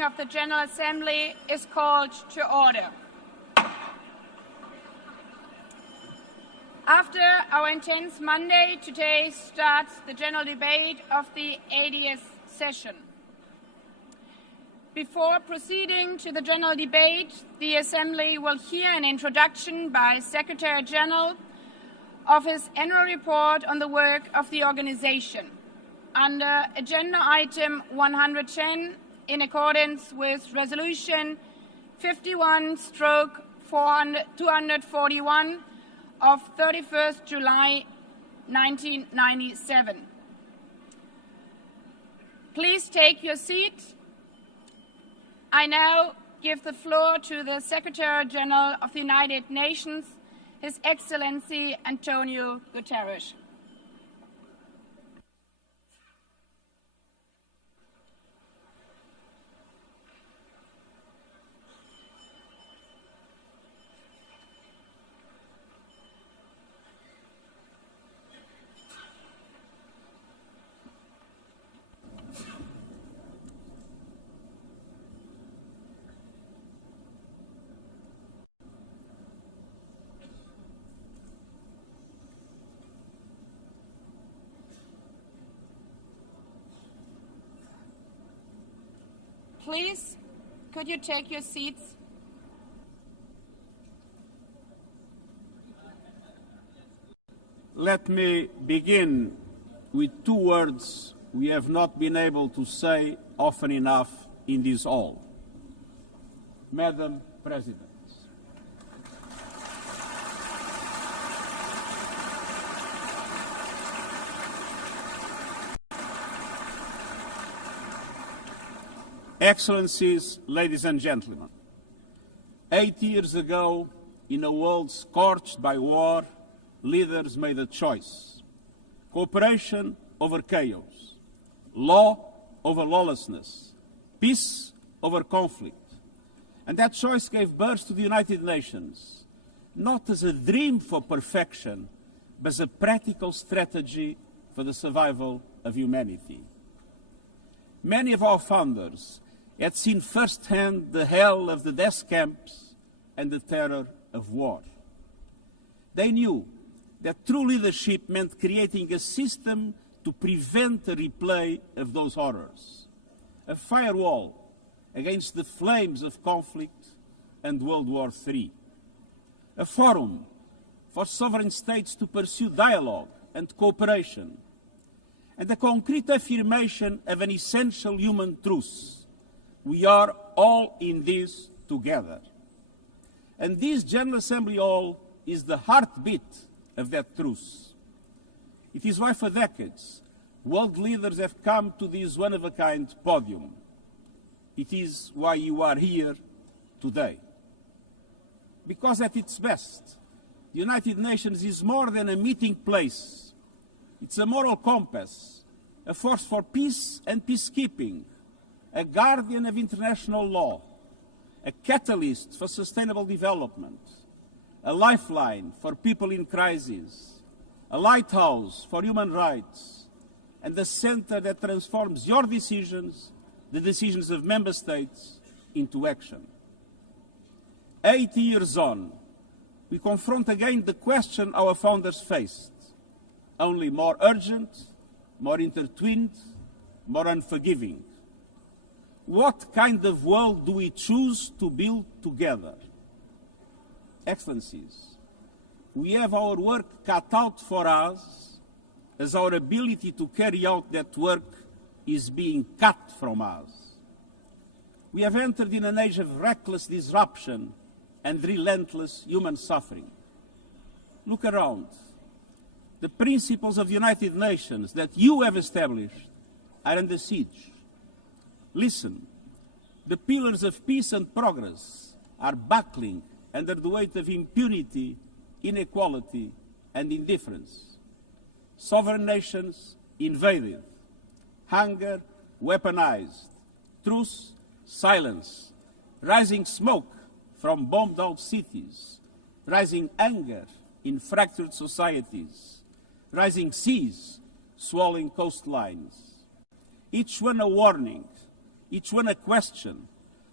meeting of the General Assembly is called to order. After our intense Monday, today starts the general debate of the 80th session. Before proceeding to the general debate, the Assembly will hear an introduction by Secretary General of his annual report on the work of the organization. Under Agenda Item 110, in accordance with Resolution 51/241 of 31st July 1997. Please take your seat. I now give the floor to the Secretary General of the United Nations, His Excellency Antonio Guterres. Please, could you take your seats? Let me begin with two words we have not been able to say often enough in this hall. Madam President. Excellencies, ladies and gentlemen, 8 years ago, in a world scorched by war, leaders made a choice: cooperation over chaos, law over lawlessness, peace over conflict. And that choice gave birth to the United Nations, not as a dream for perfection, but as a practical strategy for the survival of humanity. Many of our founders had seen firsthand the hell of the death camps and the terror of war. They knew that true leadership meant creating a system to prevent the replay of those horrors, a firewall against the flames of conflict and World War III, a forum for sovereign states to pursue dialogue and cooperation, and a concrete affirmation of an essential human truth: we are all in this together. And this General Assembly Hall is the heartbeat of that truth. It is why for decades world leaders have come to this one-of-a-kind podium. It is why you are here today. Because at its best, the United Nations is more than a meeting place. It's a moral compass, a force for peace and peacekeeping, a guardian of international law, a catalyst for sustainable development, a lifeline for people in crisis, a lighthouse for human rights, and a center that transforms your decisions, the decisions of member states, into action. 80 years on, we confront again the question our founders faced, only more urgent, more intertwined, more unforgiving. What kind of world do we choose to build together? Excellencies, we have our work cut out for us, as our ability to carry out that work is being cut from us. We have entered in an age of reckless disruption and relentless human suffering. Look around. The principles of the United Nations that you have established are under siege. Listen, the pillars of peace and progress are buckling under the weight of impunity, inequality, and indifference. Sovereign nations invaded, hunger weaponized, truth silence, rising smoke from bombed-out cities, rising anger in fractured societies, rising seas swallowing coastlines. Each one a warning, each one a question: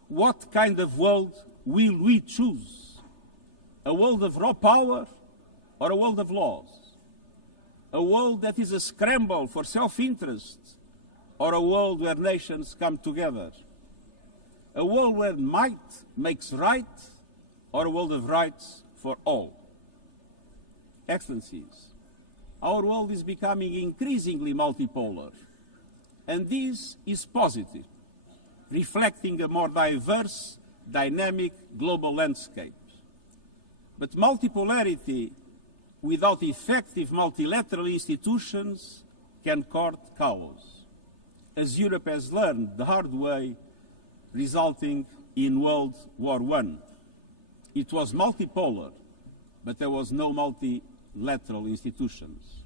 what kind of world will we choose? A world of raw power or a world of laws? A world that is a scramble for self-interest or a world where nations come together? A world where might makes right or a world of rights for all? Excellencies, our world is becoming increasingly multipolar, and this is positive, reflecting a more diverse, dynamic global landscape. But multipolarity without effective multilateral institutions can court chaos, as Europe has learned the hard way, resulting in World War I. It was multipolar, but there was no multilateral institutions.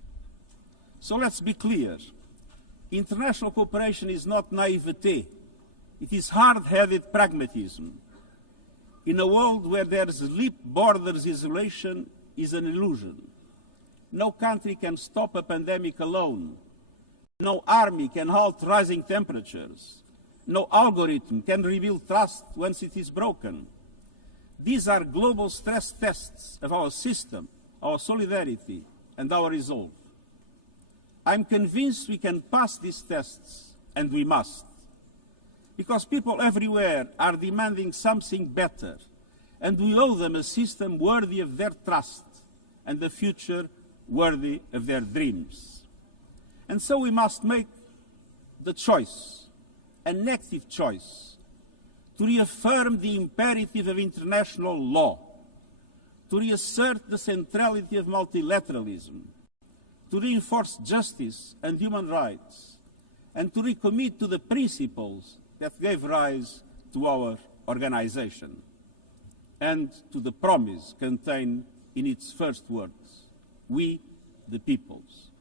So let's be clear. International cooperation is not naivete. It is hard-headed pragmatism. In a world where there's leap borders, isolation is an illusion. No country can stop a pandemic alone. No army can halt rising temperatures. No algorithm can rebuild trust once it is broken. These are global stress tests of our system, our solidarity, and our resolve. I'm convinced we can pass these tests, and we must. Because people everywhere are demanding something better, and we owe them a system worthy of their trust and a future worthy of their dreams. And so we must make the choice, an active choice, to reaffirm the imperative of international law, to reassert the centrality of multilateralism, to reinforce justice and human rights, and to recommit to the principles that gave rise to our organization, and to the promise contained in its first words: we, the peoples.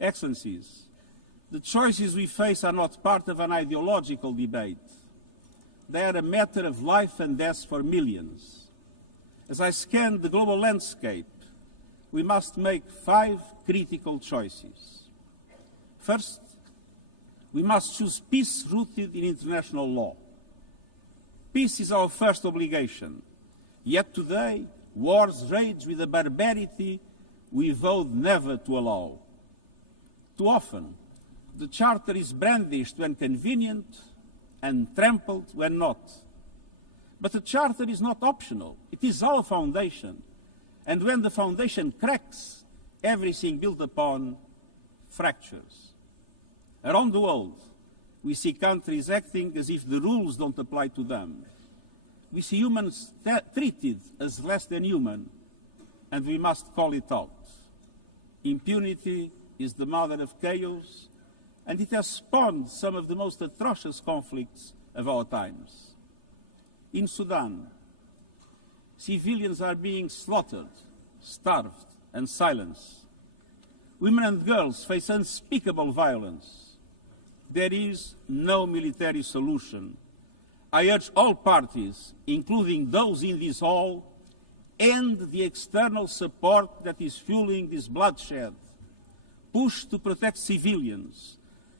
Excellencies, the choices we face are not part of an ideological debate. They are a matter of life and death for millions. As I scan the global landscape, we must make 5 critical choices. First, we must choose peace rooted in international law. Peace is our first obligation. Yet today, wars rage with a barbarity we vowed never to allow. Too often, the Charter is brandished when convenient and trampled when not. But the Charter is not optional. It is our foundation. And when the foundation cracks, everything built upon fractures. Around the world, we see countries acting as if the rules don't apply to them. We see humans treated as less than human, and we must call it out. Impunity is the mother of chaos, and it has spawned some of the most atrocious conflicts of our times. In Sudan, civilians are being slaughtered, starved, and silenced. Women and girls face unspeakable violence. There is no military solution. I urge all parties, including those in this hall, end the external support that is fueling this bloodshed. Push to protect civilians,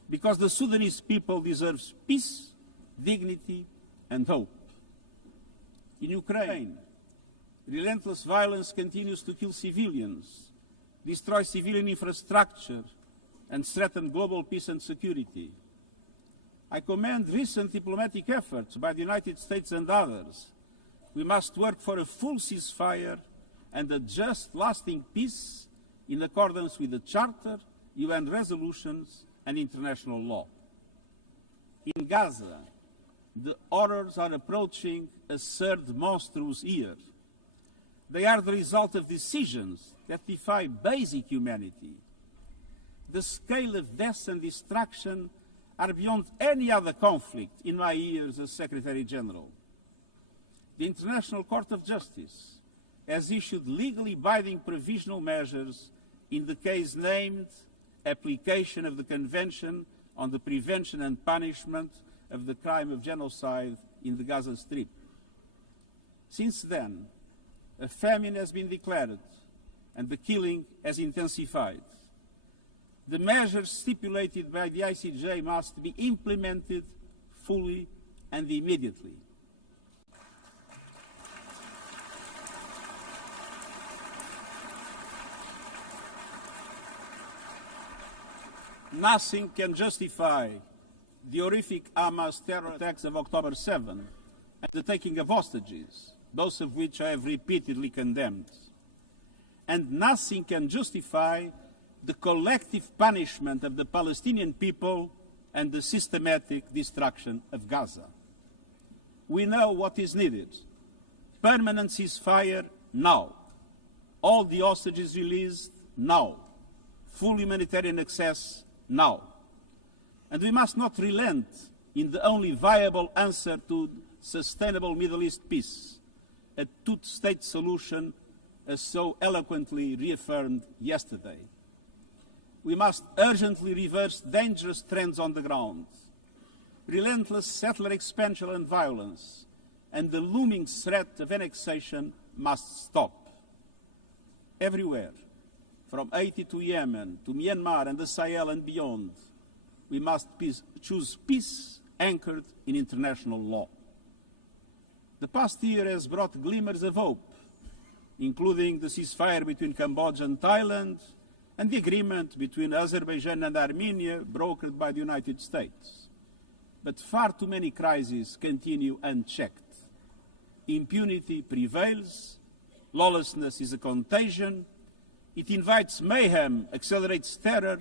because the Sudanese people deserve peace, dignity, and hope. In Ukraine, relentless violence continues to kill civilians, destroy civilian infrastructure, and threaten global peace and security. I commend recent diplomatic efforts by the United States and others. We must work for a full ceasefire and a just, lasting peace in accordance with the Charter, UN resolutions, and international law. In Gaza, the horrors are approaching a third monstrous year. They are the result of decisions that defy basic humanity. The scale of death and destruction are beyond any other conflict in my years as Secretary General. The International Court of Justice has issued legally binding provisional measures in the case named Application of the Convention on the Prevention and Punishment of the Crime of Genocide in the Gaza Strip. Since then, a famine has been declared and the killing has intensified. The measures stipulated by the ICJ must be implemented fully and immediately. Nothing can justify the horrific Hamas terror attacks of October 7 and the taking of hostages, both of which I have repeatedly condemned. And nothing can justify the collective punishment of the Palestinian people and the systematic destruction of Gaza. We know what is needed. Permanent ceasefire now. All the hostages released now. Full humanitarian access now. And we must not relent in the only viable answer to sustainable Middle East peace, a two-state solution as so eloquently reaffirmed yesterday. We must urgently reverse dangerous trends on the ground. Relentless settler expansion and violence and the looming threat of annexation must stop. Everywhere, from Haiti to Yemen, to Myanmar and the Sahel and beyond, we must choose peace anchored in international law. The past year has brought glimmers of hope, including the ceasefire between Cambodia and Thailand and the agreement between Azerbaijan and Armenia brokered by the United States. But far too many crises continue unchecked. Impunity prevails, lawlessness is a contagion, it invites mayhem, accelerates terror,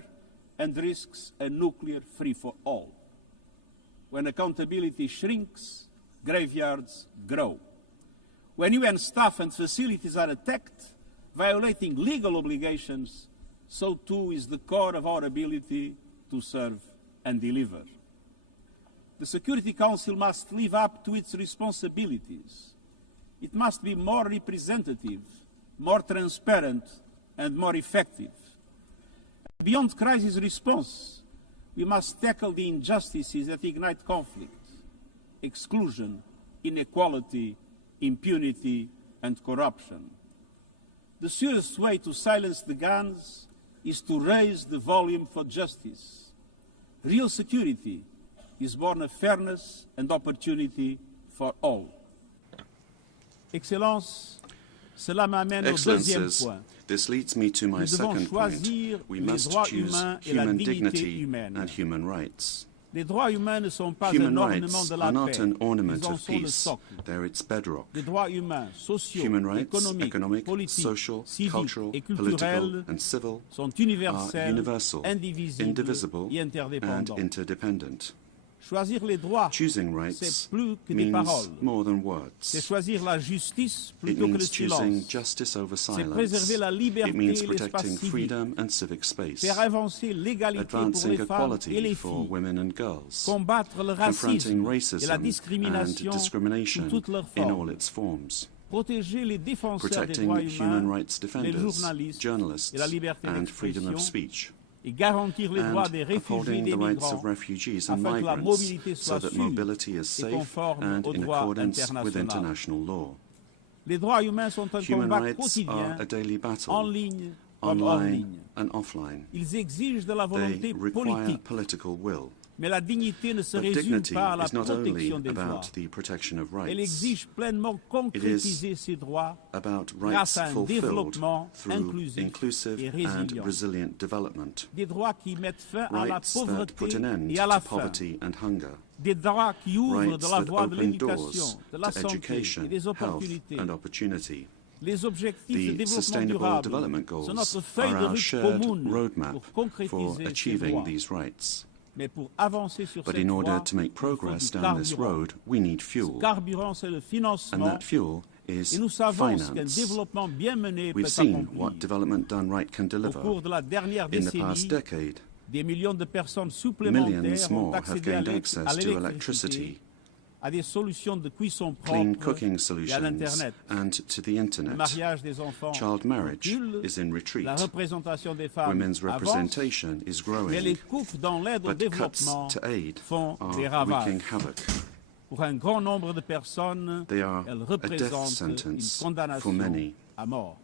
and risks a nuclear free-for-all. When accountability shrinks, graveyards grow. When UN staff and facilities are attacked, violating legal obligations, so too is the core of our ability to serve and deliver. The Security Council must live up to its responsibilities. It must be more representative, more transparent, and more effective. Beyond crisis response, we must tackle the injustices that ignite conflict: exclusion, inequality, impunity, and corruption. The surest way to silence the guns is to raise the volume for justice. Real security is born of fairness and opportunity for all. Excellences, cela m'amène au deuxième point. This leads me to my second point. We must choose human dignity and human rights. Les droits humains ne sont pas Human un ornement rights de la are not paix. an ornament Ils en of sont le peace, socle. they're its bedrock. Les droits humains, sociaux, Human rights, économiques, economic, politiques, social, civiques cultural, et political, culturels and civil sont are universels, universal, indivisibles indivisible, et and interdépendants. interdependent. Choisir les droits, Choosing c'est rights plus que des means paroles. more than C'est words. choisir la justice It plutôt que le means choosing silence. justice over C'est silence. préserver la liberté It means et l'espace protecting civique. freedom and civic space. Faire avancer l'égalité pour Advancing les femmes et equality les for filles. women and girls. Combattre le Confronting racisme et la racism and discrimination sous discrimination toutes leurs in all formes. its forms. Protéger les défenseurs des Protecting droits human humains, rights les defenders, journalistes journalists, et la liberté and freedom of d'expression, speech. et garantir les droits des And réfugiés et upholding des the rights migrants of refugees and afin que la migrants mobilité so soit that sûre mobility is et safe conforme and au in droit accordance with international. international law. Les droits humains sont un Human combat rights quotidien, are a daily en battle, ligne comme hors online ligne. and offline. Ils exigent de la They volonté require politique, political will. mais la dignité ne se But résume dignity pas à la is not only protection des droits. about the protection of Elle rights. exige pleinement concrétiser ces droits About grâce rights à un fulfilled développement through inclusif inclusive et and résilient. resilient development. Des droits qui mettent fin à la Rights that pauvreté put an end et à la to faim. poverty and hunger. Des droits qui ouvrent Rights de la that voie de open doors l'éducation, de la to santé education, et des health opportunités. and opportunity. Les objectifs de The développement Sustainable durable Development sont Goals notre feuille are de our route shared commune roadmap pour for concrétiser ces achieving droits. these rights. Mais pour avancer sur But cette in order voie, to make il faut progress du down this carburant. road, we need Ce fuel. carburant, c'est le And financement. that fuel is Et nous savons ce qu'un finance. développement bien mené peut We've seen accomplir. what development done right can Au deliver. cours de la dernière In the décennie, past decade, des millions de personnes supplémentaires millions ont more have accédé à gained access to l'électricité, electricity, à des solutions de cuisson clean propres cooking et à solutions, l'Internet. and to the Le internet. mariage des enfants Child marriage recule, is in retreat. la représentation des femmes Women's avance, representation is mais les growing, coupes dans l'aide au but cuts développement to aid font are des wreaking ravages. havoc. Pour un grand nombre de personnes, They are elles a death représentent une sentence for condamnation many. à mort.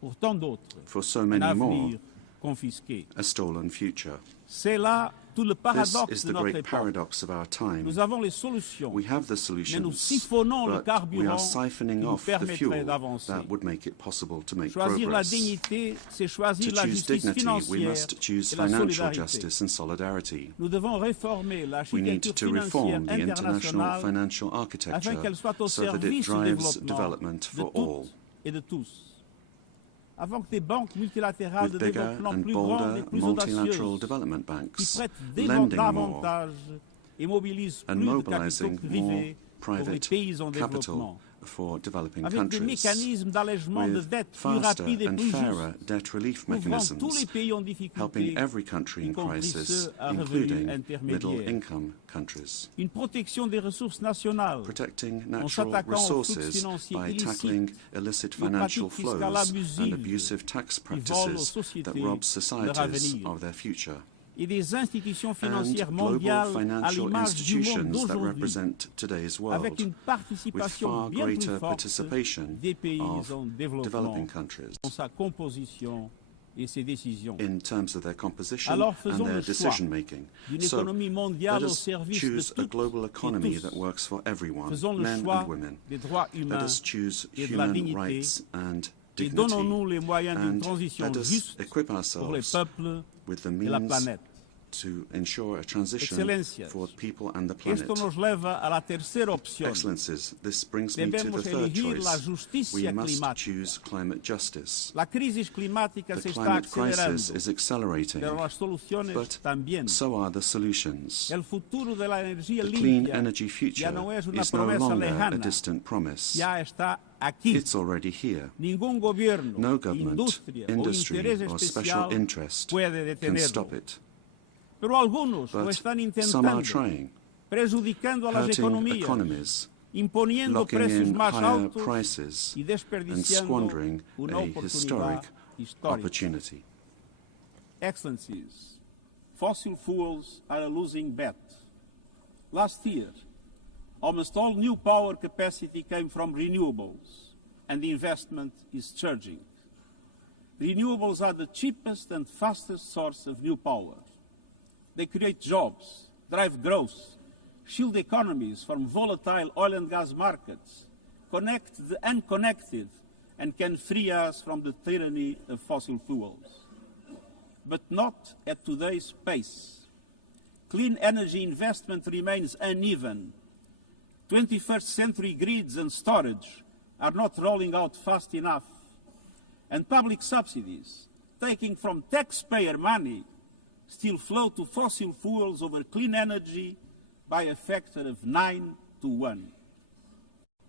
Pour tant d'autres, For so un many more, avenir confisqué. a stolen future. C'est là tout le This paradoxe is de the notre great époque. paradox of our time. Nous avons les solutions, We have the mais nous solutions, siphonnons le but we are carburant qui siphoning nous off the permettrait fuel d'avancer. that would make it possible to make Choisir la progress. dignité, c'est To choisir la choose justice dignity, we financière must choose et la financial solidarité. justice and solidarity. Nous devons réformer We need l'architecture to financière reform the international internationale financial afin architecture qu'elle soit au so that it service du drives développement development de for all. toutes et de tous. Avant que des banques multilatérales de With bigger développement and plus grandes et bolder plus multilateral audacieuses development qui banks prêtent lending more davantage et mobilisent and plus de capitaux mobilizing more privés pour les private pays en capital développement, for developing avec des countries, mécanismes d'allègement de with dette plus faster rapides et and plus fairer justes, debt relief couvrant tous les mechanisms, pays en difficulté, helping every country y in compris crisis, ceux à revenus including intermédiaires. middle-income countries. Une protection des ressources nationales Protecting en natural s'attaquant aux flux resources financiers by illicites, tackling illicit aux financial pratiques fiscales flows and abusives abusive tax qui volent aux practices sociétés that rob leur societies avenir. of their future, Et des institutions and financières global mondiales à financial l'image du monde institutions that d'aujourd'hui, represent today's avec world, une with participation far bien plus greater forte participation des pays of en développement developing countries dans sa composition et ses décisions. in terms of their composition Alors and faisons their le choix decision-making. d'une So économie let mondiale au us service de choose a toutes global et economy tous. that works for everyone, Faisons le men choix and women. des droits Let humains us choose et de la human dignité rights and et dignity, donnons-nous les moyens d'une and transition let us juste equip pour les ourselves peuples with the et la means planète. to ensure a transition Excelencias, for people and the planet. Esto nos leva a la tercera opción. Excellencies, this brings me to the Debemos third elegir la choice. justicia We must climática. choose climate justice. La crisis climática The se está climate crisis acelerando, is accelerating, pero las soluciones but también. so are the solutions. El futuro de la energía The clean limpia energy future ya no es una is no promesa longer a lejana, distant promise. ya está aquí. It's already here. Ningún gobierno, No government, industria o industry, interés or special especial interest puede can detenerlo. stop it. Pero algunos lo But están some are intentando, trying, prejudicando a las hurting economías, economies, imponiendo locking precios in más higher altos prices, y and desperdiciando squandering una a oportunidad historic histórica. opportunity. Excellencies, fossil fuels are a losing bet. Last year, almost all new power capacity came from renewables, and the investment is surging. Renewables are the cheapest and fastest source of new power. They create jobs, drive growth, shield economies from volatile oil and gas markets, connect the unconnected, and can free us from the tyranny of fossil fuels. But not at today's pace. Clean energy investment remains uneven. 21st century grids and storage are not rolling out fast enough. And public subsidies, taking from taxpayer money, still flow to fossil fuels over clean energy by a factor of 9 to 1.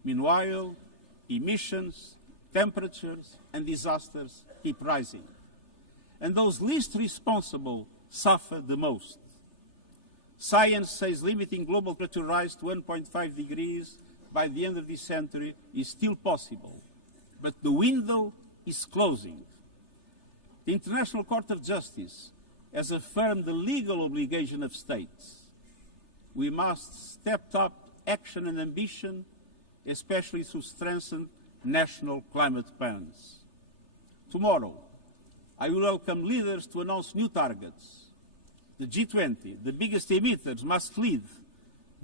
Meanwhile, emissions, temperatures, and disasters keep rising. And those least responsible suffer the most. Science says limiting global temperature rise to 1.5 degrees by the end of this century is still possible, but the window is closing. The International Court of Justice has affirmed the legal obligation of states. We must step up action and ambition, especially through strengthened national climate plans. Tomorrow, I will welcome leaders to announce new targets. The G20, the biggest emitters, must lead,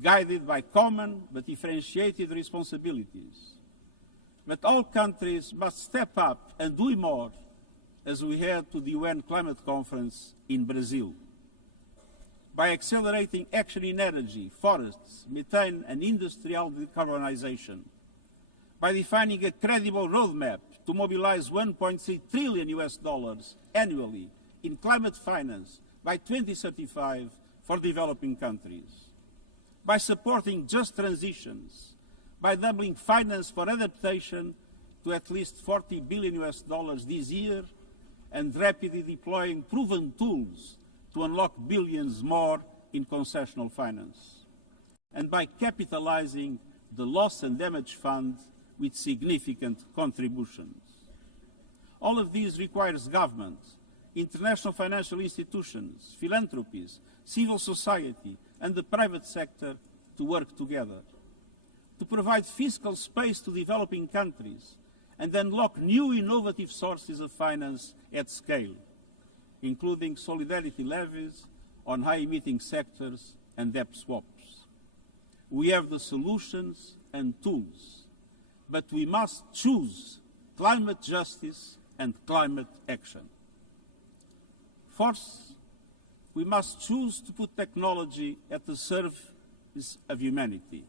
guided by common but differentiated responsibilities. But all countries must step up and do more as we head to the UN Climate Conference in Brazil. By accelerating action in energy, forests, methane and industrial decarbonization. By defining a credible roadmap to mobilize $1.3 trillion annually in climate finance by 2035 for developing countries. By supporting just transitions, by doubling finance for adaptation to at least $40 billion this year, and rapidly deploying proven tools to unlock billions more in concessional finance. And by capitalizing the Loss and Damage Fund with significant contributions. All of these requires government, international financial institutions, philanthropies, civil society, and the private sector to work together. To provide fiscal space to developing countries and unlock new innovative sources of finance at scale, including solidarity levies, on high-emitting sectors and debt swaps. We have the solutions and tools, but we must choose climate justice and climate action. Fourth, we must choose to put technology at the service of humanity.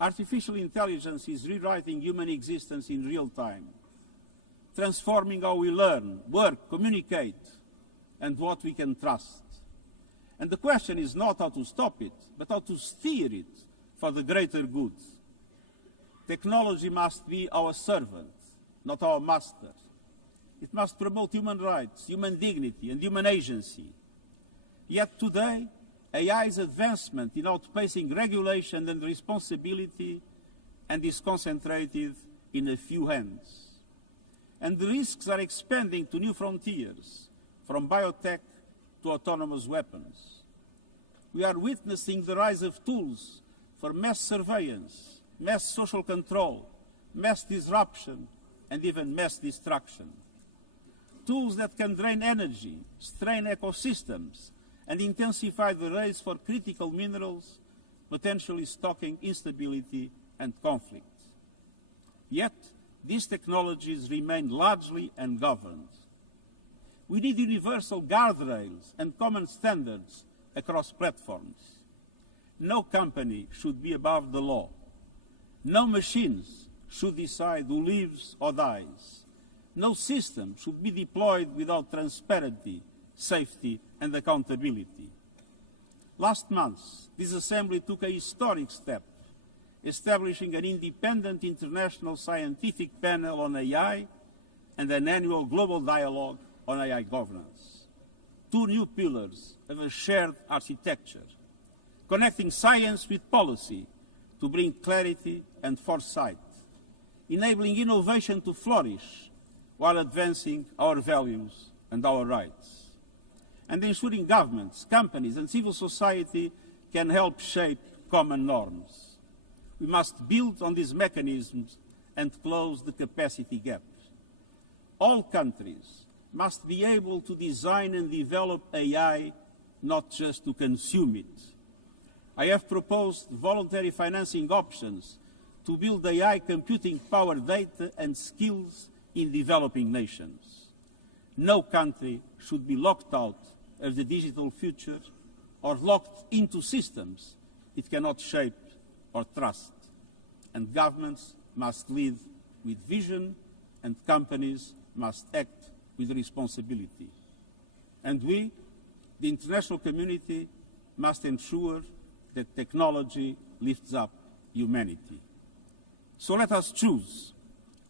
Artificial intelligence is rewriting human existence in real time, transforming how we learn, work, communicate, and what we can trust. And the question is not how to stop it, but how to steer it for the greater good. Technology must be our servant, not our master. It must promote human rights, human dignity, and human agency. Yet today, AI's advancement in outpacing regulation and responsibility and is concentrated in a few hands. And the risks are expanding to new frontiers, from biotech to autonomous weapons. We are witnessing the rise of tools for mass surveillance, mass social control, mass disruption, and even mass destruction. Tools that can drain energy, strain ecosystems, and intensify the race for critical minerals, potentially stoking instability and conflict. Yet, these technologies remain largely ungoverned. We need universal guardrails and common standards across platforms. No company should be above the law. No machines should decide who lives or dies. No system should be deployed without transparency, safety, and accountability. Last month, this Assembly took a historic step, establishing an independent international scientific panel on AI and an annual global dialogue on AI governance. Two new pillars of a shared architecture, connecting science with policy to bring clarity and foresight, enabling innovation to flourish while advancing our values and our rights, and ensuring governments, companies, and civil society can help shape common norms. We must build on these mechanisms and close the capacity gap. All countries must be able to design and develop AI, not just to consume it. I have proposed voluntary financing options to build AI computing power, data, and skills in developing nations. No country should be locked out of the digital future or locked into systems it cannot shape or trust. And governments must lead with vision, and companies must act with responsibility. And we, the international community, must ensure that technology lifts up humanity. So let us choose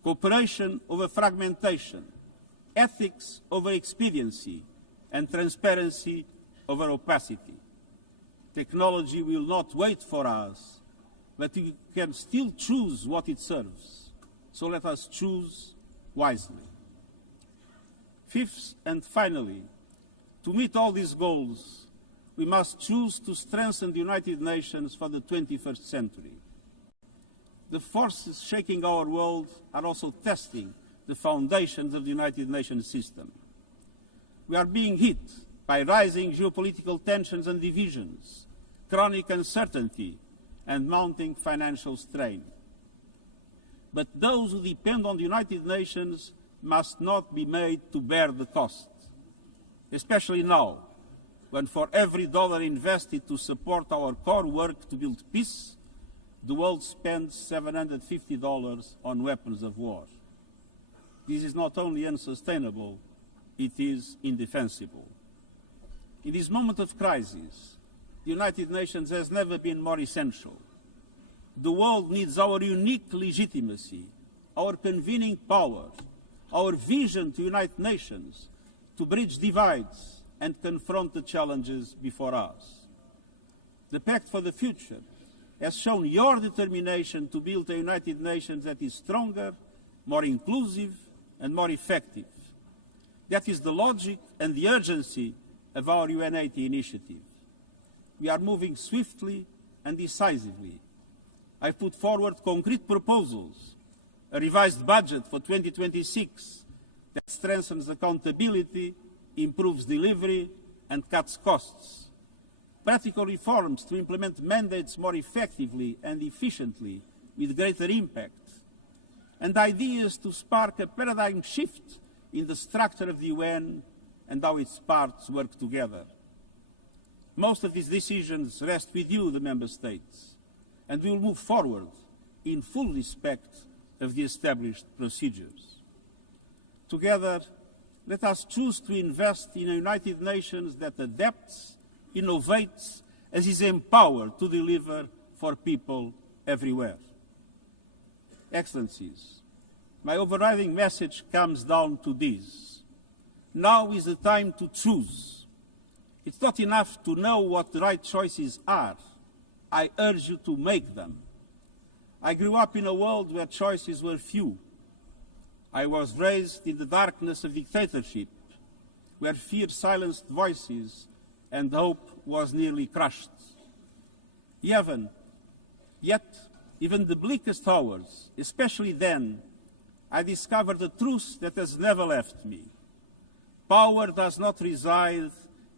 cooperation over fragmentation, ethics over expediency, and transparency over opacity. Technology will not wait for us, but we can still choose what it serves. So let us choose wisely. Fifth and finally, to meet all these goals, we must choose to strengthen the United Nations for the 21st century. The forces shaking our world are also testing the foundations of the United Nations system. We are being hit by rising geopolitical tensions and divisions, chronic uncertainty, and mounting financial strain. But those who depend on the United Nations must not be made to bear the cost, especially now, when for every dollar invested to support our core work to build peace, the world spends $750 on weapons of war. This is not only unsustainable, it is indefensible. In this moment of crisis, the United Nations has never been more essential. The world needs our unique legitimacy, our convening power, our vision to unite nations, to bridge divides and confront the challenges before us. The Pact for the Future has shown your determination to build a United Nations that is stronger, more inclusive, and more effective. That is the logic and the urgency of our UN80 initiative. We are moving swiftly and decisively. I put forward concrete proposals, a revised budget for 2026 that strengthens accountability, improves delivery, and cuts costs, practical reforms to implement mandates more effectively and efficiently with greater impact, and ideas to spark a paradigm shift in the structure of the UN and how its parts work together. Most of these decisions rest with you, the Member States, and we will move forward in full respect of the established procedures. Together, let us choose to invest in a United Nations that adapts, innovates, and is empowered to deliver for people everywhere. Excellencies, my overriding message comes down to this. Now is the time to choose. It's not enough to know what the right choices are. I urge you to make them. I grew up in a world where choices were few. I was raised in the darkness of dictatorship, where fear silenced voices and hope was nearly crushed. Yet, even the bleakest hours, especially then, I discovered a truth that has never left me. Power does not reside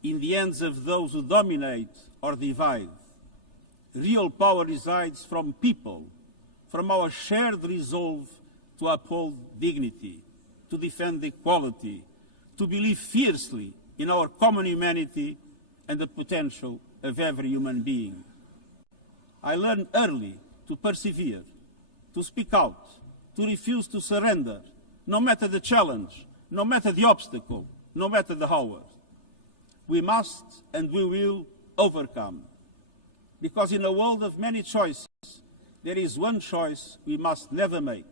in the hands of those who dominate or divide. Real power resides from people, from our shared resolve to uphold dignity, to defend equality, to believe fiercely in our common humanity and the potential of every human being. I learned early to persevere, to speak out, to refuse to surrender, no matter the challenge, no matter the obstacle, no matter the hour. We must and we will overcome. Because in a world of many choices, there is one choice we must never make,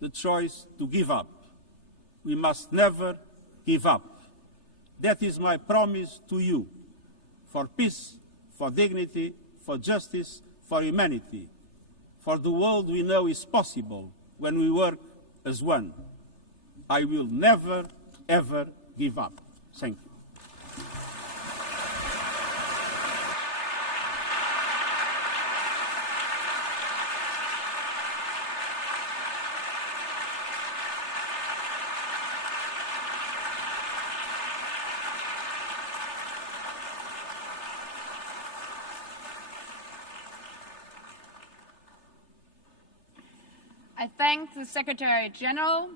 the choice to give up. We must never give up. That is my promise to you, for peace, for dignity, for justice, for humanity, for the world we know is possible when we work as one. I will never, ever give up. Thank you. I thank the Secretary General.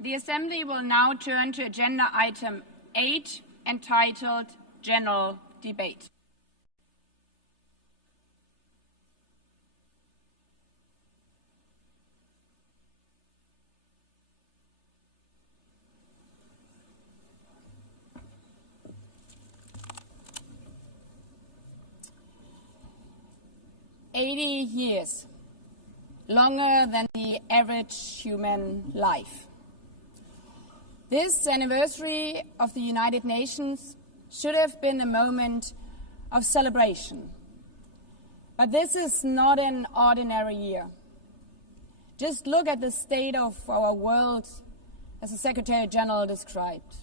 The Assembly will now turn to agenda item 8, entitled General Debate. Years, longer than the average human life. This anniversary of the United Nations should have been a moment of celebration. But this is not an ordinary year. Just look at the state of our world, as the Secretary General described.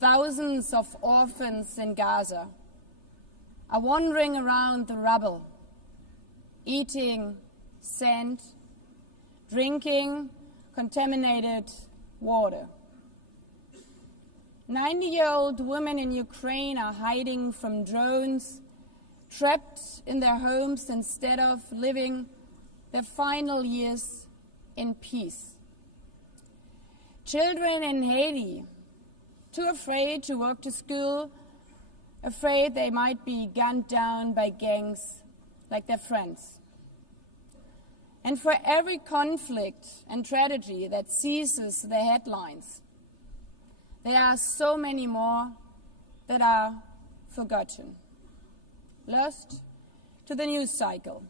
Thousands of orphans in Gaza are wandering around the rubble, eating sand, drinking contaminated water. 90-year-old women in Ukraine are hiding from drones, trapped in their homes instead of living their final years in peace. Children in Haiti, too afraid to walk to school, afraid they might be gunned down by gangs like their friends. And for every conflict and tragedy that seizes the headlines, there are so many more that are forgotten, lost to the news cycle.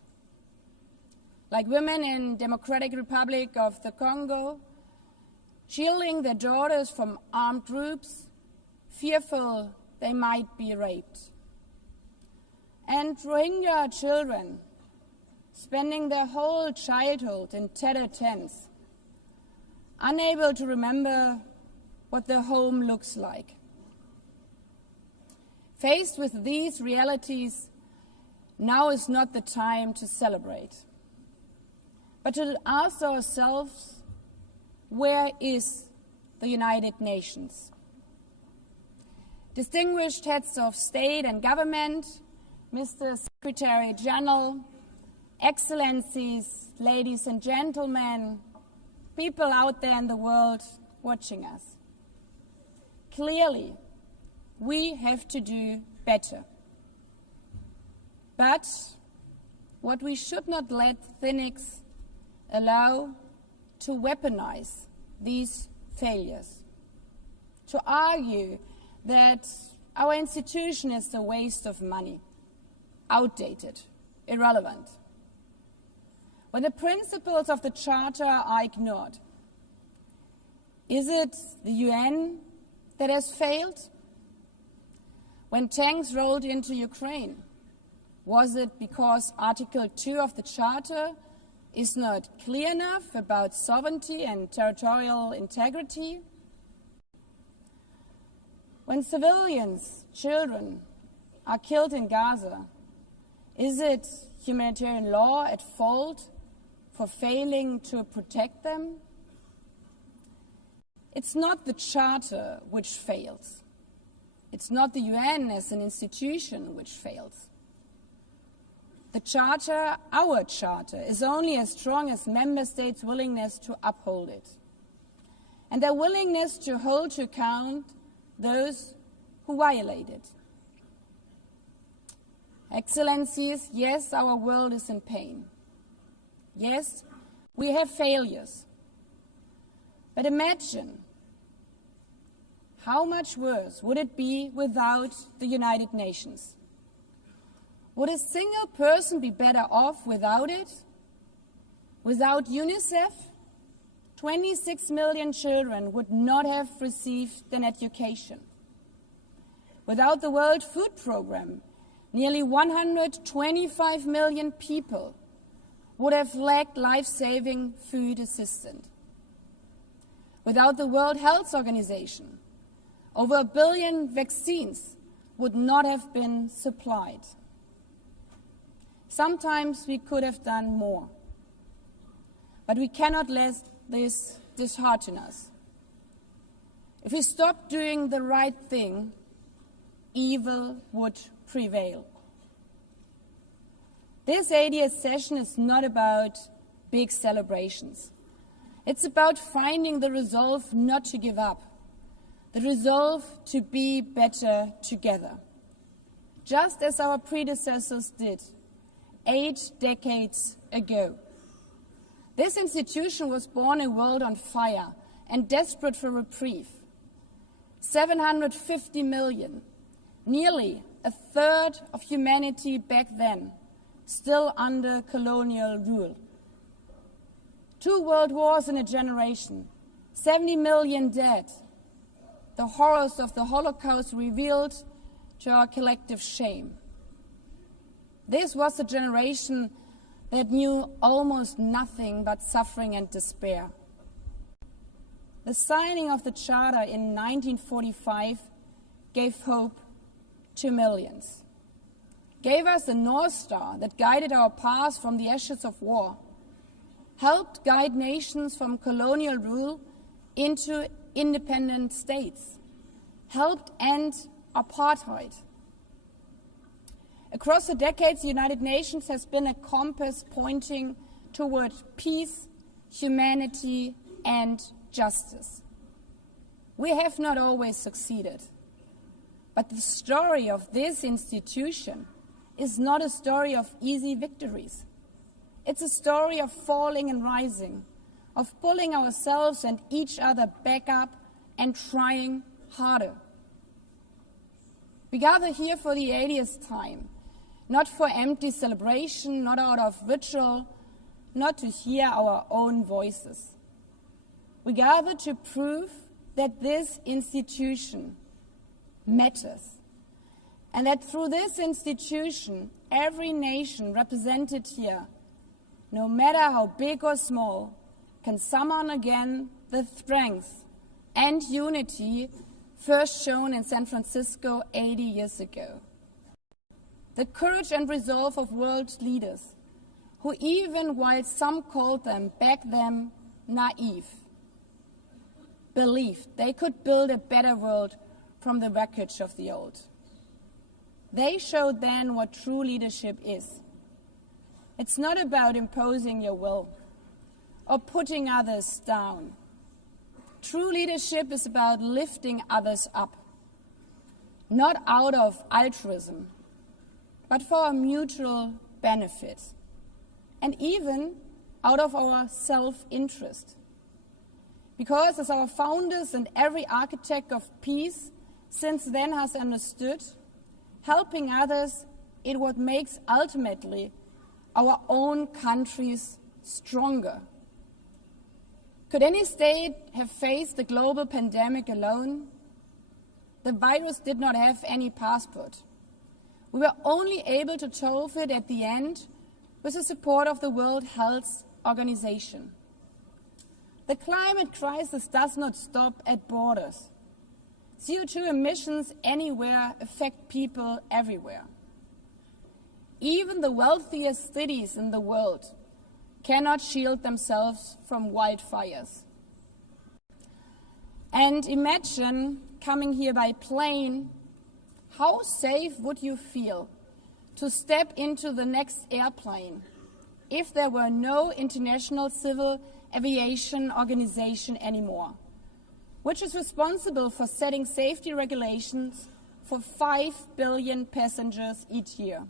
Like women in Democratic Republic of the Congo, shielding their daughters from armed groups, fearful they might be raped. And Rohingya children, spending their whole childhood in tattered tents, unable to remember what their home looks like. Faced with these realities, now is not the time to celebrate, but to ask ourselves, where is the United Nations? distinguished heads of state and government, Mr. Secretary General, Excellencies, ladies and gentlemen, people out there in the world watching us. Clearly, we have to do better. But what we should not let cynics allow to weaponize these failures, to argue that our institution is a waste of money, outdated, irrelevant. When the principles of the Charter are ignored, is it the UN that has failed? When tanks rolled into Ukraine, was it because Article 2 of the Charter is not clear enough about sovereignty and territorial integrity? When civilians, children, are killed in Gaza, is it humanitarian law at fault for failing to protect them? It's not the Charter which fails. It's not the UN as an institution which fails. The Charter, our Charter, is only as strong as member states' willingness to uphold it, and their willingness to hold to account those who violate it. Excellencies, yes, our world is in pain. Yes, we have failures. But imagine how much worse would it be without the United Nations? Would a single person be better off without it? Without UNICEF, 26 million children would not have received an education. Without the World Food Programme, nearly 125 million people would have lacked life-saving food assistance. Without the World Health Organization, over 1 billion vaccines would not have been supplied. Sometimes we could have done more, but we cannot let this dishearten us. If we stop doing the right thing, evil would prevail. This 80th session is not about big celebrations. It's about finding the resolve not to give up, the resolve to be better together, just as our predecessors did 8 decades ago. This institution was born in a world on fire and desperate for reprieve. 750 million, nearly a third of humanity back then, still under colonial rule. 2 world wars in a generation, 70 million dead. The horrors of the Holocaust revealed to our collective shame. This was a generation that knew almost nothing but suffering and despair. The signing of the Charter in 1945 gave hope to millions, gave us a North Star that guided our path from the ashes of war, helped guide nations from colonial rule into independent states, helped end apartheid. Across the decades, the United Nations has been a compass pointing toward peace, humanity, and justice. We have not always succeeded, but the story of this institution is not a story of easy victories. It's a story of falling and rising, of pulling ourselves and each other back up and trying harder. We gather here for the 80th time, not for empty celebration, not out of ritual, not to hear our own voices. We gather to prove that this institution matters, and that through this institution, every nation represented here, no matter how big or small, can summon again the strength and unity first shown in San Francisco 80 years ago. The courage and resolve of world leaders, who even while some called them back then naive, believed they could build a better world from the wreckage of the old. They showed then what true leadership is. It's not about imposing your will or putting others down. True leadership is about lifting others up, not out of altruism, but for a mutual benefit, and even out of our self-interest. Because as our founders and every architect of peace since then has understood, helping others is what makes ultimately our own countries stronger. Could any state have faced the global pandemic alone? The virus did not have any passport. We were only able to solve it at the end with the support of the World Health Organization. The climate crisis does not stop at borders. CO2 emissions anywhere affect people everywhere. Even the wealthiest cities in the world cannot shield themselves from wildfires. And imagine coming here by plane. How safe would you feel to step into the next airplane if there were no International Civil Aviation Organization anymore, which is responsible for setting safety regulations for 5 billion passengers each year?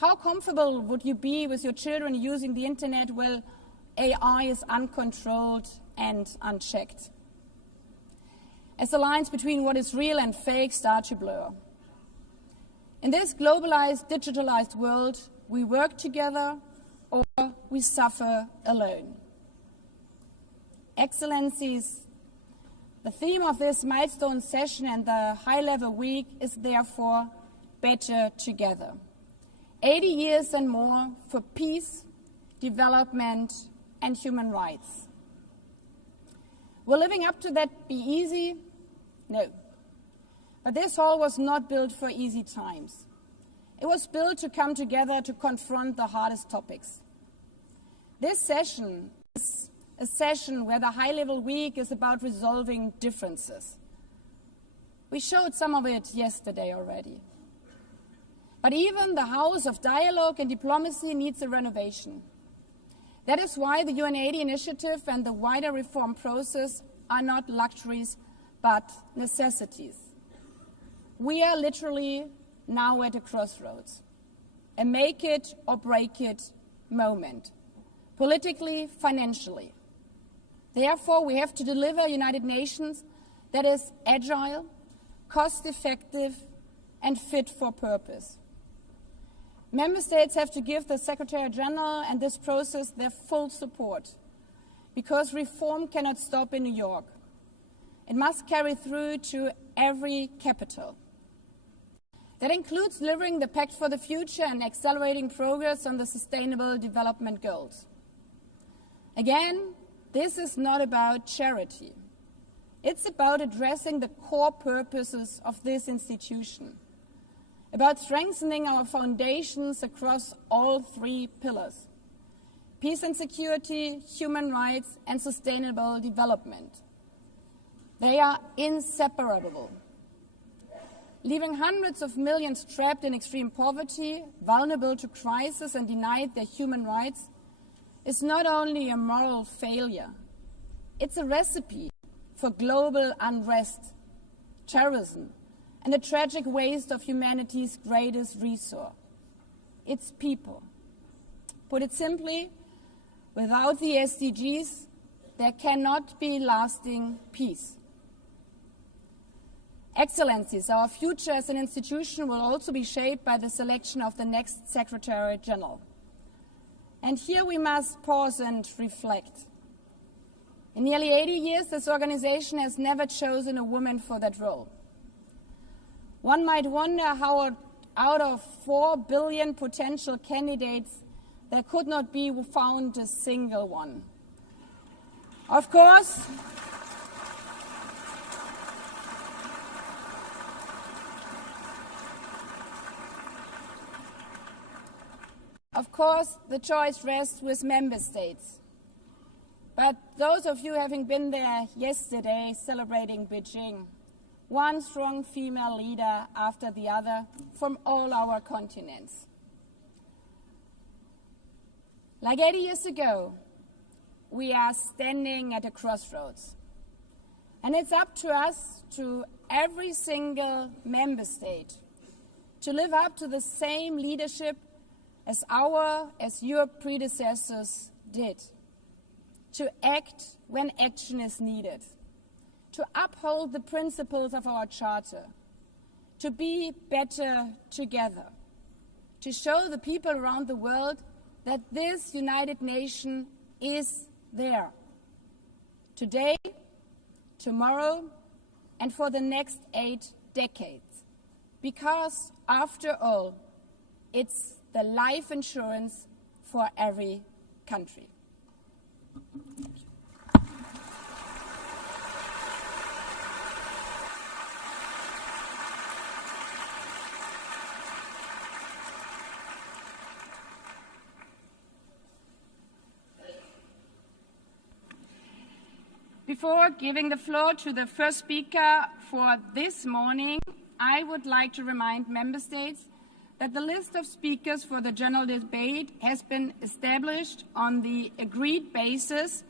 How comfortable would you be with your children using the internet while AI is uncontrolled and unchecked? As the lines between what is real and fake start to blur. In this globalized, digitalized world, we work together or we suffer alone. Excellencies, the theme of this milestone session and the high-level week is therefore better together. 80 years and more for peace, development, and human rights. Will living up to that be easy? No. But this hall was not built for easy times. It was built to come together to confront the hardest topics. This session is a session where the high-level week is about resolving differences. We showed some of it yesterday already. But even the house of dialogue and diplomacy needs a renovation. That is why the UN80 initiative and the wider reform process are not luxuries, but necessities. We are literally now at a crossroads, a make it or break it moment, politically, financially. Therefore, we have to deliver a United Nations that is agile, cost-effective, and fit for purpose. Member States have to give the Secretary General and this process their full support, because reform cannot stop in New York. It must carry through to every capital. That includes delivering the Pact for the Future and accelerating progress on the Sustainable Development Goals. Again, this is not about charity. It's about addressing the core purposes of this institution, about strengthening our foundations across all 3 pillars: peace and security, human rights, and sustainable development. They are inseparable. Leaving hundreds of millions trapped in extreme poverty, vulnerable to crisis, and denied their human rights is not only a moral failure, it's a recipe for global unrest, terrorism, and the tragic waste of humanity's greatest resource, its people. Put it simply, without the SDGs, there cannot be lasting peace. Excellencies, our future as an institution will also be shaped by the selection of the next Secretary General. And here we must pause and reflect. In nearly 80 years, this organization has never chosen a woman for that role. One might wonder how out of 4 billion potential candidates, there could not be found a single one. Of course, the choice rests with member states. But those of you having been there yesterday celebrating Beijing one strong female leader after the other from all our continents. Like 80 years ago, we are standing at a crossroads. And it's up to us, to every single member state, to live up to the same leadership as your predecessors did, to act when action is needed, to uphold the principles of our charter, to be better together, to show the people around the world that this United Nation is there, today, tomorrow, and for the next 8 decades. Because, after all, it's the life insurance for every country. Before giving the floor to the first speaker for this morning, I would like to remind member states that the list of speakers for the general debate has been established on the agreed basis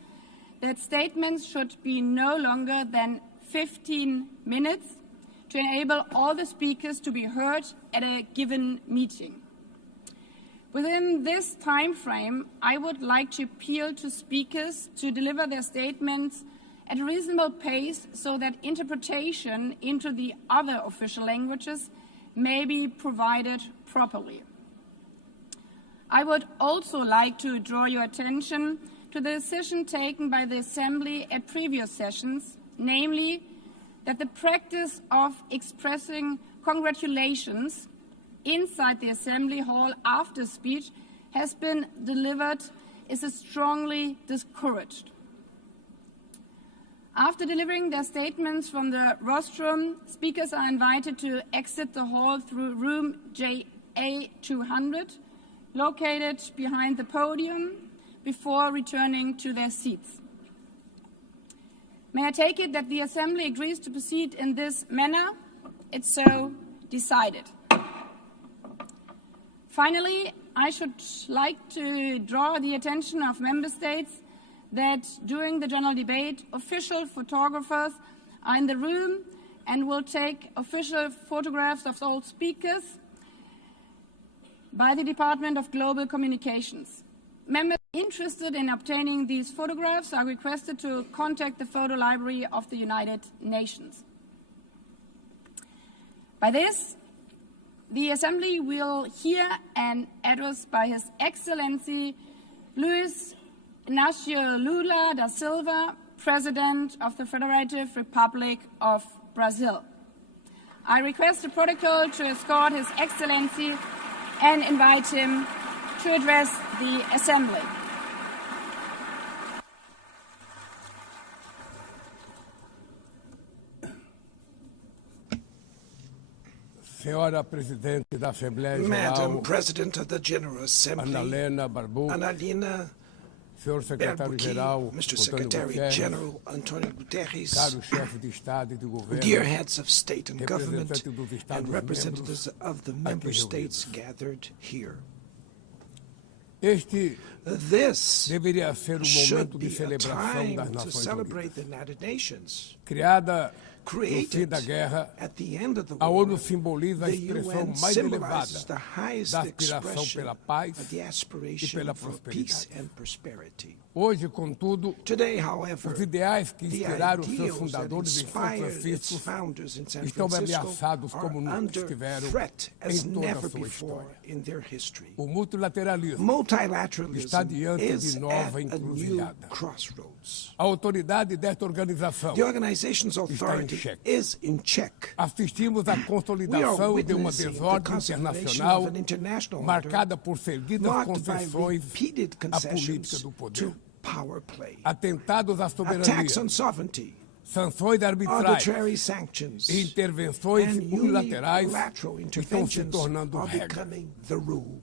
that statements should be no longer than 15 minutes to enable all the speakers to be heard at a given meeting. Within this time frame, I would like to appeal to speakers to deliver their statements at a reasonable pace so that interpretation into the other official languages may be provided properly. I would also like to draw your attention to the decision taken by the Assembly at previous sessions, namely that the practice of expressing congratulations inside the Assembly Hall after speech has been delivered is strongly discouraged. After delivering their statements from the rostrum, speakers are invited to exit the hall through room JA200, located behind the podium, before returning to their seats. May I take it that the Assembly agrees to proceed in this manner? It's so decided. Finally, I should like to draw the attention of member states that during the general debate, official photographers are in the room and will take official photographs of all speakers by the Department of Global Communications. Members interested in obtaining these photographs are requested to contact the Photo Library of the United Nations. By this, the Assembly will hear an address by His Excellency Luis Inácio Lula da Silva, President of the Federative Republic of Brazil. I request the protocol to escort His Excellency and invite him to address the Assembly. Madam President of the General Assembly, Annalena Barbucchi, Mr. Secretary-General Antonio Guterres, dear heads of state and government, and representatives of the member states gathered here. This should be a time to celebrate the United Nations. Created at the end of the war, the UN symbolizes the highest expression of the aspiration for peace and prosperity. Today, however, the ideals that inspired its founders in San Francisco are under threat as never before in their history. Multilateralism is at a new crossroads. The organization's authority is in check. We are witnessing the consolidation of an international order marked by repeated concessions to power play, attacks on sovereignty, arbitrary sanctions, and unilateral interventions are becoming the rule.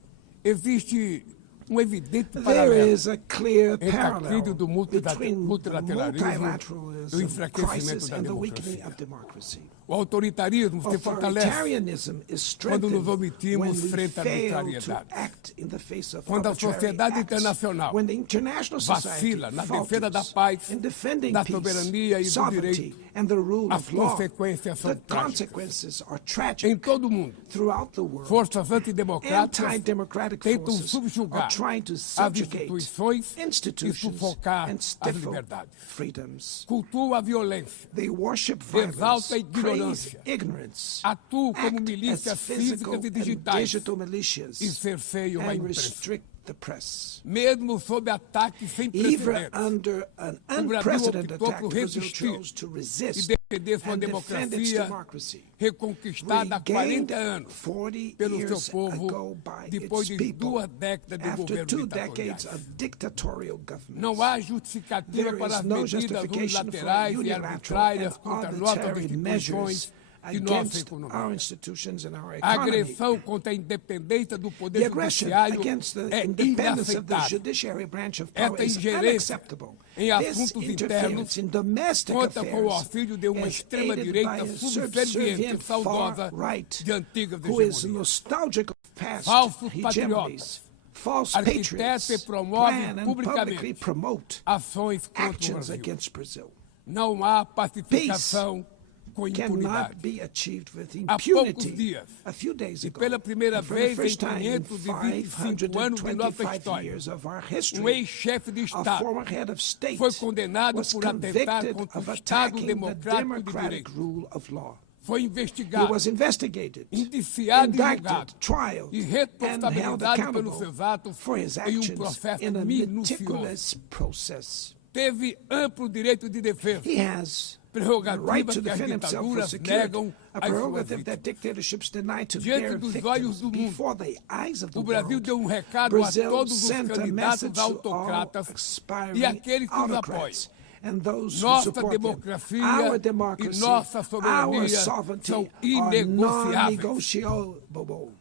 evidente there paralelo is a clear entre a parallel crise do between the multilateralismo e o multilateralism enfraquecimento crisis da and the weakening democracia. of democracy. O autoritarismo se fortalece Authoritarianism is quando nos strengthened when omitimos we frente à fail to arbitrariedade. act in the face of Quando a arbitrary sociedade acts, internacional when the international society vacila na defesa da falters paz, in defending da peace, soberania e do sovereignty, direito, and the rule as of law, consequências são the trágicas. consequences are Em tragic todo o mundo, throughout the world. forças antidemocráticas Anti-democratic tentam forces are subjugar trying to as subjugate instituições e institutions sufocar and as stifle liberdades. freedoms. Cultua a violência, They worship violence, exalta a praise ignorância, ignorance, atuam como act milícias as physical físicas e and digitais digital militias, e cerceiam a and imprensa. restrict the press. Mesmo sob ataques sem Even precedentes, under an o Brasil unprecedented optou attack, por Brazil resistir chose to e resist defender sua and defend its democracia democracy, reconquistada há regained 40 anos 40 pelo seu years povo ago by depois its de people 2 décadas de after governo 2 ditatoriais. decades of dictatorial government. Não há justificativa There para is as no medidas justification for unilaterais e unilateral arbitrárias and contra nossas arbitrary measures instituições e nossa against our economia. institutions and our A economy. agressão contra a independência do The Poder aggression Judiciário against the é independence of the inaceitável. judiciary branch of power Esta is ingerência unacceptable. em This assuntos internos interference in domestic conta com o affairs auxílio de uma is extrema-direita aided by a subserviente subservient e saudosa far-right de antigas who is hegemonias. nostalgic of past Falsos hegemonies. False arquiteta patriots e promove plan and publicamente publicly promote ações contra o actions Brasil. against Brazil. Não há pacificação com impunidade. Cannot be achieved with Há poucos impunity. dias, A few days e ago, pela primeira and for the vez em first time in 525 anos de nossa 525 história, years of our history, ex-chefe de a Estado former head of state foi condenado was por atentar convicted contra of o Estado attacking the democrático de democratic direito. rule of law. Foi He investigado, was investigated, indiciado e julgado indicted, trialed, e and held responsabilizado pelos accountable seus atos for his em actions processo in a minucioso. meticulous process. Teve amplo direito de defesa, He has the prerrogativa right to que as defend himself was ditaduras secured, negam a às suas prerogative that vítimas. dictatorships deny to Diante their dos victims olhos do mundo, before the eyes of the O Brasil world. deu um recado Brazil a todos os sent a candidatos message to all autocratas aspiring e aqueles que os apoiam. autocrats and those who Nossa support them. democracia Our e democracy, nossa our soberania sovereignty são are inegociáveis. non-negotiable.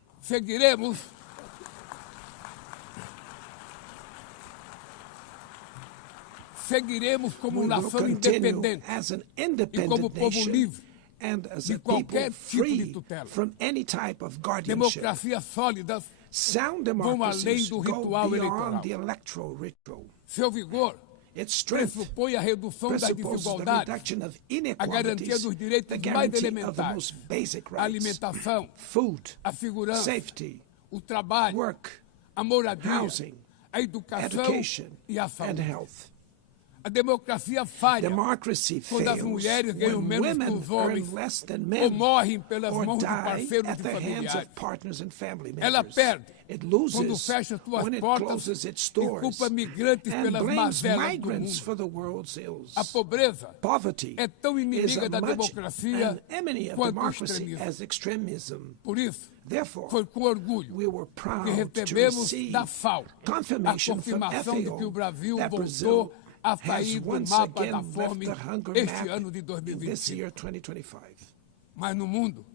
Seguiremos como We will nação continue independente as an e como independent povo nation livre and as de a people qualquer tipo de free tutela. from any type of guardianship. Democracias sólidas Sound vão além democracies do go ritual eleitoral. beyond the electoral ritual. Seu vigor Its strength pressupõe a redução das presupposes the desigualdades, reduction of a garantia inequalities, dos direitos the mais guarantee of the elementares, most basic a rights, alimentação, food, a segurança, safety, o trabalho, work, a moradia, housing, a educação education, e a and saúde. health. A democracia falha Democracy quando as fails mulheres ganham when menos que women os homens earn less than ou men morrem pelas or mãos de die parceiros at e the hands familiares. of partners and family Ela members. perde It quando loses fecha suas when it portas closes its e doors culpa migrantes and pelas blames mazelas do migrants mundo. for the world's ills. A pobreza Poverty é tão is inimiga da as much democracia an enemy of quanto o democracy extremismo. as extremism. Por isso, Therefore, foi com orgulho we were proud que to recebemos receive da FAO a confirmation from confirmação de que o FAO Brasil that voltou Brazil a has sair do once mapa again da left fome the hunger este map ano de in this 2020. year, 2025. Mas no mundo,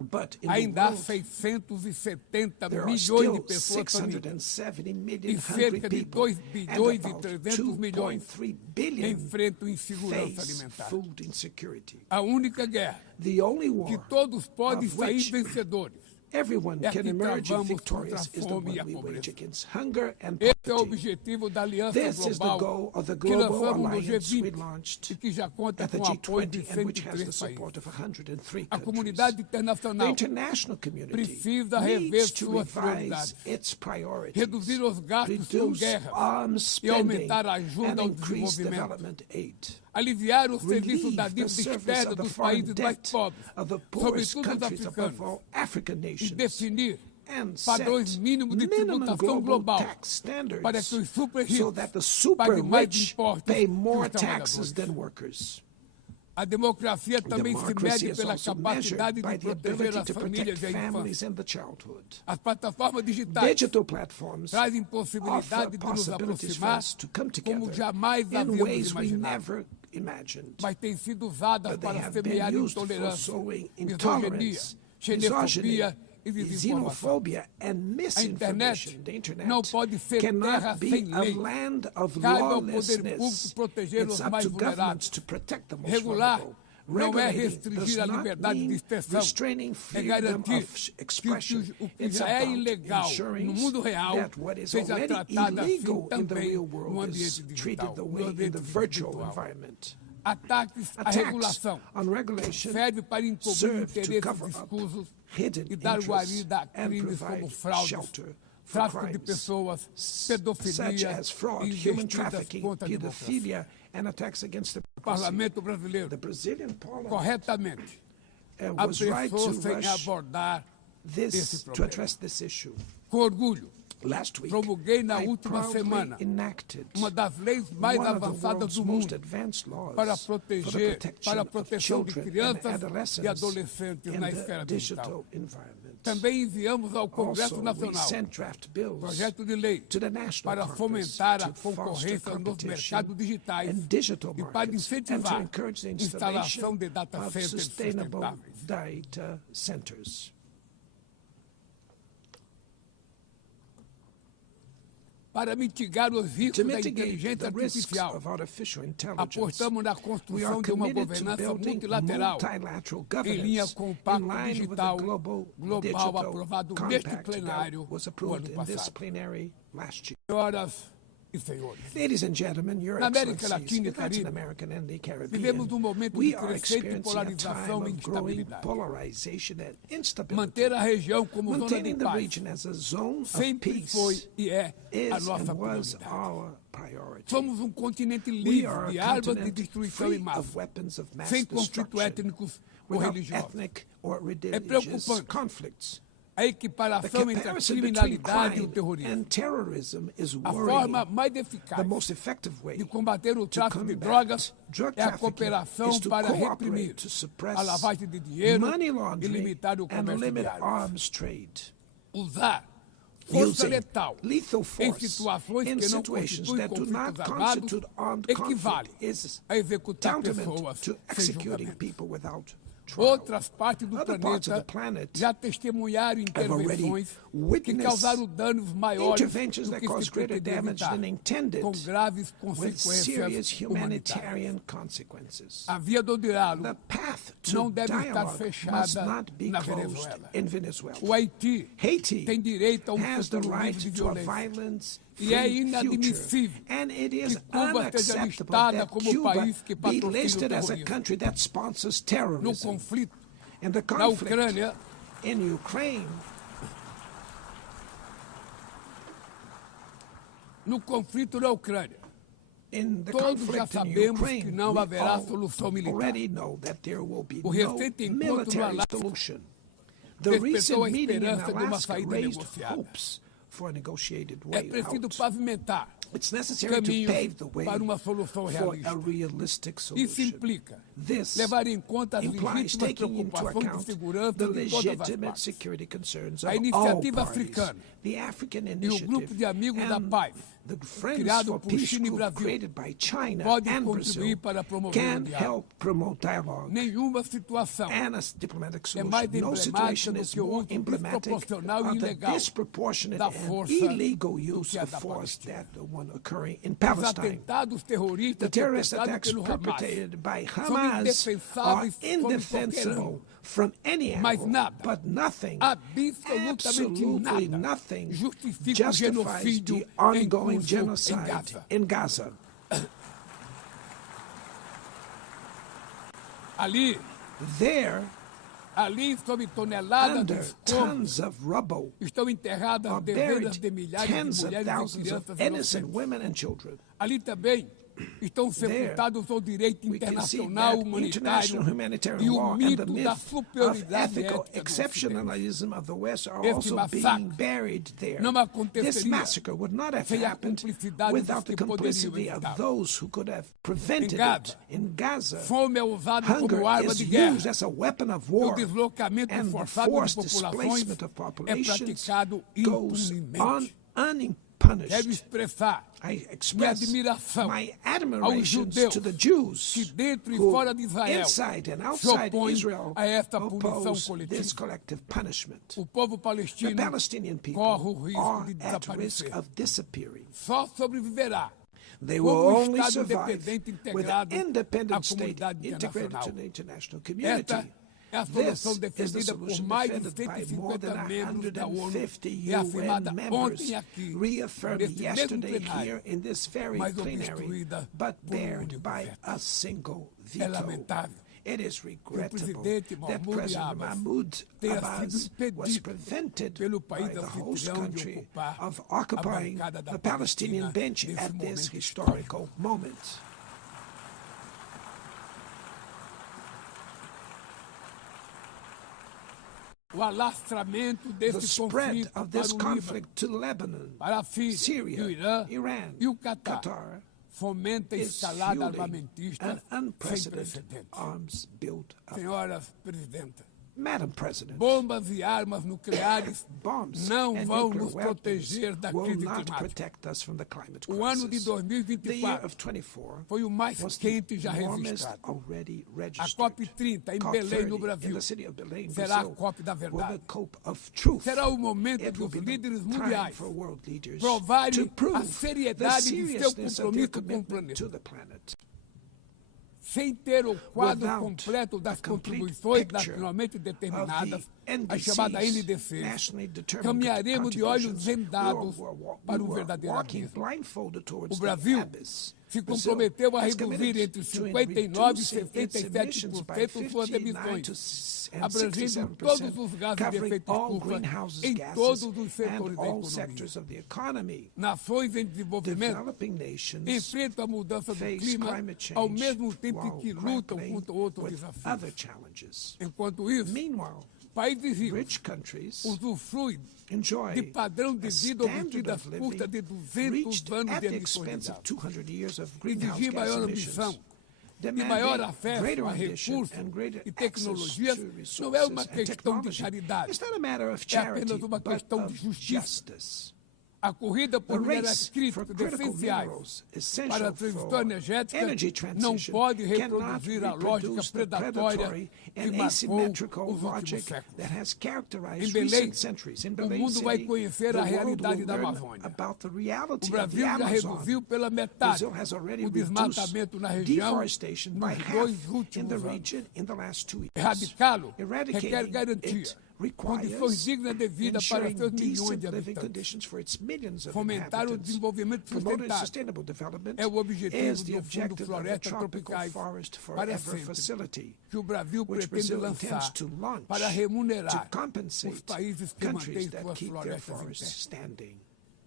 But in ainda the há world, 670 there are milhões de still pessoas famintas 670 e million hungry cerca de people 2 and bilhões e about 300 milhões 2.3 billion enfrentam insegurança face alimentar. food insecurity. A única guerra The only que war todos podem of sair which vencedores. everyone É can que emerge travamos victorious contra a is the fome one e a we pobreza. wage against hunger and Esse é o poverty. objetivo da Aliança This is the Global goal of the que global lançamos no alliance we G20 launched e que já conta at the com o apoio de G20 and which has the 103 países. support of 103 A countries. comunidade The internacional international community precisa rever needs to suas revise prioridades, its priorities, reduzir os gastos com reduce guerras arms e spending, aumentar a ajuda and ao increase desenvolvimento. development aid. Aliviar o serviço Relieve da the dívida service externa of the dos foreign países mais debt pobres, of the poorest sobretudo os countries, above africanos, all African e nations, definir and padrões set mínimos de minimum tributação global global tax standards para que os super so ricos that the super paguem mais rich impostos pay que more os taxes trabalhadores. than workers. A democracia também se Democracy mede is pela also capacidade measured by de the proteger ability as to protect famílias e a families infância. and the childhood. As plataformas digitais Digital platforms trazem offer possibilidade de nos possibilities for aproximar us to come como together jamais in havíamos ways we imaginado, never imagined. mas têm sido usadas But they para have been semear used for intolerância, sowing misoginia, intolerance, xenofobia e xenophobia and misinformation. The internet não pode ser terra cannot be sem a lei. land of Cabe ao poder público lawlessness. proteger It's os up mais to governments vulneráveis. to protect the most Regular vulnerable. não é Regulating restringir does a not liberdade de mean expressão, restraining é freedom garantir of expression. que o que It's já é about ilegal ensuring no mundo real that what is seja already tratado assim illegal in the também real no world ambiente is treated digital, the no way in ambiente the virtual virtual. environment. Ataques à Attacks regulação on regulation serve para encobrir serve to interesses cover up difusos hidden e dar interests guarida a and crimes como provide fraudes, shelter for tráfico de crimes pessoas, such pedofilia as fraud, e human investidas trafficking, contra a democracia. pedophilia, and attacks against the O Parlamento brasileiro, The Brazilian parliament corretamente, was right to apressou sem rush abordar esse this to problema. address this issue. Com orgulho, Last week, promulguei na I última proudly semana enacted uma das leis mais one of the avançadas world's do most mundo advanced laws para for the proteger, protection para a of proteção de children and crianças e adolescents adolescentes in na the esfera digital. digital environment. Também enviamos ao Congresso Also, we Nacional sent draft bills projeto de lei to the National para Congress fomentar a to foster concorrência nos competition mercados digitais and digital e para markets and to incentivar encourage the a instalação installation de data of centers sustainable sustentáveis. data centers. Para mitigar os To riscos da mitigate inteligência the risks artificial, of artificial intelligence, apostamos na we are construção de uma committed to governança building multilateral multilateral em linha governance com o in Pacto line with the Digital global Global digital aprovado neste compact plenário that was o approved ano in this passado. plenary last year. Senhoras e senhores, Ladies and gentlemen, your Na América excellencies, Latina e in Latin Caribe, America and the Caribbean, vivemos momento we de are crescente experiencing a polarização time e of growing instabilidade. polarization and instability. Manter a região como zona de Maintaining the paz region as a zone of sempre peace foi e é a is nossa and was prioridade. our priority. Somos um continente We livre are de a armas de continent destruição free em massa, of weapons of mass sem conflitos destruction, étnicos ou without religiosos. ethnic or preocupante. religious conflicts. A The equiparação entre a comparison between criminalidade e o crime terrorismo. and terrorism is A worrying. forma mais eficaz The most effective way de combater o to tráfico de combat drogas drug é a trafficking cooperação is to para cooperate reprimir to suppress a lavagem de dinheiro money e laundering limitar o and comércio de limit armas. arms trade. Usar força Using letal lethal em force situações in que não situations constituem that do not conflitos armados constitute armed equivale conflict is a executar tantamount pessoas to sem executing julgamento. people without trial. Outras partes do Other parts of the planeta planet já testemunharam intervenções que witnessed causaram danos maiores interventions do that que caused se greater pretendia damage evitar, than intended, com graves with consequências serious humanitárias. humanitarian consequences. A via do diálogo The path to não deve estar dialogue must fechada not be na closed Venezuela. in Venezuela. O Haiti Haiti tem direito a has the futuro right livre de to a violência. violence E é free inadmissível future. And it is que Cuba esteja unacceptable listada that como Cuba país que be patrocina o listed as a terrorismo. country that sponsors No terrorism. conflito In the na conflict Ucrânia, in Ukraine, in the todos já conflict in sabemos que Ukraine, não we haverá all solução militar. already know that there will be O no recente encontro no military Alasca solution. The despertou recent a meeting in esperança de uma Alaska saída raised negociada. hopes for a negotiated É way preciso out. pavimentar It's necessary to caminhos pave the way para uma solução for realista. a realistic Isso solution. implica This levar em conta as implies legítimas taking into preocupações de account segurança the de todas as legitimate partes. security concerns A of all iniciativa parties. africana The African e o Initiative grupo de amigos da and paz, the Friends criado for por Peace China e group Brasil, created by China pode and contribuir Brazil para promover can o diálogo. help promote dialogue Nenhuma situação and a diplomatic é solution. mais No emblemática situation do is que o more uso emblematic desproporcional e of the ilegal disproportionate da and força illegal do use que a of da force Palestina. that the one occurring in Os Palestine. atentados terroristas The terrorist perpetrados attacks pelo Hamas perpetrated by são Hamas are indefensáveis sob qualquer indefensible ângulo. from any Mas angle, nada, but nothing, absolutamente absolutely nada, nothing justifica o justifies genocídio the em ongoing curso genocide em Gaza. in Gaza. Ali, sob toneladas de Under escombros, tons of rubble, estão enterradas are dezenas buried de milhares tens de of mulheres e thousands of crianças innocent inocentes. women and children. Ali também estão sepultados o direito We can see internacional that humanitário international e humanitarian o law and the mito da myth of superioridade ethical ética do Ocidente. exceptionalism of the West are Este also being massacre buried there. não This aconteceria massacre would not have sem a happened cumplicidade without dos the que poderiam complicity of evitar. those who could have prevented Gaza, it. In Gaza, Fome é usada hunger como arma is de guerra. used as a weapon of O war, deslocamento and the forçado de forced populações displacement of é populations praticado goes on impunemente. punished. Quero expressar I minha express admiração my aos admiration judeus to the Jews que dentro e who, fora de Israel inside and se outside opõem Israel, a esta punição oppose this coletiva. collective punishment. O povo The palestino Palestinian corre o people risco are de at risk desaparecer. of disappearing. Só sobreviverá They como will um only Estado survive independente with an integrado à independent state comunidade integrated internacional. to the international community. Esta é a This solução is the defendida por solution mais de defended by more than 150 membros da ONU 150 e afirmada UN members, ontem aqui, reaffirmed neste mesmo yesterday plenário, here in this very mas plenary, obstruída but por bared único by veto. a single É veto. lamentável It is que o regrettable presidente that Mahmoud President Mahmoud tenha Abbas sido was impedido prevented pelo by país the host anfitrião de country ocupar of a occupying bancada da the Palestinian Palestina bench nesse at this momento historical moment. O alastramento The desse spread conflito of this para o Líbano, conflict to Lebanon, para a Síria, e o Syria, Irã Iran, e o Catar Qatar fomenta a is escalada fueling armamentista an sem unprecedented precedentes. arms build-up. Senhoras Presidenta, Madam President, bombas e armas nucleares bombs não and vão nuclear nos weapons proteger da will crise not climática. protect us from the climate O ano de crisis. The year 2024 of 24 foi o mais was the quente já warmest registrado. already A registered. COP30 em Belém, no COP30 in Brasil, the city of Belém, será a Brazil, COP da were the verdade. COP of truth. Será o momento It de will os be the líderes time mundiais for world leaders provarem to prove a the seriedade de seu seriousness of their compromisso com o commitment to planeta. the planet. Sem ter o quadro Without completo das a complete contribuições picture nacionalmente determinadas, of the a chamada NDCs, NDC, nationally determined caminharemos de olhos contributions, vendados we para o were verdadeiro walking abismo. blindfolded towards O Brasil the abyss. se Brazil comprometeu a has reduzir committed entre to 59% e reducing its emissions by 67% suas 59 to emissões, and abrangendo todos 67%, os gases de covering efeito all estufa greenhouse em gases todos os and setores da all economia. sectors of the economy. Nações em desenvolvimento Developing nations enfrentam a mudança do face clima climate ao change mesmo tempo em while que lutam grappling contra outros with desafios. other challenges. Enquanto isso, Meanwhile, países ricos rich countries usufruem enjoy de padrão de a vida obtido standard às of custas de living 200 reached anos at de the emissões de expense of gás. 200 years of greenhouse Exigir gas maior emissions. ambição e Demanding maior acesso greater a ambition recursos and greater e access tecnologias to não é resources uma and questão de technology. caridade, It's not a matter of é charity, apenas uma but questão de of justiça. justice. A corrida The por minerais race for críticos critical essenciais minerals, para a essential transição for energética energy não transition, pode cannot reproduzir a lógica reproduce the predatória predatory que and marcou asymmetrical os últimos logic séculos. that has Em characterized Belém, recent centuries. In o Belém mundo vai City, conhecer the a world realidade will da learn Amazônia. about the O reality of Brasil the já Amazon. reduziu pela metade Brazil has already o reduced desmatamento na região deforestation by nos half dois in the últimos anos. region in the last 2 years. Erradicá-lo requer Eradicating garantia, it requires condições dignas de vida para ensuring seus milhões decent de living habitantes. conditions for its millions of Fomentar o inhabitants. desenvolvimento Promoting sustentável sustainable development é o objetivo is the do Fundo objective of the Florestas Tropical Tropicais Forest para Forever sempre, Facility, que o Brasil which pretende Brazil intends lançar to launch para remunerar to compensate os países que countries mantêm that suas keep their florestas em forests pé. standing.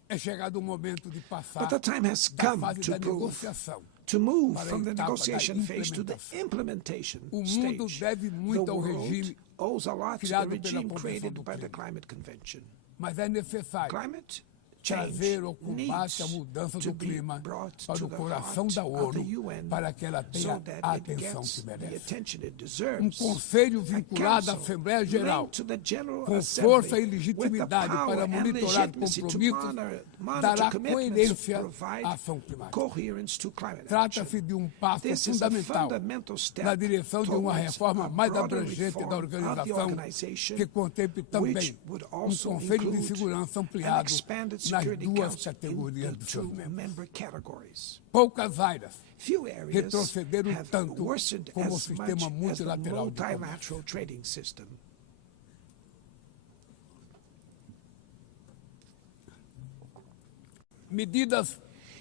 É chegado o momento de passar But the time has da come fase to da prove, negociação. to move para a from the etapa da negotiation phase to the implementação. implementation O mundo stage. deve The muito ao world regime owes a lot to the criado pela regime Convenção created do by the Clima. Climate Convention. Mas é necessário Climate change trazer o combate à needs mudança to do be clima brought para to o the coração heart da of the ONU UN para que ela tenha so that a it atenção gets que the merece. attention it Um deserves. conselho A vinculado à council Assembleia Geral, linked to the General com Assembly força e with the legitimidade power para and monitorar legitimacy to compromissos, monitor dará commitments, coerência provide à ação climática. coherence to climate action. Trata-se de um passo This is a fundamental fundamental step na direção de uma towards reforma a mais broader abrangente reform da of the organização, organization, que contemple também which would um also Conselho de include Segurança an ampliado expanded nas Security duas Council in categorias the dos two seus membros. member categories. Poucas áreas Few areas retrocederam have tanto worsened como o as sistema much as the multilateral de comércio. multilateral trading system. Medidas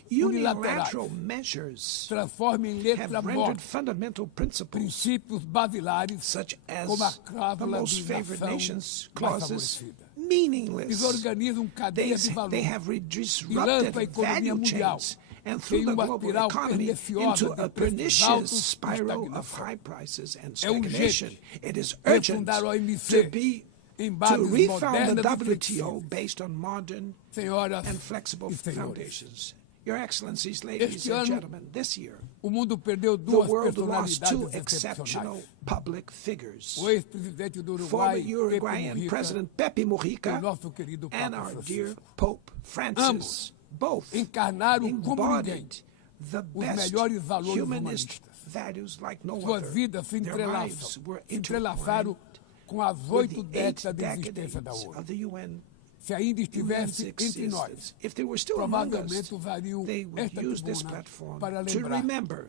Unilateral unilaterais measures transformam em have letra rendered morta fundamental principles princípios basilares such as como a the cláusula most de favored nação nations mais clauses favorecida. meaningless. Desorganizam cadeias de valor They have e disrupted lançam a economia value mundial chains and em through the uma global espiral economy perniciosa into a de preços pernicious altos e spiral of estagnação. high prices and É urgente stagnation. It is urgent refundar a OMC to be em to bases refound the modernas e WTO flexíveis. based on modern Senhoras and flexible e senhores, foundations. Your Excellencies, ladies este and ano gentlemen, this year, o mundo perdeu the duas world lost two personalidades exceptional excepcionais. public figures. O ex-presidente do Former Uruguai, Pepe Uruguayan Mujica, President Pepe e o Mujica nosso querido and Papa our dear Francisco. Pope Francis. Ambos both encarnaram como ninguém embodied the os best melhores valores humanist humanistas. values like no Suas other. vidas se Their lives were entrelaçaram com as with 8 the 8 décadas de existência da decades ONU. of the UN. Se ainda estivesse entre nós, If they were still among us, provavelmente usariam they would esta use this tribuna platform para to lembrar remember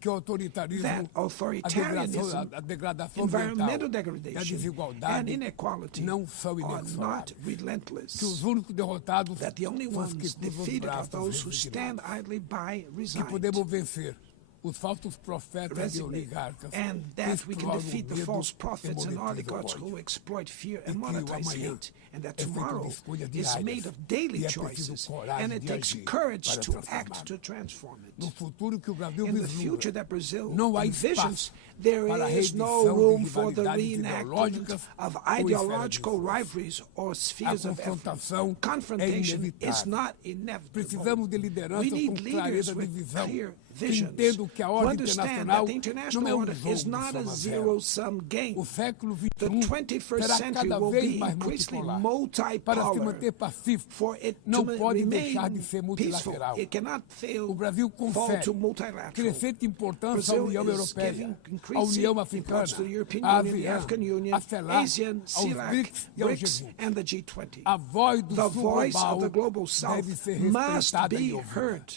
que o autoritarismo, that authoritarianism, a degradação environmental ambiental e a degradation, and desigualdade inequality não são are not inexoráveis. Que relentless. os únicos derrotados That the only são os que ones cruzam os defeated are braços those who stand resignados. idly by, Que resigned, podemos vencer os falsos profetas e resignate, oligarcas and que that we can exploram defeat o the medo false e prophets and monetizam o oligarchs ódio. who exploit fear E and que o monetize amanhã hate, and that é feito de tomorrow escolhas is diárias made of daily e é preciso choices, coragem and it de takes agir courage para to transformar. act to transform it. No futuro que o Brasil In the future vislumbra, that Brazil não há envisions, espaço there para a is no reedição room de for the rivalidades reenactment ideológicas of ou esferas de ideological influência. rivalries or A spheres of confrontação effort. é Confrontation is inevitável. not inevitable. Precisamos de We lideranças need com leaders clareza de with visão, clear que visions, entendam que a who ordem understand internacional that the international não é order jogo is de not a soma zero. zero-sum game. O século The XXI 21st será century cada will vez be mais increasingly multipolar. Para se multipolar. manter pacífico, For it não to pode remain deixar de ser peaceful, multilateral. it cannot fail O Brasil fall confere to multilateral. crescente importância à Brazil União is Europeia, giving à increasing União Africana, importance to the European à Union, the ASEAN, African Union, à CELAC, ASEAN, aos CELAC, BRICS e ao BRICS, G20. and the G20. A voz do The Sul voice of global the global South deve ser must respeitada be e ouvida. heard.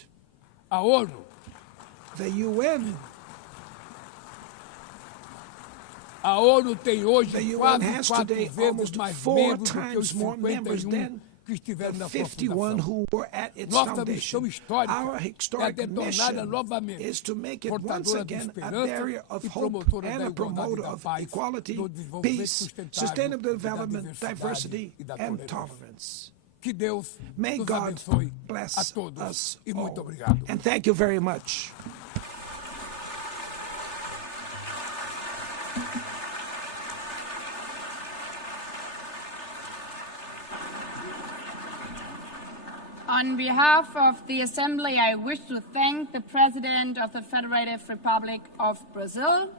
A ONU The UN tem hoje The UN quase has 4 today vezes almost mais 4 membros do que os times more members 51 than que estiveram the na 51 fundação. who were at its Nossa foundation. missão histórica Our é historic detorná-la mission novamente, is to make it once portadora de again a esperança barrier of e hope promotora and da a igualdade promoter e da of paz, equality, do desenvolvimento peace, sustentável sustainable e da development, diversidade diversity, e da and tolerância. tolerance. Que Deus May nos God abençoe bless a todos us e muito all. obrigado. And thank you very much. On behalf of the Assembly, I wish to thank the President of the Federative Republic of Brazil,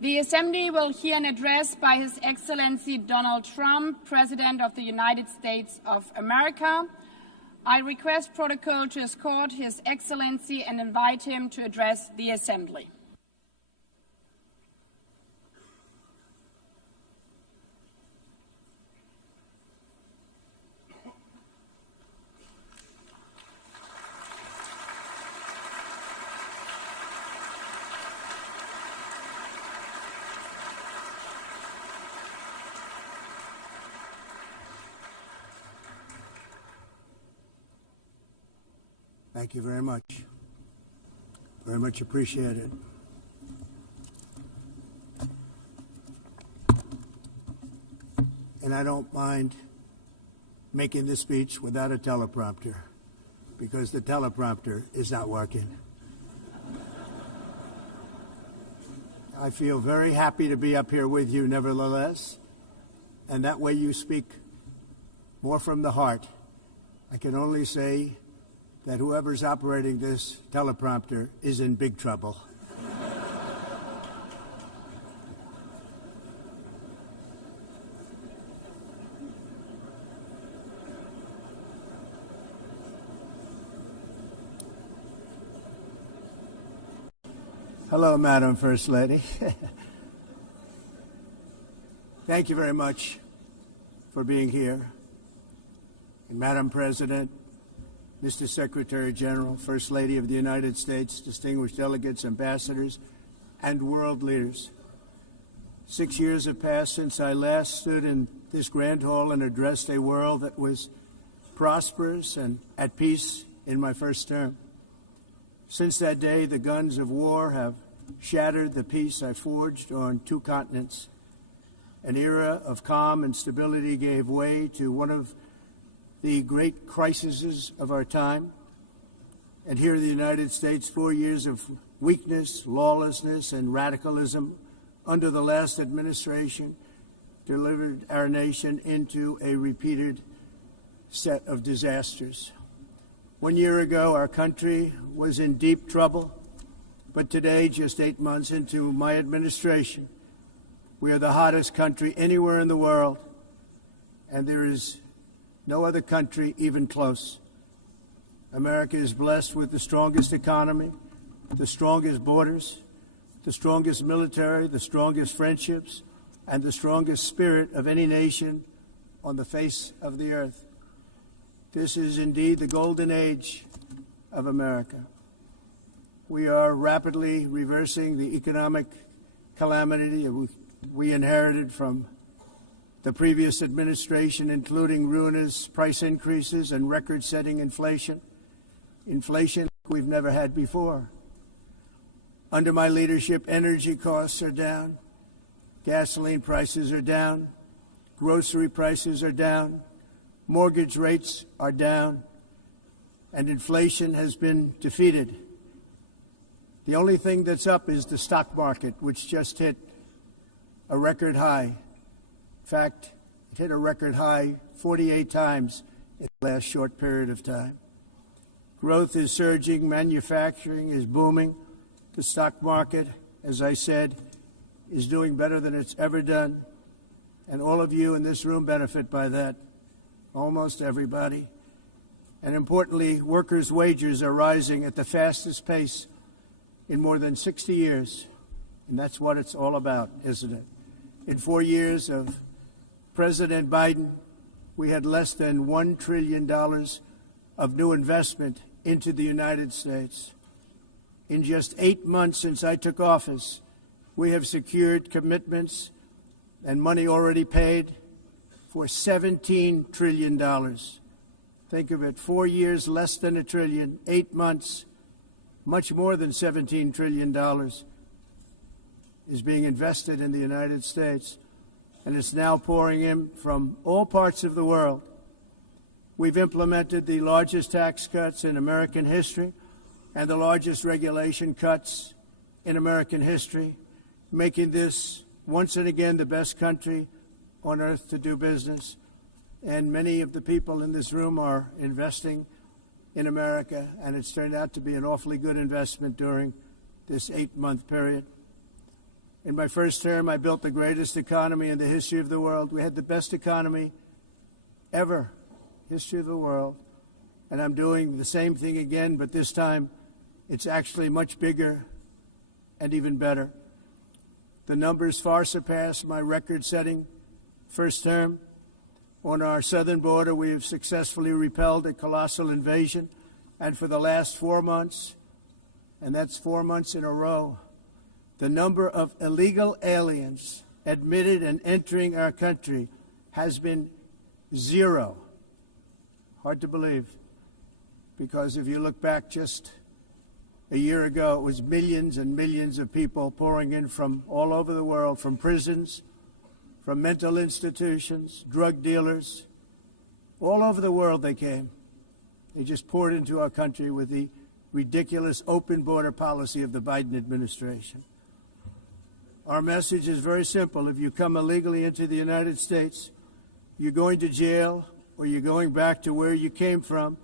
the Assembly will hear an address by His Excellency Donald Trump, President of the United States of America. I request protocol to escort His Excellency and invite him to address the Assembly. Thank you very much. Very much appreciated. And I don't mind making this speech without a teleprompter, because the teleprompter is not working. I feel very happy to be up here with you nevertheless, and that way you speak more from the heart. I can only say that whoever's operating this teleprompter is in big trouble. Hello, Madam First Lady. Thank you very much for being here. And Madam President, Mr. Secretary General, First Lady of the United States, distinguished delegates, ambassadors, and world leaders. 6 years have passed since I last stood in this grand hall and addressed a world that was prosperous and at peace in my first term. Since that day, the guns of war have shattered the peace I forged on 2 continents. An era of calm and stability gave way to one of the great crises of our time. And here in the United States, 4 years of weakness, lawlessness, and radicalism under the last administration delivered our nation into a repeated set of disasters. 1 year ago, our country was in deep trouble, but today, just 8 months into my administration, we are the hottest country anywhere in the world, and there is no other country even close. America is blessed with the strongest economy, the strongest borders, the strongest military, the strongest friendships, and the strongest spirit of any nation on the face of the earth. This is indeed the golden age of America. We are rapidly reversing the economic calamity we inherited from the previous administration, including ruinous price increases and record-setting inflation we've never had before. Under my leadership, energy costs are down, gasoline prices are down, grocery prices are down, mortgage rates are down, and inflation has been defeated. The only thing that's up is the stock market, which just hit a record high. In fact, it hit a record high 48 times in the last short period of time. Growth is surging, manufacturing is booming. The stock market, as I said, is doing better than it's ever done. And all of you in this room benefit by that, almost everybody. And importantly, workers' wages are rising at the fastest pace in more than 60 years. And that's what it's all about, isn't it? In 4 years of President Biden, we had less than $1 trillion of new investment into the United States. In just 8 months since I took office, we have secured commitments and money already paid for $17 trillion. Think of it, 4 years, less than $1 trillion, 8 months, much more than $17 trillion is being invested in the United States, and it's now pouring in from all parts of the world. We've implemented the largest tax cuts in American history and the largest regulation cuts in American history, making this once and again the best country on earth to do business. And many of the people in this room are investing in America, and it's turned out to be an awfully good investment during this 8-month period. In my first term, I built the greatest economy in the history of the world. We had the best economy ever, history of the world. And I'm doing the same thing again, but this time it's actually much bigger and even better. The numbers far surpass my record-setting first term. On our southern border, we have successfully repelled a colossal invasion. And for the last 4 months, and that's 4 months in a row, the number of illegal aliens admitted and entering our country has been 0. Hard to believe, because if you look back just a year ago, it was millions and millions of people pouring in from all over the world, from prisons, from mental institutions, drug dealers. All over the world they came. They just poured into our country with the ridiculous open border policy of the Biden administration. Our message is very simple. If you come illegally into the United States, you're going to jail, or you're going back to where you came from,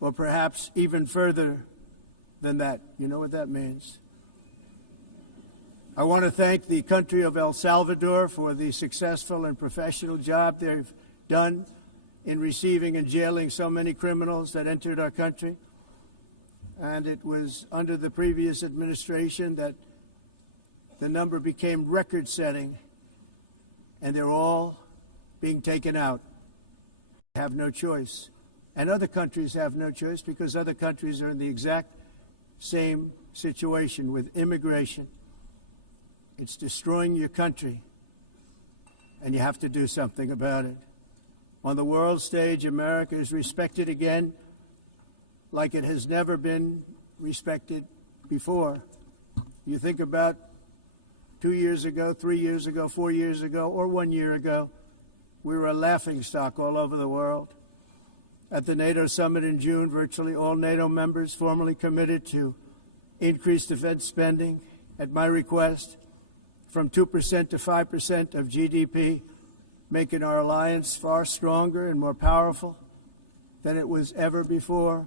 or perhaps even further than that. You know what that means. I want to thank the country of El Salvador for the successful and professional job they've done in receiving and jailing so many criminals that entered our country. And it was under the previous administration that the number became record-setting, and they're all being taken out. They have no choice. And other countries have no choice because other countries are in the exact same situation with immigration. It's destroying your country, and you have to do something about it. On the world stage, America is respected again like it has never been respected before. You think about 2 years ago, 3 years ago, 4 years ago, or 1 year ago, we were a laughingstock all over the world. At the NATO summit in June, virtually all NATO members formally committed to increase defense spending at my request from 2% to 5% of GDP, making our alliance far stronger and more powerful than it was ever before.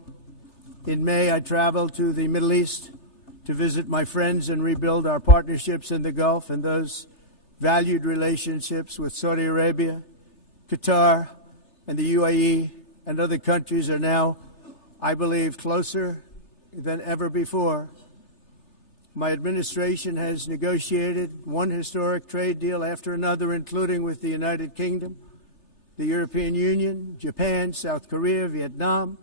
In May, I traveled to the Middle East to visit my friends and rebuild our partnerships in the Gulf and those valued relationships with Saudi Arabia, Qatar, and the UAE and other countries are now, I believe, closer than ever before. My administration has negotiated one historic trade deal after another, including with the United Kingdom, the European Union, Japan, South Korea, Vietnam,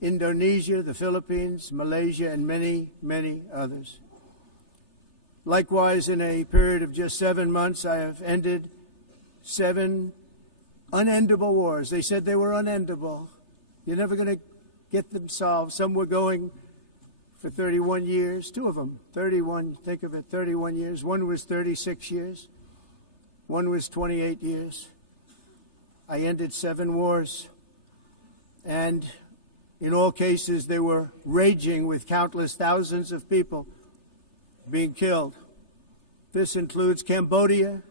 Indonesia, the Philippines, Malaysia, and many, many others. Likewise, in a period of just 7 months, I have ended 7 unendable wars. They said they were unendable. You're never going to get them solved. Some were going for 31 years, 2 of them, 31, think of it, 31 years. One was 36 years. One was 28 years. I ended 7 wars. And in all cases, they were raging with countless thousands of people being killed. This includes Cambodia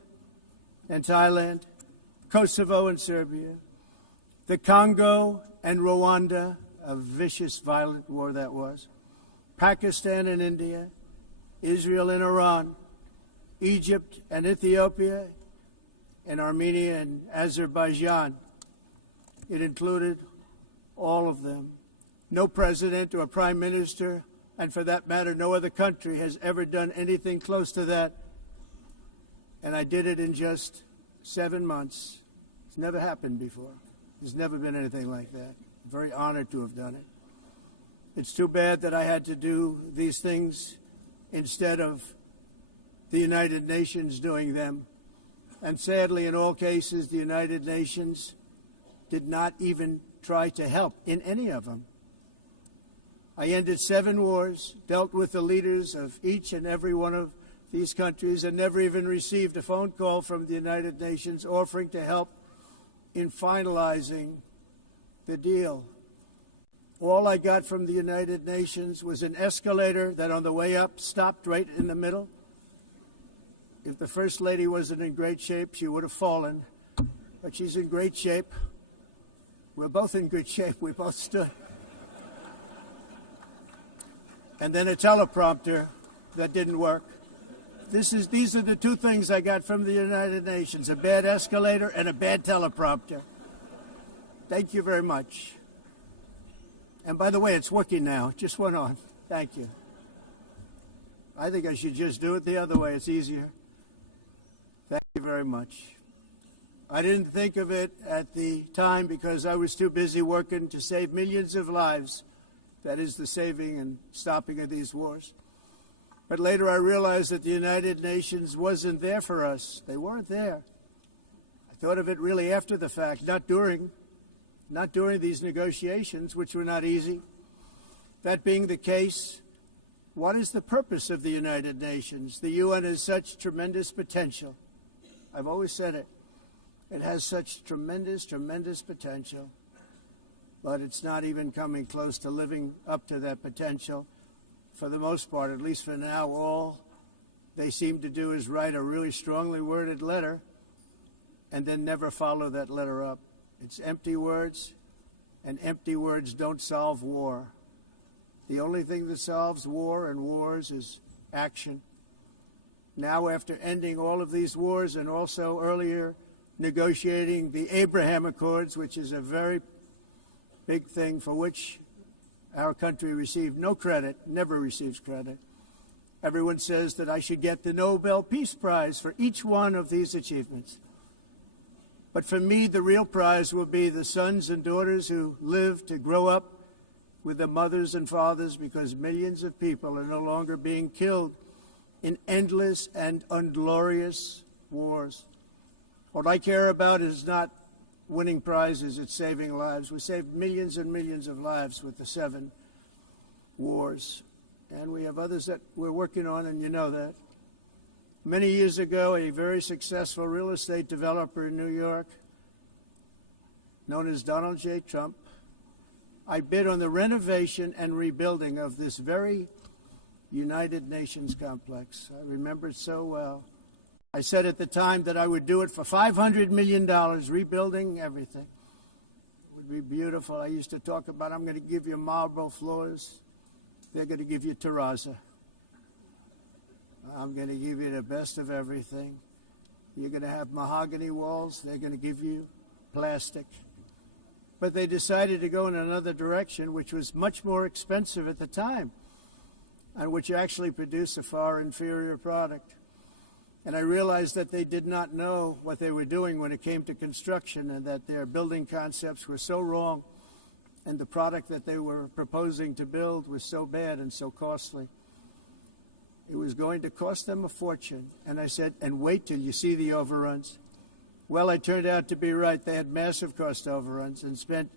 and Thailand, Kosovo and Serbia, the Congo and Rwanda, a vicious, violent war that was, Pakistan and India, Israel and Iran, Egypt and Ethiopia, and Armenia and Azerbaijan. It included all of them. No president or prime minister, and for that matter, no other country has ever done anything close to that. And I did it in just 7 months. It's never happened before. There's never been anything like that. I'm very honored to have done it. It's too bad that I had to do these things instead of the United Nations doing them. And sadly, in all cases, the United Nations did not even try to help in any of them. I ended 7 wars, dealt with the leaders of each and every one of these countries, and never even received a phone call from the United Nations offering to help in finalizing the deal. All I got from the United Nations was an escalator that on the way up stopped right in the middle. If the First Lady wasn't in great shape, she would have fallen. But she's in great shape. We're both in good shape. We both stood. And then a teleprompter that didn't work. These are the 2 things I got from the United Nations, a bad escalator and a bad teleprompter. Thank you very much. And by the way, it's working now. It just went on. Thank you. I think I should just do it the other way. It's easier. Thank you very much. I didn't think of it at the time because I was too busy working to save millions of lives. That is the saving and stopping of these wars. But later I realized that the United Nations wasn't there for us. They weren't there. I thought of it really after the fact, not during these negotiations, which were not easy. That being the case, what is the purpose of the United Nations? The UN has such tremendous potential. I've always said it. It has such tremendous, tremendous potential. But it's not even coming close to living up to that potential. For the most part, at least for now, all they seem to do is write a really strongly worded letter and then never follow that letter up. It's empty words, and empty words don't solve war. The only thing that solves war and wars is action. Now, after ending all of these wars and also earlier negotiating the Abraham Accords, which is a very big thing for which our country received no credit, never receives credit, Everyone says that I should get the Nobel Peace Prize for each one of these achievements. But for me, the real prize will be the sons and daughters who live to grow up with their mothers and fathers, because millions of people are no longer being killed in endless and unglorious wars. What I care about is not winning prizes, it's saving lives. We saved millions and millions of lives with the 7 wars. And we have others that we're working on, and you know that. Many years ago, a very successful real estate developer in New York, known as Donald J. Trump, I bid on the renovation and rebuilding of this very United Nations complex. I remember it so well. I said at the time that I would do it for $500 million, rebuilding everything. It would be beautiful. I used to talk about, I'm going to give you marble floors. They're going to give you terrazzo. I'm going to give you the best of everything. You're going to have mahogany walls. They're going to give you plastic. But they decided to go in another direction, which was much more expensive at the time, and which actually produced a far inferior product. And I realized that they did not know what they were doing when it came to construction, and that their building concepts were so wrong, and the product that they were proposing to build was so bad and so costly. It was going to cost them a fortune. And I said, and wait till you see the overruns. Well, I turned out to be right. They had massive cost overruns and spent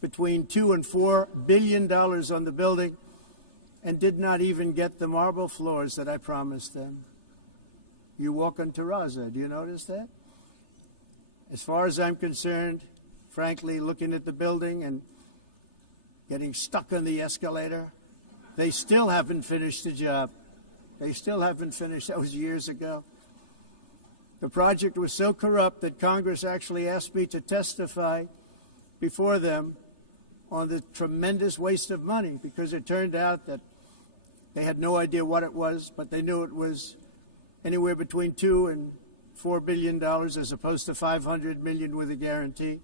between $2 and $4 billion on the building and did not even get the marble floors that I promised them. You walk on terrazzo. Do you notice that? As far as I'm concerned, frankly, looking at the building and getting stuck on the escalator, they still haven't finished the job. They still haven't finished. That was years ago. The project was so corrupt that Congress actually asked me to testify before them on the tremendous waste of money, because it turned out that they had no idea what it was, but they knew it was anywhere between $2 and $4 billion as opposed to $500 million with a guarantee.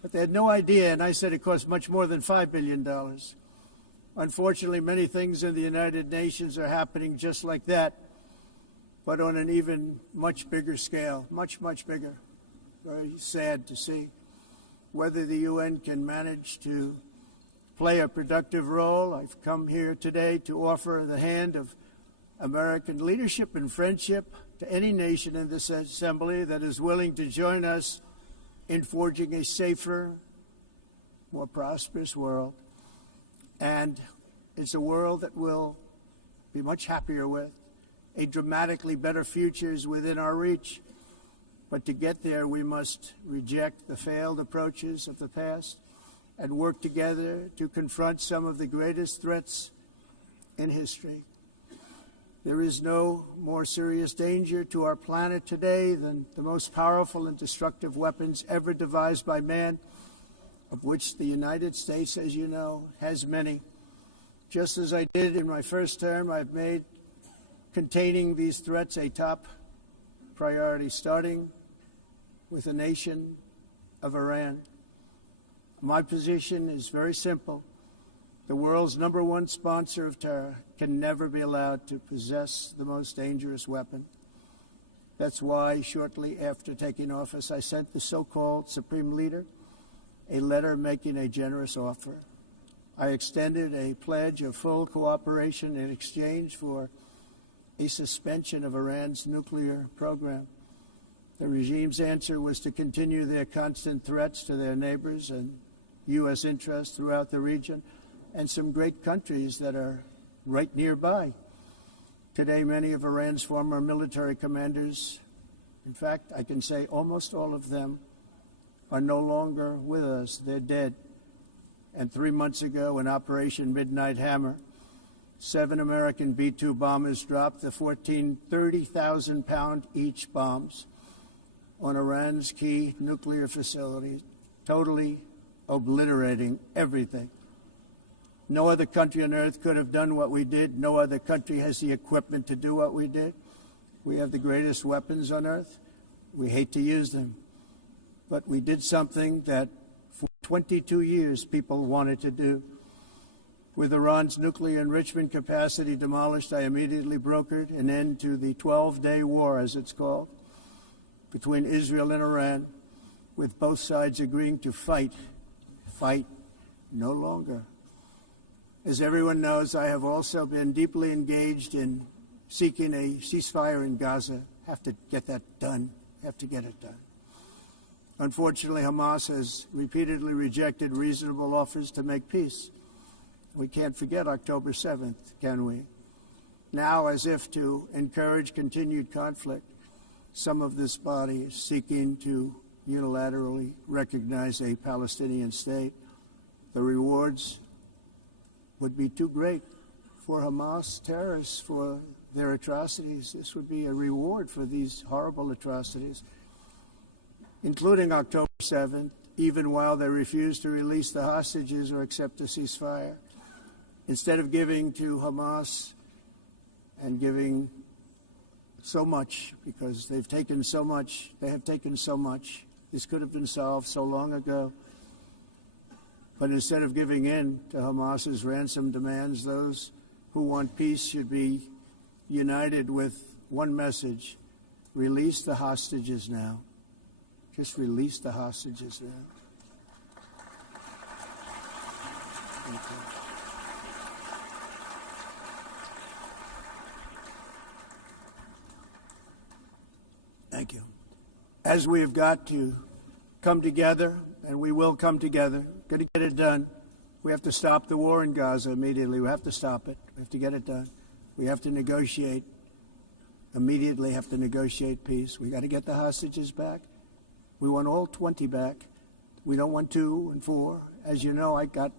But they had no idea, and I said it cost much more than $5 billion. Unfortunately, many things in the United Nations are happening just like that, but on an even much bigger scale, much, much bigger. Very sad to see. Whether the UN can manage to play a productive role, I've come here today to offer the hand of American leadership and friendship to any nation in this assembly that is willing to join us in forging a safer, more prosperous world. And it's a world that we'll be much happier with. A dramatically better future is within our reach. But to get there, we must reject the failed approaches of the past and work together to confront some of the greatest threats in history. There is no more serious danger to our planet today than the most powerful and destructive weapons ever devised by man, of which the United States, as you know, has many. Just as I did in my first term, I've made containing these threats a top priority, starting with the nation of Iran. My position is very simple. The world's #1 sponsor of terror can never be allowed to possess the most dangerous weapon. That's why, shortly after taking office, I sent the so-called Supreme Leader a letter making a generous offer. I extended a pledge of full cooperation in exchange for a suspension of Iran's nuclear program. The regime's answer was to continue their constant threats to their neighbors and U.S. interests throughout the region and some great countries that are right nearby. Today, many of Iran's former military commanders, in fact, I can say almost all of them, are no longer with us. They're dead. And 3 months ago, in Operation Midnight Hammer, 7 American B-2 bombers dropped the 14 30,000-pound each bombs on Iran's key nuclear facilities, totally obliterating everything. No other country on earth could have done what we did. No other country has the equipment to do what we did. We have the greatest weapons on earth. We hate to use them. But we did something that for 22 years people wanted to do. With Iran's nuclear enrichment capacity demolished, I immediately brokered an end to the 12-day war, as it's called, between Israel and Iran, with both sides agreeing to fight no longer. As everyone knows, I have also been deeply engaged in seeking a ceasefire in Gaza. Have to get that done. Have to get it done. Unfortunately, Hamas has repeatedly rejected reasonable offers to make peace. We can't forget October 7th, can we? Now, as if to encourage continued conflict, some of this body is seeking to unilaterally recognize a Palestinian state. The rewards would be too great for Hamas terrorists for their atrocities. This would be a reward for these horrible atrocities, including October 7th, even while they refuse to release the hostages or accept a ceasefire. Instead of giving to Hamas and giving so much, because they've taken so much, they have taken so much. This could have been solved so long ago. But instead of giving in to Hamas's ransom demands, those who want peace should be united with one message: release the hostages now. Just release the hostages now. Thank you. Thank you. As we have got to come together, and we will come together, got to get it done. We have to stop the war in Gaza immediately. We have to stop it. We have to get it done. We have to negotiate, immediately have to negotiate peace. We got to get the hostages back. We want all 20 back. We don't want 2 and 4. As you know, I got,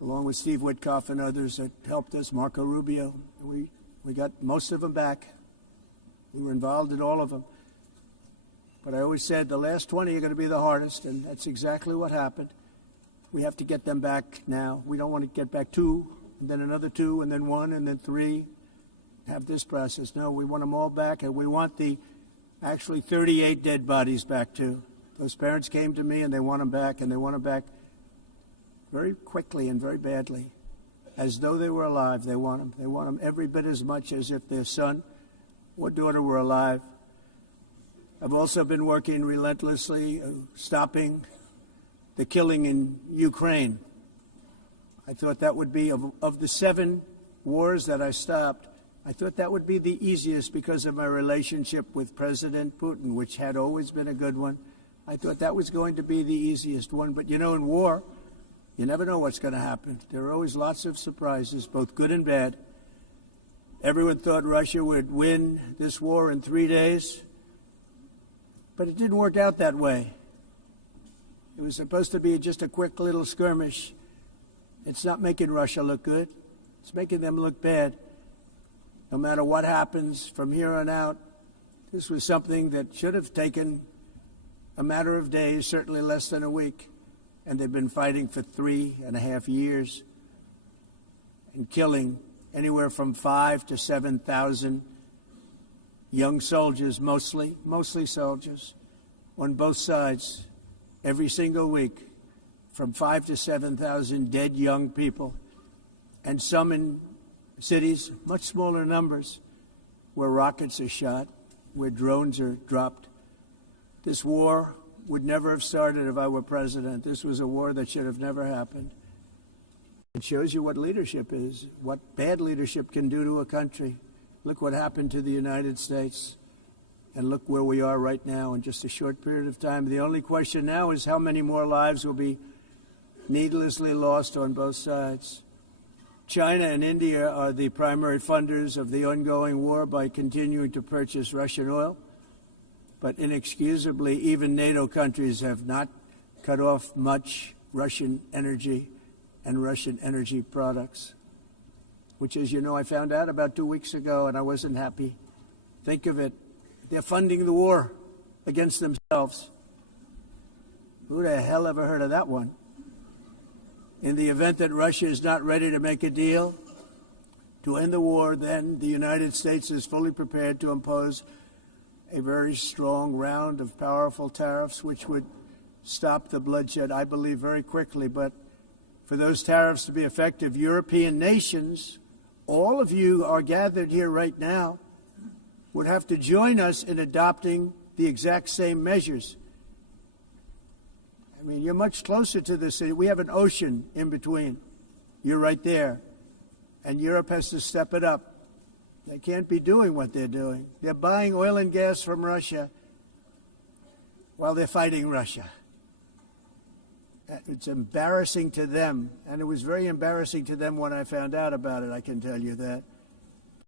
along with Steve Witkoff and others that helped us, Marco Rubio, we got most of them back. We were involved in all of them. But I always said the last 20 are going to be the hardest, and that's exactly what happened. We have to get them back now. We don't want to get back 2, and then another 2, and then 1, and then 3. Have this process. No, we want them all back, and we want the actually 38 dead bodies back too. Those parents came to me, and they want them back, and they want them back very quickly and very badly, as though they were alive. They want them. They want them every bit as much as if their son or daughter were alive. I've also been working relentlessly, stopping the killing in Ukraine. I thought that would be, of the 7 wars that I stopped, I thought that would be the easiest because of my relationship with President Putin, which had always been a good one. I thought that was going to be the easiest one. But, you know, in war, you never know what's going to happen. There are always lots of surprises, both good and bad. Everyone thought Russia would win this war in 3 days, but it didn't work out that way. It was supposed to be just a quick little skirmish. It's not making Russia look good. It's making them look bad. No matter what happens from here on out, this was something that should have taken a matter of days, certainly less than a week. And they've been fighting for 3.5 years and killing anywhere from 5,000 to 7,000 young soldiers, mostly soldiers, on both sides, every single week, from 5,000 to 7,000 dead young people, and some in cities, much smaller numbers, where rockets are shot, where drones are dropped. This war would never have started if I were president. This was a war that should have never happened. It shows you what leadership is, what bad leadership can do to a country. Look what happened to the United States, and look where we are right now in just a short period of time. The only question now is how many more lives will be needlessly lost on both sides. China and India are the primary funders of the ongoing war by continuing to purchase Russian oil. But inexcusably, even NATO countries have not cut off much Russian energy and Russian energy products, which, as you know, I found out about 2 weeks ago, and I wasn't happy. Think of it. They're funding the war against themselves. Who the hell ever heard of that one? In the event that Russia is not ready to make a deal to end the war, then the United States is fully prepared to impose a very strong round of powerful tariffs, which would stop the bloodshed, I believe, very quickly. But For those tariffs to be effective, European nations, all of you are gathered here right now, would have to join us in adopting the exact same measures. I mean, you're much closer to this. We have an ocean in between. You're right there. And Europe has to step it up. They can't be doing what they're doing. They're buying oil and gas from Russia while they're fighting Russia. It's embarrassing to them, and it was very embarrassing to them when I found out about it, I can tell you that.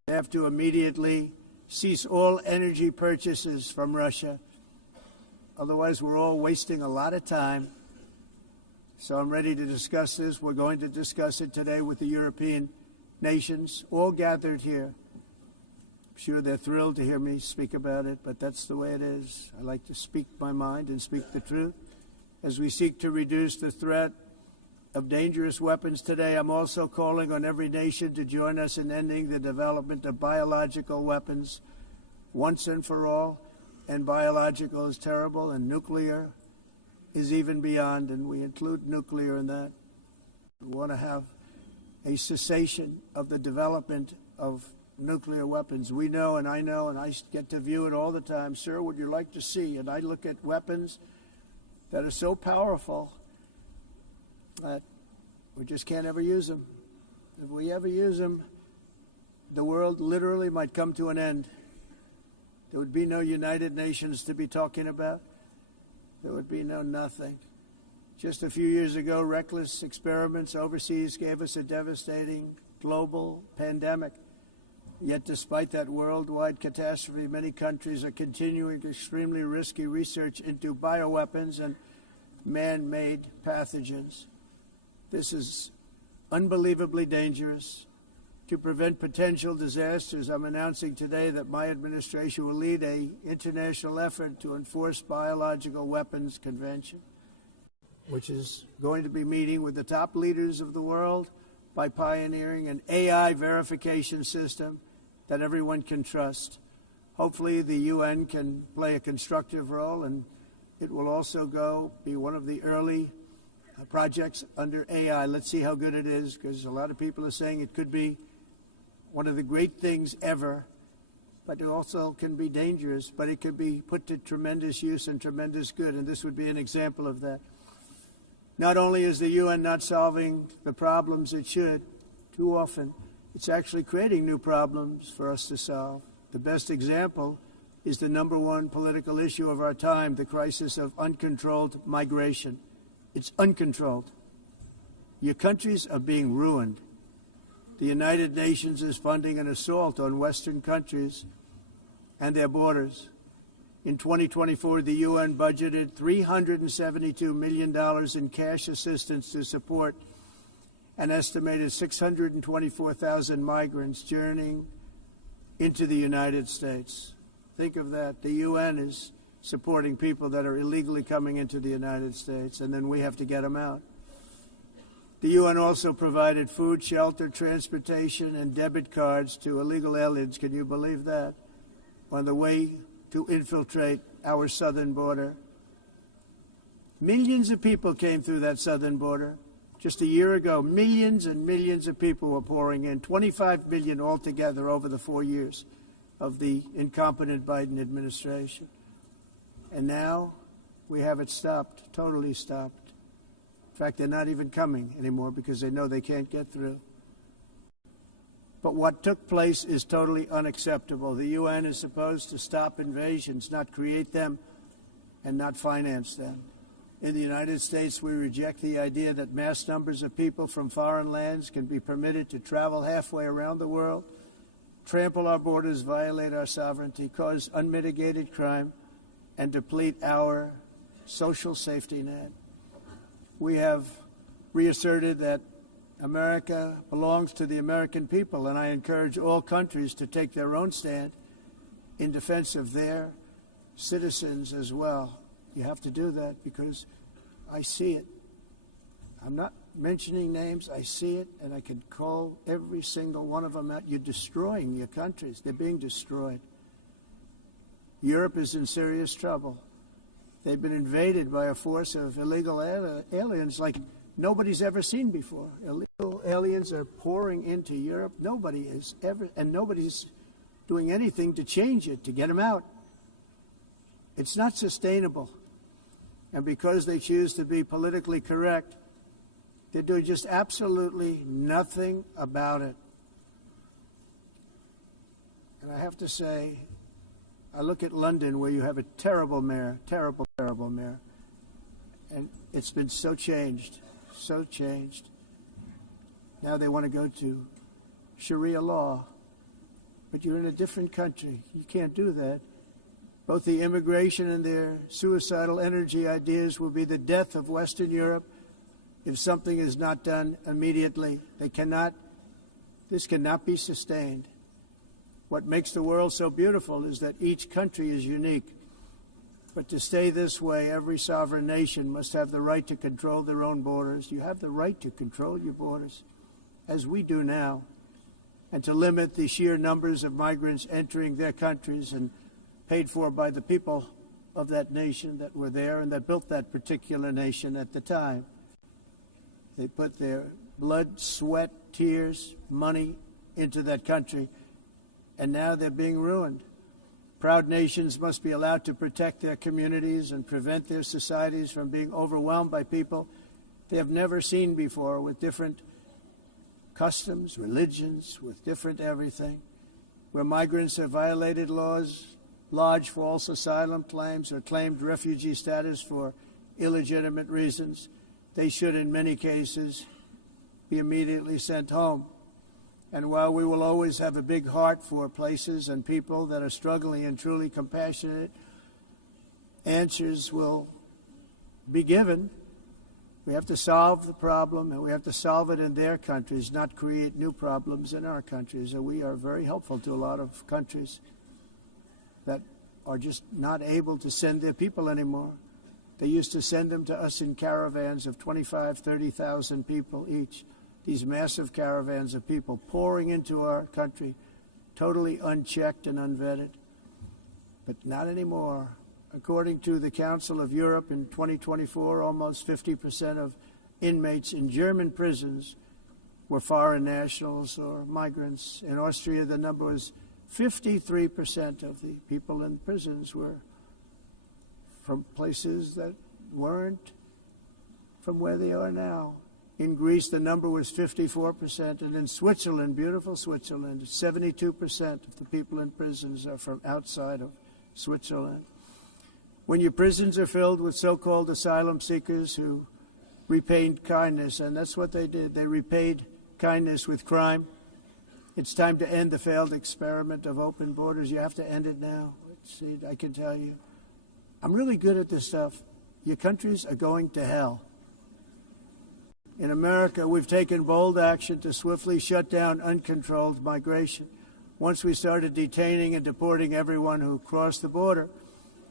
They have to immediately cease all energy purchases from Russia. Otherwise, we're all wasting a lot of time. So I'm ready to discuss this. We're going to discuss it today with the European nations, all gathered here. I'm sure they're thrilled to hear me speak about it, but that's the way it is. I like to speak my mind and speak the truth. As we seek to reduce the threat of dangerous weapons today, I'm also calling on every nation to join us in ending the development of biological weapons once and for all. And biological is terrible, and nuclear is even beyond, and we include nuclear in that. We want to have a cessation of the development of nuclear weapons. We know, and I get to view it all the time. Sir, would you like to see? And I look at weapons that are so powerful that we just can't ever use them. If we ever use them, the world literally might come to an end. There would be no United Nations to be talking about. There would be no nothing. Just a few years ago, reckless experiments overseas gave us a devastating global pandemic. Yet despite that worldwide catastrophe, many countries are continuing extremely risky research into bioweapons and man-made pathogens. This is unbelievably dangerous. To prevent potential disasters, I'm announcing today that my administration will lead an international effort to enforce Biological Weapons Convention, which is going to be meeting with the top leaders of the world by pioneering an AI verification system that everyone can trust. Hopefully the UN can play a constructive role, and it will also be one of the early projects under AI. Let's see how good it is, because a lot of people are saying it could be one of the great things ever, but it also can be dangerous, but it could be put to tremendous use and tremendous good, and this would be an example of that. Not only is the UN not solving the problems it should, too often, it's actually creating new problems for us to solve. The best example is the #1 political issue of our time, the crisis of uncontrolled migration. It's uncontrolled. Your countries are being ruined. The United Nations is funding an assault on Western countries and their borders. In 2024, the UN budgeted $372 million in cash assistance to support an estimated 624,000 migrants journeying into the United States. Think of that. The UN is supporting people that are illegally coming into the United States, and then we have to get them out. The UN also provided food, shelter, transportation, and debit cards to illegal aliens. Can you believe that? On the way to infiltrate our southern border. Millions of people came through that southern border. Just a year ago, millions and millions of people were pouring in, 25 million altogether over the 4 years of the incompetent Biden administration. And now we have it stopped, totally stopped. In fact, they're not even coming anymore because they know they can't get through. But what took place is totally unacceptable. The UN is supposed to stop invasions, not create them and not finance them. In the United States, we reject the idea that mass numbers of people from foreign lands can be permitted to travel halfway around the world, trample our borders, violate our sovereignty, cause unmitigated crime, and deplete our social safety net. We have reasserted that America belongs to the American people, and I encourage all countries to take their own stand in defense of their citizens as well. You have to do that because I see it. I'm not mentioning names. I see it, and I can call every single one of them out. You're destroying your countries. They're being destroyed. Europe is in serious trouble. They've been invaded by a force of illegal aliens like nobody's ever seen before. Illegal aliens are pouring into Europe. Nobody's doing anything to change it, to get them out. It's not sustainable. And because they choose to be politically correct, they're doing just absolutely nothing about it. And I have to say, I look at London, where you have a terrible mayor, terrible mayor, and it's been so changed. So changed. Now they want to go to Sharia law. But you're in a different country. You can't do that. Both the immigration and their suicidal energy ideas will be the death of Western Europe if something is not done immediately. This cannot be sustained. What makes the world so beautiful is that each country is unique. But to stay this way, every sovereign nation must have the right to control their own borders. You have the right to control your borders, as we do now, and to limit the sheer numbers of migrants entering their countries and paid for by the people of that nation that were there and that built that particular nation at the time. They put their blood, sweat, tears, money into that country, and now they're being ruined. Proud nations must be allowed to protect their communities and prevent their societies from being overwhelmed by people they have never seen before, with different customs, religions, with different everything. Where migrants have violated laws, lodged false asylum claims, or claimed refugee status for illegitimate reasons, they should, in many cases, be immediately sent home. And while we will always have a big heart for places and people that are struggling and truly compassionate, answers will be given. We have to solve the problem, and we have to solve it in their countries, not create new problems in our countries. And we are very helpful to a lot of countries that are just not able to send their people anymore. They used to send them to us in caravans of 25,000, 30,000 people each. These massive caravans of people pouring into our country, totally unchecked and unvetted. But not anymore. According to the Council of Europe, in 2024, almost 50% of inmates in German prisons were foreign nationals or migrants. In Austria, the number was 53% of the people in prisons were from places that weren't from where they are now. In Greece, the number was 54%, and in Switzerland, beautiful Switzerland, 72% of the people in prisons are from outside of Switzerland. When your prisons are filled with so-called asylum seekers who repaid kindness, and that's what they did, they repaid kindness with crime, it's time to end the failed experiment of open borders. You have to end it now. See, I can tell you, I'm really good at this stuff. Your countries are going to hell. In America, we've taken bold action to swiftly shut down uncontrolled migration. Once we started detaining and deporting everyone who crossed the border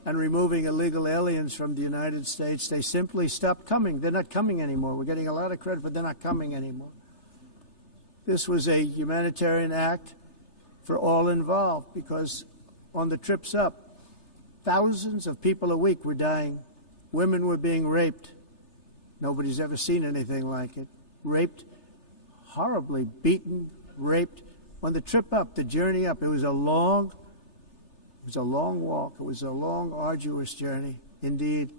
and removing illegal aliens from the United States, they simply stopped coming. They're not coming anymore. We're getting a lot of credit, but they're not coming anymore. This was a humanitarian act for all involved, because on the trips up, thousands of people a week were dying. Women were being raped. Nobody's ever seen anything like it. Raped, horribly beaten, raped. On the trip up, the journey up, it was a long walk. It was a long, arduous journey, indeed.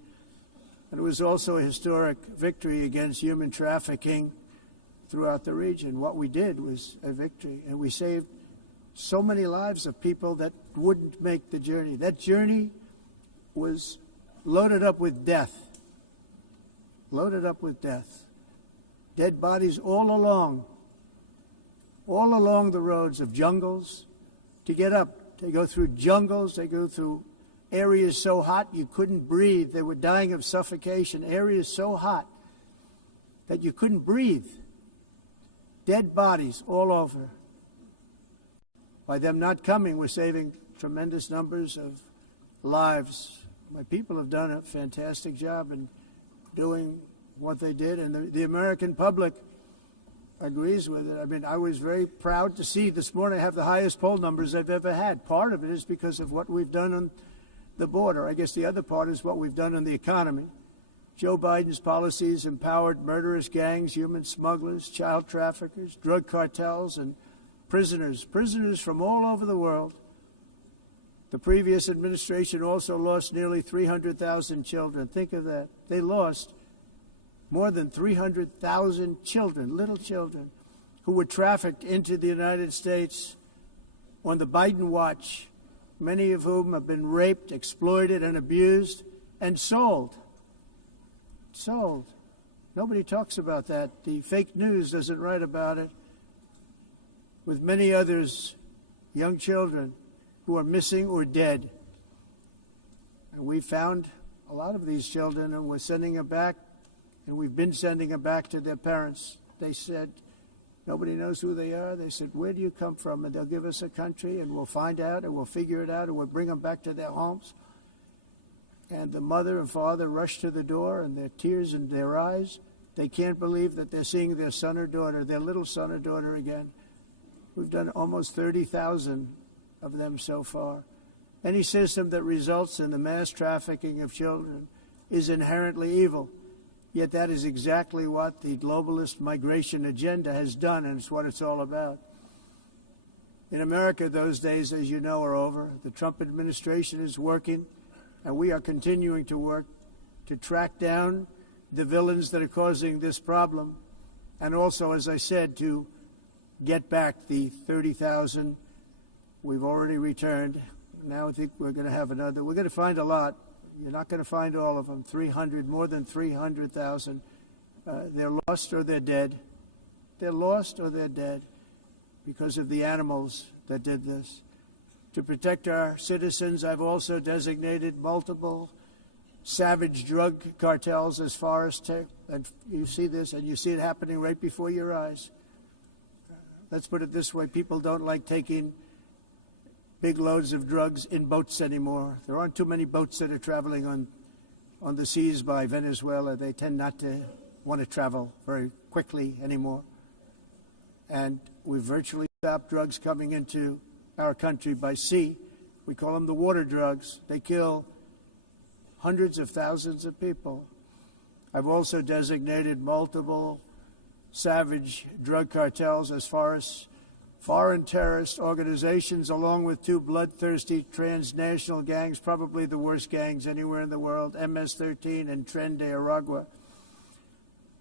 And it was also a historic victory against human trafficking throughout the region. What we did was a victory, and we saved so many lives of people that wouldn't make the journey. That journey was loaded up with death. Loaded up with death. Dead bodies all along the roads of jungles. To get up, they go through jungles, they go through areas so hot you couldn't breathe. They were dying of suffocation. Areas so hot that you couldn't breathe. Dead bodies all over. By them not coming, we're saving tremendous numbers of lives. My people have done a fantastic job in doing what they did, and the American public agrees with it. I mean, I was very proud to see this morning I have the highest poll numbers I've ever had. Part of it is because of what we've done on the border. I guess the other part is what we've done in the economy. Joe Biden's policies empowered murderous gangs, human smugglers, child traffickers, drug cartels, and prisoners from all over the world. The previous administration also lost nearly 300,000 children. Think of that. They lost more than 300,000 children, little children, who were trafficked into the United States on the Biden watch, many of whom have been raped, exploited, and abused, and sold. Sold. Nobody talks about that. The fake news doesn't write about it. With many others, young children who are missing or dead. And we found a lot of these children, and we're sending them back, and we've been sending them back to their parents. They said, nobody knows who they are. They said, where do you come from? And they'll give us a country, and we'll find out, and we'll figure it out, and we'll bring them back to their homes. And the mother and father rush to the door, and their tears in their eyes. They can't believe that they're seeing their son or daughter, their little son or daughter again. We've done almost 30,000 of them so far. Any system that results in the mass trafficking of children is inherently evil. Yet that is exactly what the globalist migration agenda has done, and it's what it's all about. In America, those days, as you know, are over. The Trump administration is working, and we are continuing to work to track down the villains that are causing this problem, and also, as I said, to get back the 30,000 we've already returned. Now I think we're going to have another. We're going to find a lot. You're not going to find all of them. 300, more than 300,000. They're lost or they're dead. They're lost or they're dead because of the animals that did this. To protect our citizens, I've also designated multiple savage drug cartels as far as and you see this, and you see it happening right before your eyes. Let's put it this way. People don't like taking big loads of drugs in boats anymore. There aren't too many boats that are traveling on the seas by Venezuela. They tend not to want to travel very quickly anymore. And we've virtually stopped drugs coming into our country by sea. We call them the water drugs. They kill hundreds of thousands of people. I've also designated multiple savage drug cartels as far as foreign terrorist organizations, along with two bloodthirsty transnational gangs, probably the worst gangs anywhere in the world, MS-13 and Tren de Aragua.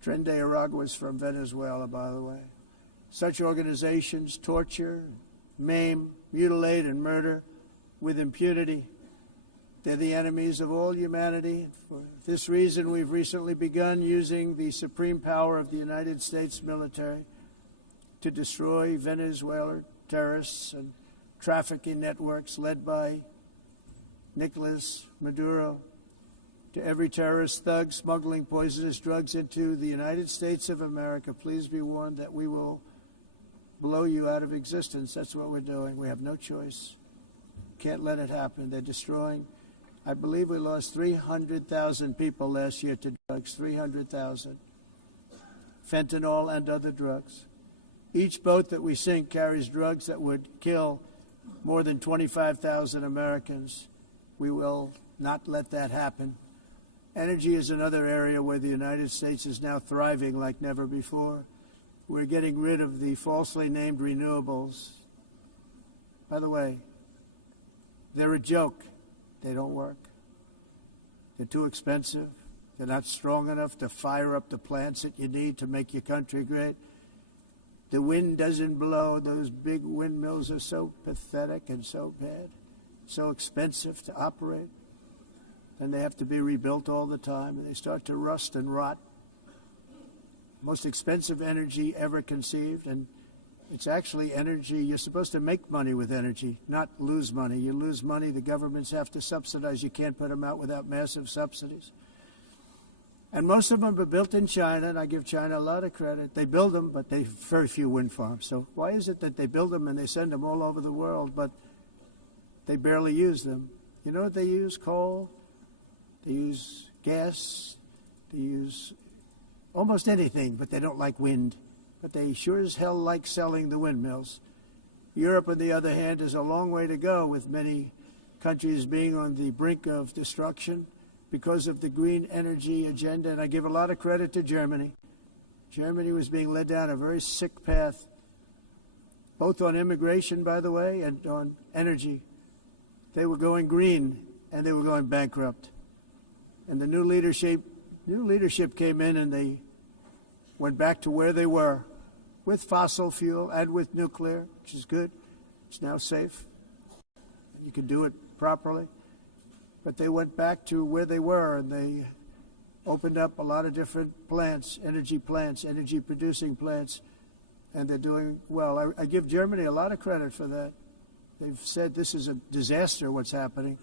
Tren de Aragua is from Venezuela, by the way. Such organizations torture, maim, mutilate, and murder with impunity. They're the enemies of all humanity. For this reason, we've recently begun using the supreme power of the United States military to destroy Venezuelan terrorists and trafficking networks led by Nicolas Maduro. To every terrorist thug smuggling poisonous drugs into the United States of America, please be warned that we will blow you out of existence. That's what we're doing. We have no choice. Can't let it happen. They're destroying. I believe we lost 300,000 people last year to drugs, 300,000. Fentanyl and other drugs. Each boat that we sink carries drugs that would kill more than 25,000 Americans. We will not let that happen. Energy is another area where the United States is now thriving like never before. We're getting rid of the falsely named renewables. By the way, they're a joke. They don't work. They're too expensive. They're not strong enough to fire up the plants that you need to make your country great. The wind doesn't blow. Those big windmills are so pathetic and so bad, so expensive to operate. And they have to be rebuilt all the time, and they start to rust and rot. Most expensive energy ever conceived, and it's actually energy. You're supposed to make money with energy, not lose money. You lose money, the governments have to subsidize. You can't put them out without massive subsidies. And most of them are built in China, and I give China a lot of credit. They build them, but they very few wind farms. So why is it that they build them and they send them all over the world, but they barely use them? You know what they use? Coal. They use gas. They use almost anything, but they don't like wind. But they sure as hell like selling the windmills. Europe, on the other hand, is a long way to go, with many countries being on the brink of destruction because of the green energy agenda, and I give a lot of credit to Germany. Germany was being led down a very sick path, both on immigration, by the way, and on energy. They were going green, and they were going bankrupt. And the new leadership came in, and they went back to where they were, with fossil fuel and with nuclear, which is good. It's now safe. You can do it properly. But they went back to where they were, and they opened up a lot of different plants, energy-producing plants, and they're doing well. I give Germany a lot of credit for that. They've said this is a disaster, what's happening.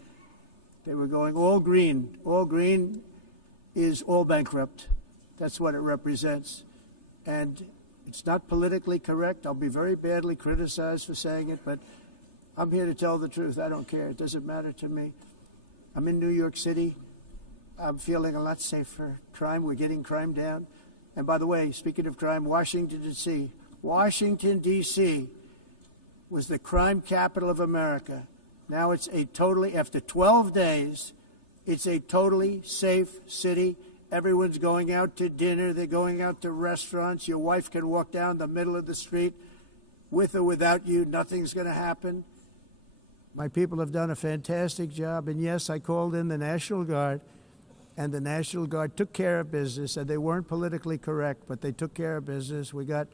They were going all green. All green is all bankrupt. That's what it represents. And it's not politically correct. I'll be very badly criticized for saying it, but I'm here to tell the truth. I don't care. It doesn't matter to me. I'm in New York City. I'm feeling a lot safer. Crime, we're getting crime down. And by the way, speaking of crime, Washington, D.C. was the crime capital of America. Now it's after 12 days, it's a totally safe city. Everyone's going out to dinner. They're going out to restaurants. Your wife can walk down the middle of the street with or without you. Nothing's going to happen. My people have done a fantastic job. And yes, I called in the National Guard, and the National Guard took care of business, and they weren't politically correct, but they took care of business. We got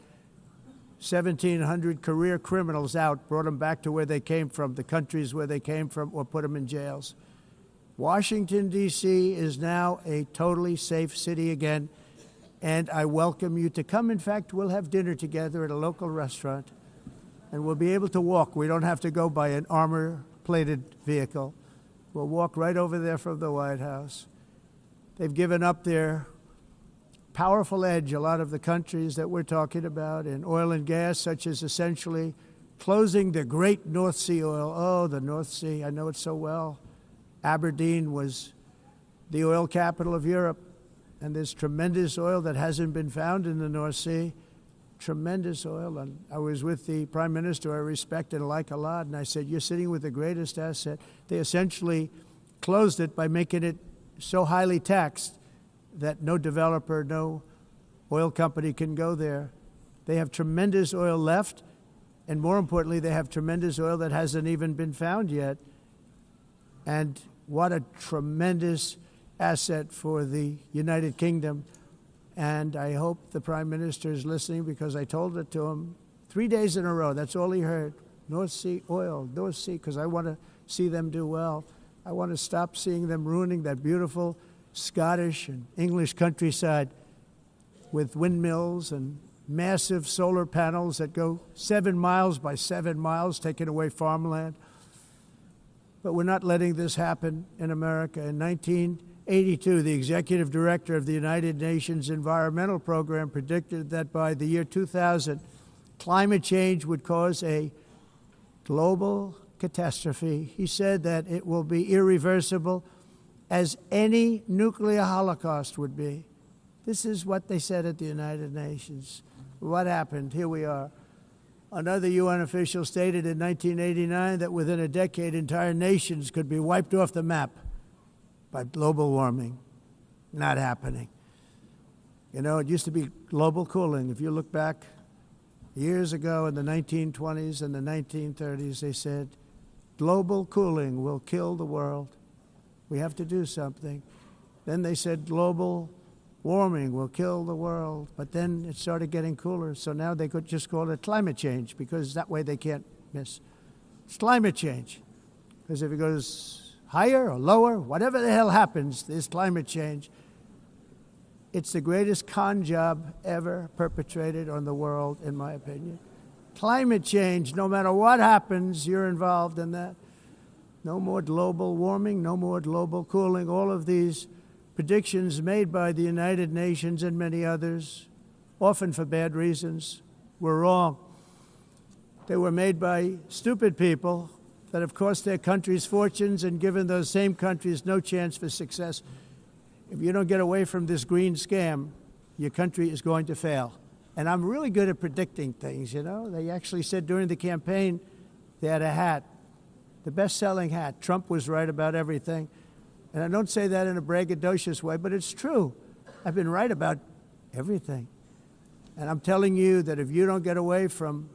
1,700 career criminals out, brought them back to where they came from, the countries where they came from, or put them in jails. Washington, D.C. is now a totally safe city again, and I welcome you to come. In fact, we'll have dinner together at a local restaurant, and we'll be able to walk. We don't have to go by an armor-plated vehicle. We'll walk right over there from the White House. They've given up their powerful edge, a lot of the countries that we're talking about, in oil and gas, such as essentially closing the great North Sea oil. Oh, the North Sea, I know it so well. Aberdeen was the oil capital of Europe, and there's tremendous oil that hasn't been found in the North Sea. Tremendous oil. And I was with the Prime Minister I respect and like a lot, and I said, you're sitting with the greatest asset. They essentially closed it by making it so highly taxed that no developer, no oil company can go there. They have tremendous oil left, and more importantly, they have tremendous oil that hasn't even been found yet. And what a tremendous asset for the United Kingdom. And I hope the Prime Minister is listening, because I told it to him 3 days in a row. That's all he heard. North Sea oil, North Sea, because I want to see them do well. I want to stop seeing them ruining that beautiful Scottish and English countryside with windmills and massive solar panels that go 7 miles by 7 miles, taking away farmland. But we're not letting this happen in America. In 1982, the executive director of the United Nations Environmental Program predicted that by the year 2000, climate change would cause a global catastrophe. He said that it will be irreversible, as any nuclear holocaust would be. This is what they said at the United Nations. What happened? Here we are. Another UN official stated in 1989 that within a decade, entire nations could be wiped off the map by global warming. Not happening. You know, it used to be global cooling. If you look back years ago in the 1920s and the 1930s, they said, global cooling will kill the world. We have to do something. Then they said global warming will kill the world. But then it started getting cooler. So now they could just call it climate change, because that way they can't miss. It's climate change. Because if it goes higher or lower, whatever the hell happens, there's climate change. It's the greatest con job ever perpetrated on the world, in my opinion. Climate change, no matter what happens, you're involved in that. No more global warming, no more global cooling. All of these predictions made by the United Nations and many others, often for bad reasons, were wrong. They were made by stupid people that have cost their countries fortunes and given those same countries no chance for success. If you don't get away from this green scam, your country is going to fail. And I'm really good at predicting things, you know. They actually said during the campaign they had a hat, the best-selling hat. Trump was right about everything. And I don't say that in a braggadocious way, but it's true. I've been right about everything. And I'm telling you that if you don't get away from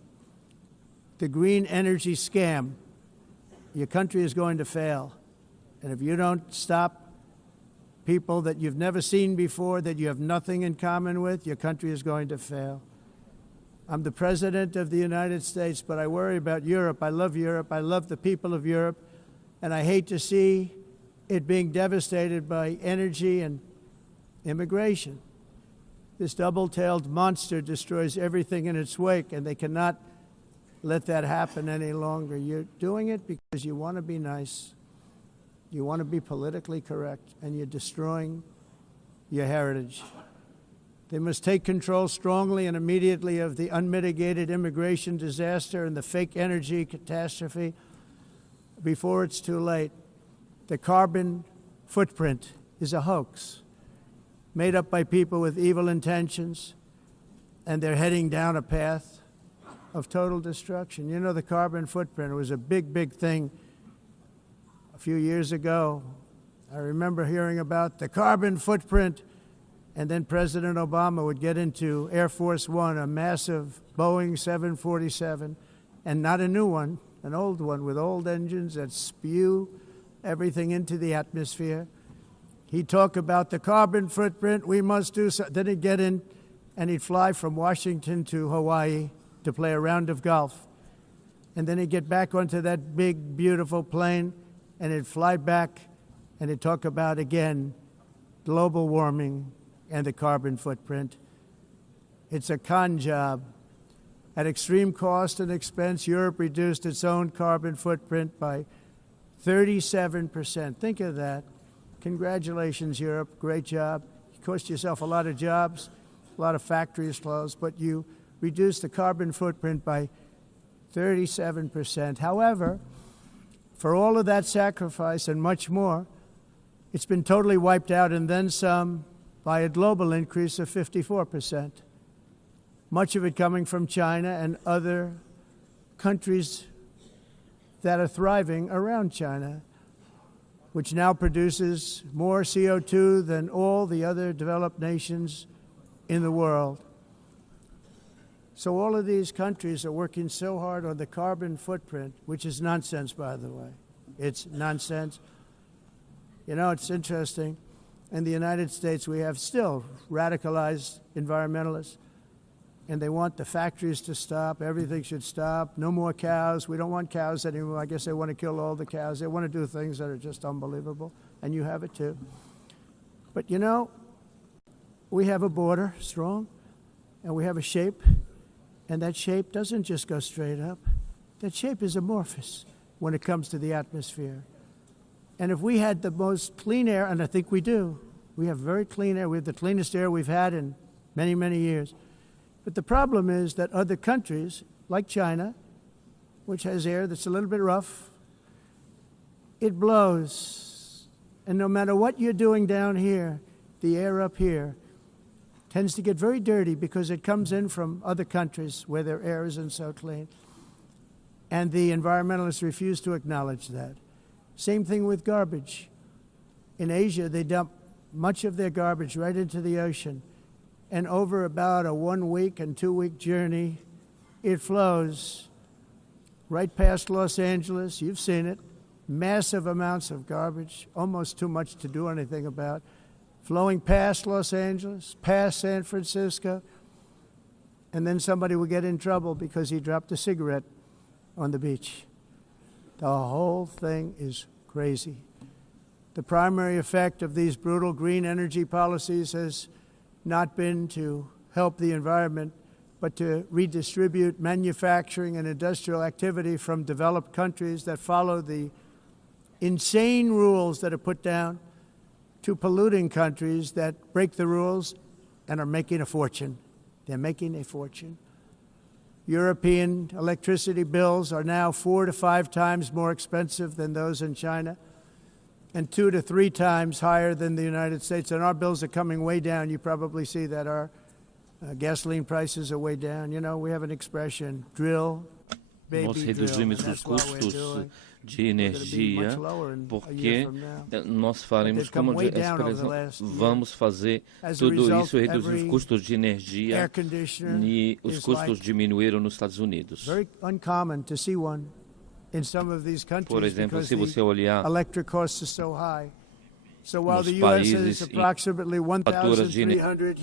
the green energy scam, your country is going to fail. And if you don't stop people that you've never seen before, that you have nothing in common with, your country is going to fail. I'm the President of the United States, but I worry about Europe. I love Europe. I love the people of Europe. And I hate to see it being devastated by energy and immigration. This double-tailed monster destroys everything in its wake, and they cannot let that happen any longer. You're doing it because you want to be nice. You want to be politically correct, and you're destroying your heritage. They must take control strongly and immediately of the unmitigated immigration disaster and the fake energy catastrophe before it's too late. The carbon footprint is a hoax made up by people with evil intentions, and they're heading down a path of total destruction. You know, the carbon footprint, it was a big, big thing a few years ago. I remember hearing about the carbon footprint, and then President Obama would get into Air Force One, a massive Boeing 747, and not a new one, an old one with old engines that spew everything into the atmosphere. He'd talk about the carbon footprint, we must do so. Then he'd get in and he'd fly from Washington to Hawaii to play a round of golf. And then he'd get back onto that big, beautiful plane and he'd fly back and he'd talk about, again, global warming and the carbon footprint. It's a con job. At extreme cost and expense, Europe reduced its own carbon footprint by 37%. Think of that. Congratulations, Europe. Great job. You cost yourself a lot of jobs, a lot of factories closed, but you reduced the carbon footprint by 37%. However, for all of that sacrifice and much more, it's been totally wiped out and then some by a global increase of 54%. Much of it coming from China and other countries that are thriving around China, which now produces more CO2 than all the other developed nations in the world. So all of these countries are working so hard on the carbon footprint, which is nonsense, by the way. It's nonsense. You know, it's interesting. In the United States, we have still radicalized environmentalists, and they want the factories to stop. Everything should stop. No more cows. We don't want cows anymore. I guess they want to kill all the cows. They want to do things that are just unbelievable, and you have it too. But you know, we have a border, strong, and we have a shape, and that shape doesn't just go straight up. That shape is amorphous when it comes to the atmosphere. And if we had the most clean air, and I think we do, we have very clean air. We have the cleanest air we've had in many, many years. But the problem is that other countries, like China, which has air that's a little bit rough, it blows. And no matter what you're doing down here, the air up here tends to get very dirty because it comes in from other countries where their air isn't so clean. And the environmentalists refuse to acknowledge that. Same thing with garbage. In Asia, they dump much of their garbage right into the ocean. And over about a 1 week and 2 week journey, it flows right past Los Angeles. You've seen it. Massive amounts of garbage, almost too much to do anything about, flowing past Los Angeles, past San Francisco, and then somebody will get in trouble because he dropped a cigarette on the beach. The whole thing is crazy. The primary effect of these brutal green energy policies has not been to help the environment, but to redistribute manufacturing and industrial activity from developed countries that follow the insane rules that are put down to polluting countries that break the rules and are making a fortune. They're making a fortune. European electricity bills are now 4 to 5 times more expensive than those in China, and 2 to 3 times higher than the United States. And our bills are coming way down. You probably see that our gasoline prices are way down. You know, we have an expression, drill, nós reduzimos os custos de energia, porque nós faremos, como a expressão, vamos fazer tudo isso, reduzir os custos de energia, e os custos diminuíram nos Estados Unidos. Por exemplo, se você olhar nos países em faturas de energia,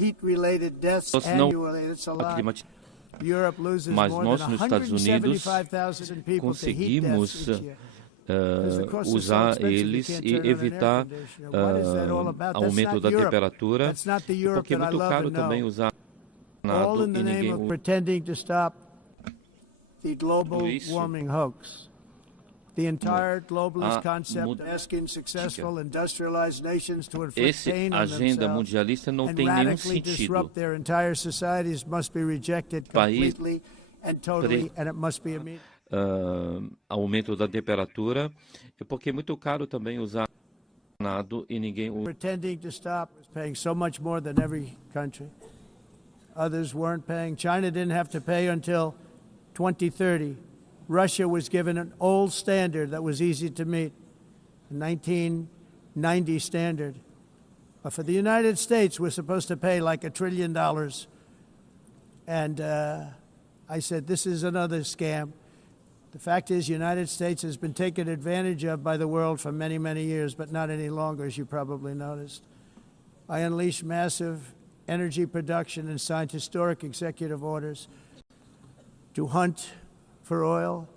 mas nós nos Estados Unidos conseguimos usar eles e evitar aumento da temperatura, porque é muito caro também usar nada e ninguém usa isso. The entire globalist concept asking successful industrialized nations to inflict pain on themselves and radically disrupt their entire societies must be rejected completely and totally, and it must be immediate. Aumento da temperatura, porque é muito caro também usar nada e ninguém usa. Pretending to stop was paying so much more than every country. Others weren't paying. China didn't have to pay until 2030. Russia was given an old standard that was easy to meet, a 1990 standard. But for the United States, we're supposed to pay like $1 trillion. And I said, this is another scam. The fact is, the United States has been taken advantage of by the world for many, many years, but not any longer, as you probably noticed. I unleashed massive energy production and signed historic executive orders to hunt for oil,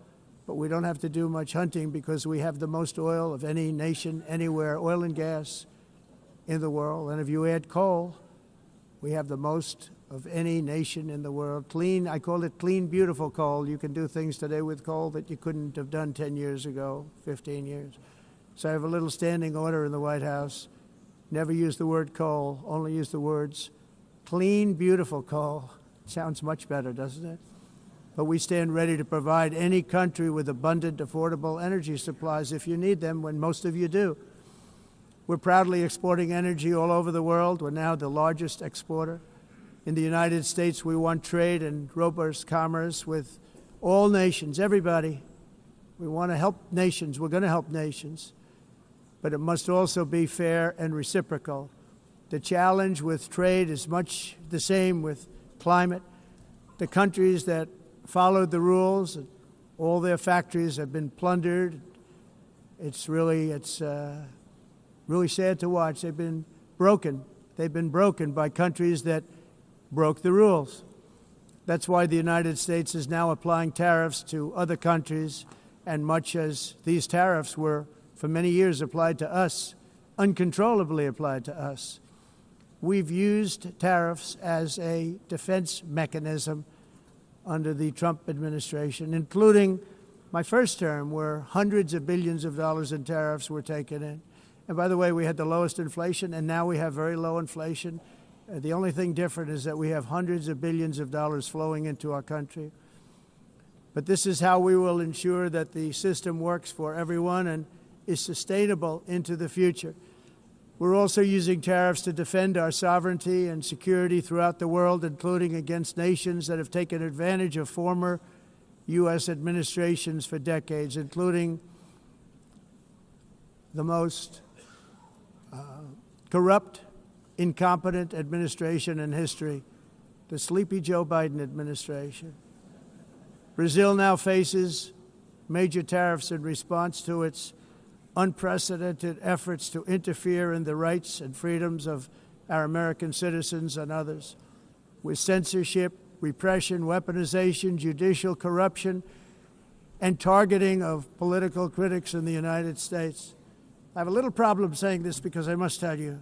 but we don't have to do much hunting because we have the most oil of any nation anywhere, oil and gas in the world. And if you add coal, we have the most of any nation in the world. Clean, I call it clean, beautiful coal. You can do things today with coal that you couldn't have done 10 years ago, 15 years. So I have a little standing order in the White House. Never use the word coal, only use the words clean, beautiful coal. Sounds much better, doesn't it? But we stand ready to provide any country with abundant, affordable energy supplies if you need them, when most of you do. We're proudly exporting energy all over the world. We're now the largest exporter. In the United States, we want trade and robust commerce with all nations, everybody. We want to help nations. We're going to help nations. But it must also be fair and reciprocal. The challenge with trade is much the same with climate. The countries that followed the rules, all their factories have been plundered. It's really sad to watch. They've been broken. They've been broken by countries that broke the rules. That's why the United States is now applying tariffs to other countries, and much as these tariffs were for many years applied to us, uncontrollably applied to us. We've used tariffs as a defense mechanism under the Trump administration, including my first term, where hundreds of billions of dollars in tariffs were taken in. And by the way, we had the lowest inflation, and now we have very low inflation. The only thing different is that we have hundreds of billions of dollars flowing into our country. But this is how we will ensure that the system works for everyone and is sustainable into the future. We're also using tariffs to defend our sovereignty and security throughout the world, including against nations that have taken advantage of former U.S. administrations for decades, including the most corrupt, incompetent administration in history, the sleepy Joe Biden administration. Brazil now faces major tariffs in response to its unprecedented efforts to interfere in the rights and freedoms of our American citizens and others, with censorship, repression, weaponization, judicial corruption, and targeting of political critics in the United States. I have a little problem saying this because I must tell you,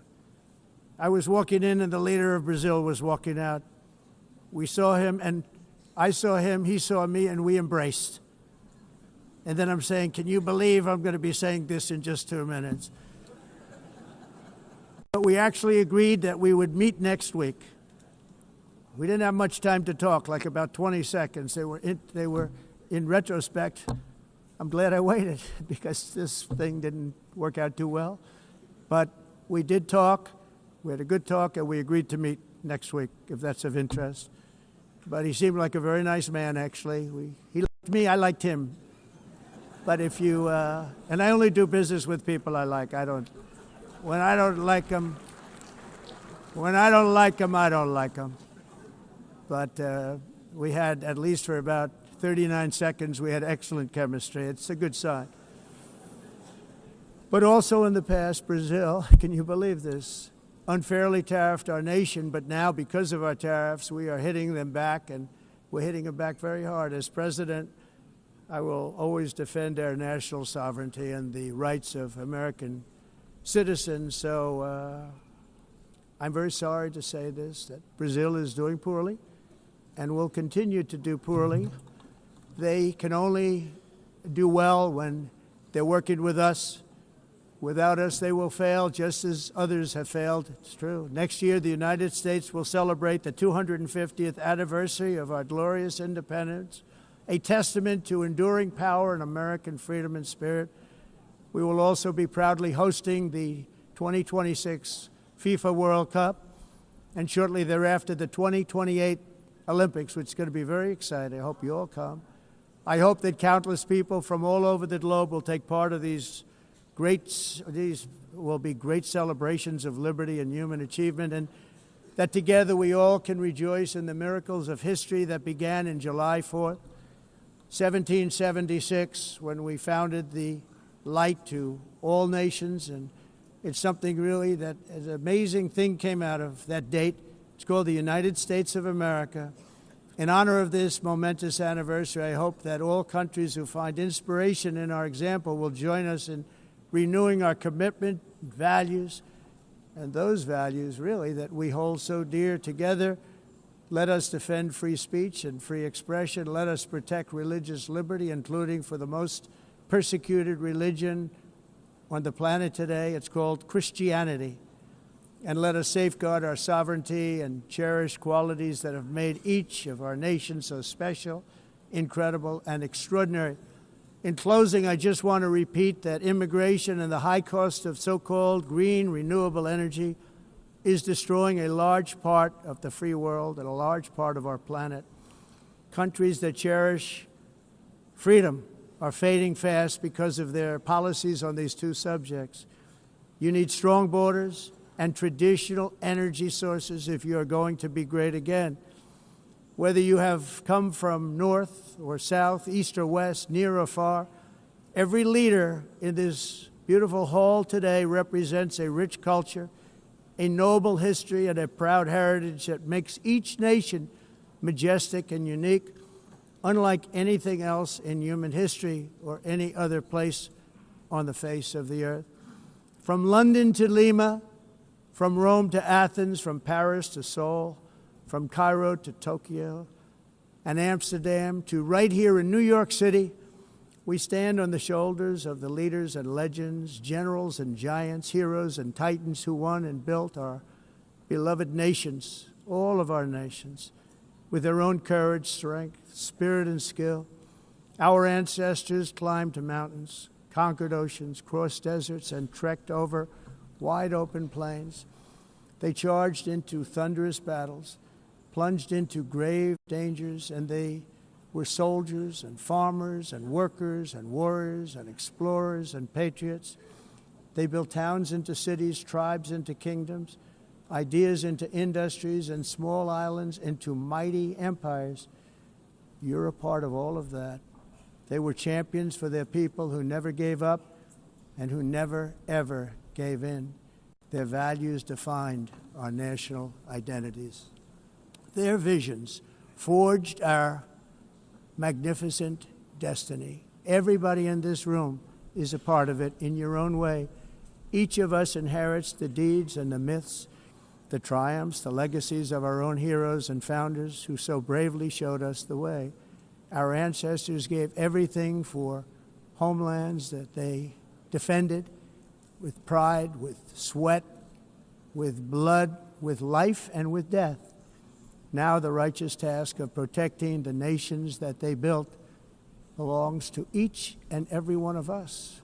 I was walking in and the leader of Brazil was walking out. We saw him and I saw him, he saw me, and we embraced. And then I'm saying, can you believe I'm going to be saying this in just 2 minutes? But we actually agreed that we would meet next week. We didn't have much time to talk, like about 20 seconds. They were in retrospect, I'm glad I waited because this thing didn't work out too well. But we did talk. We had a good talk, and we agreed to meet next week, if that's of interest. But he seemed like a very nice man, actually. He left me, I like Tim. But if you, and I only do business with people I like. When I don't like them, I don't like them. But we had, at least for about 39 seconds, we had excellent chemistry. It's a good sign. But also in the past, Brazil, can you believe this, unfairly tariffed our nation, but now because of our tariffs, we are hitting them back, and we're hitting them back very hard. As president, I will always defend our national sovereignty and the rights of American citizens. So I'm very sorry to say this, that Brazil is doing poorly and will continue to do poorly. They can only do well when they're working with us. Without us, they will fail, just as others have failed. It's true. Next year, the United States will celebrate the 250th anniversary of our glorious independence, a testament to enduring power and American freedom and spirit. We will also be proudly hosting the 2026 FIFA World Cup, and shortly thereafter, the 2028 Olympics, which is going to be very exciting. I hope you all come. I hope that countless people from all over the globe will take part of these will be great celebrations of liberty and human achievement, and that together we all can rejoice in the miracles of history that began in July 4th, 1776, when we founded the light to all nations. And it's something really that an amazing thing came out of that date. It's called the United States of America. In honor of this momentous anniversary, I hope that all countries who find inspiration in our example will join us in renewing our commitment, values, and those values, really, that we hold so dear. Together, let us defend free speech and free expression. Let us protect religious liberty, including for the most persecuted religion on the planet today. It's called Christianity. And let us safeguard our sovereignty and cherish qualities that have made each of our nations so special, incredible, and extraordinary. In closing, I just want to repeat that immigration and the high cost of so-called green renewable energy is destroying a large part of the free world and a large part of our planet. Countries that cherish freedom are fading fast because of their policies on these two subjects. You need strong borders and traditional energy sources if you are going to be great again. Whether you have come from north or south, east or west, near or far, every leader in this beautiful hall today represents a rich culture, a noble history, and a proud heritage that makes each nation majestic and unique, unlike anything else in human history or any other place on the face of the earth. From London to Lima, from Rome to Athens, from Paris to Seoul, from Cairo to Tokyo and Amsterdam to right here in New York City, we stand on the shoulders of the leaders and legends, generals and giants, heroes and titans who won and built our beloved nations, all of our nations, with their own courage, strength, spirit, and skill. Our ancestors climbed mountains, conquered oceans, crossed deserts, and trekked over wide open plains. They charged into thunderous battles, plunged into grave dangers, and they were soldiers and farmers and workers and warriors and explorers and patriots. They built towns into cities, tribes into kingdoms, ideas into industries, and small islands into mighty empires. You're a part of all of that. They were champions for their people who never gave up and who never, ever gave in. Their values defined our national identities. Their visions forged our magnificent destiny. Everybody in this room is a part of it in your own way. Each of us inherits the deeds and the myths, the triumphs, the legacies of our own heroes and founders who so bravely showed us the way. Our ancestors gave everything for homelands that they defended with pride, with sweat, with blood, with life, and with death. Now the righteous task of protecting the nations that they built belongs to each and every one of us.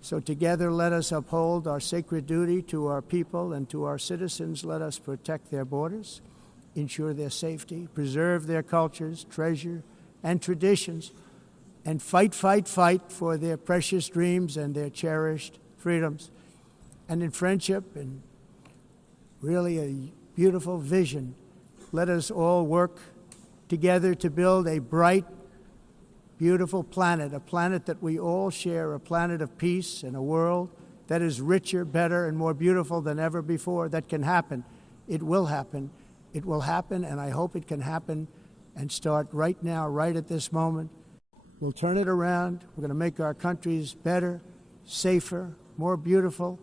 So together let us uphold our sacred duty to our people and to our citizens. Let us protect their borders, ensure their safety, preserve their cultures, treasure, and traditions, and fight, fight, fight for their precious dreams and their cherished freedoms. And in friendship and really a beautiful vision, let us all work together to build a bright, beautiful planet, a planet that we all share, a planet of peace and a world that is richer, better, and more beautiful than ever before. That can happen. It will happen. It will happen, and I hope it can happen and start right now, right at this moment. We'll turn it around. We're going to make our countries better, safer, more beautiful.